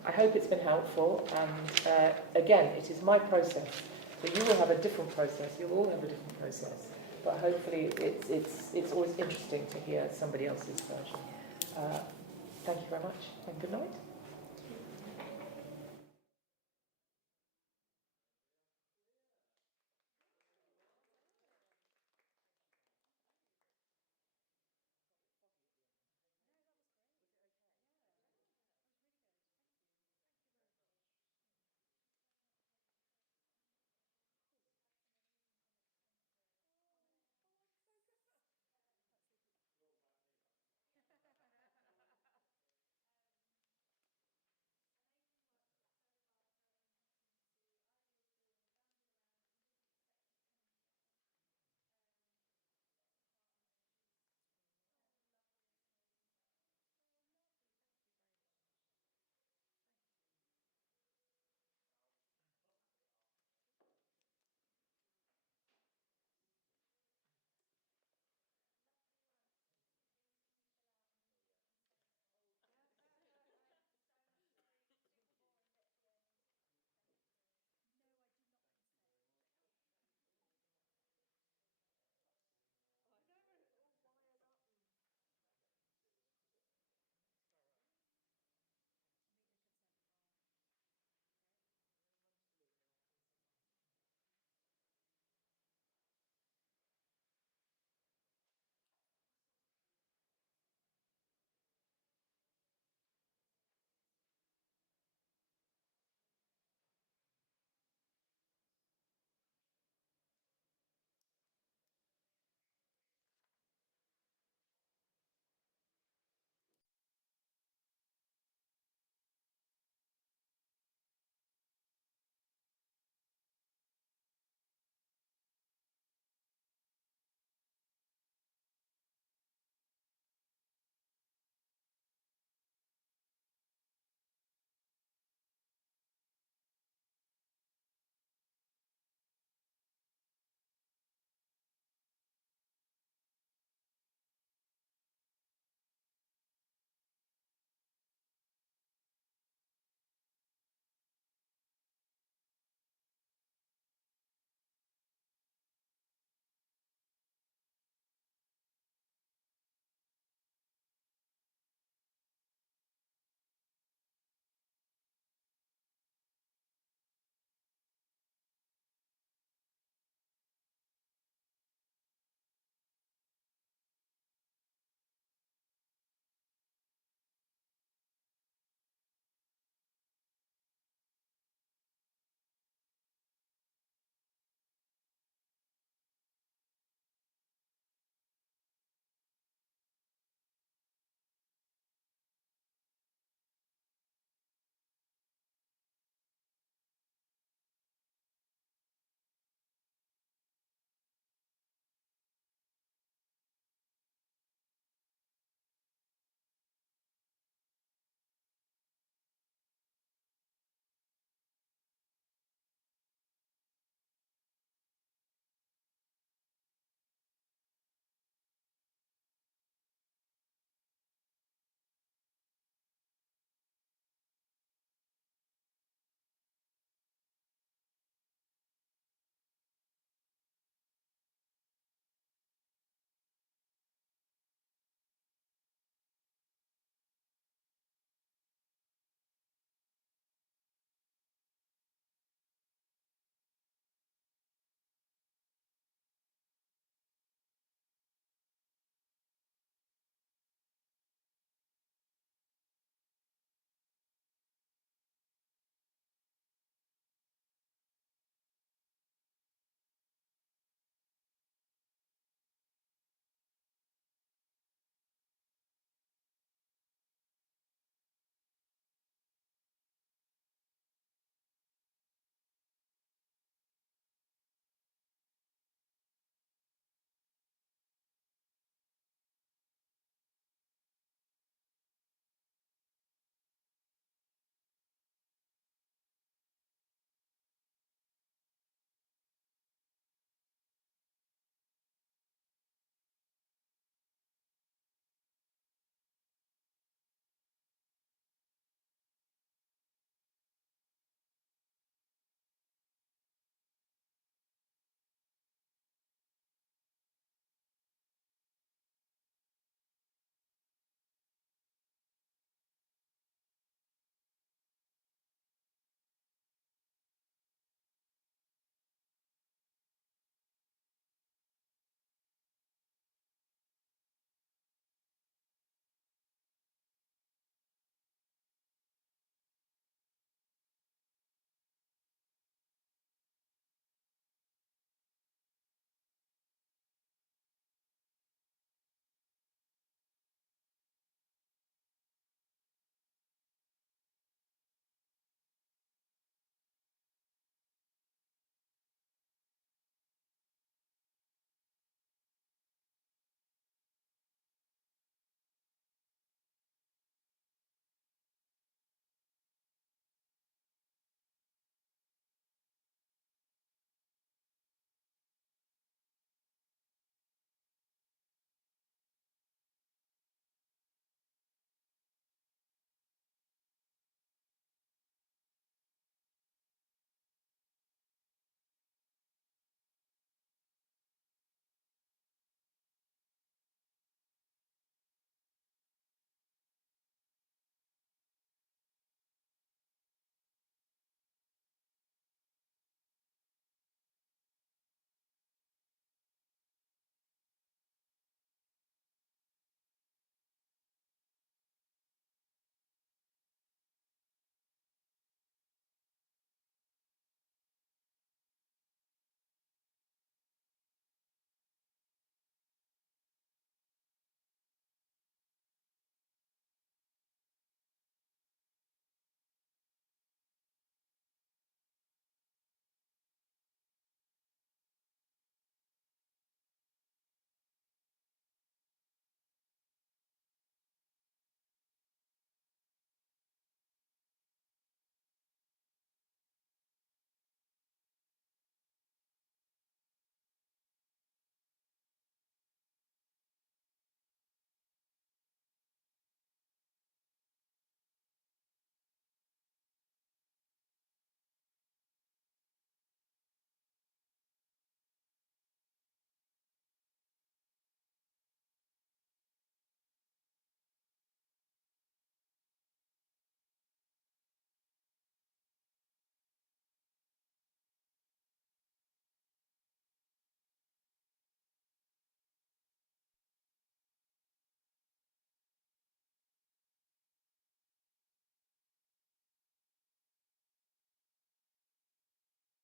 I hope it's been helpful, and again, it is my process, so you will have a different process, you'll all have a different process, but hopefully it's always interesting to hear somebody else's version. Thank you very much, and good night.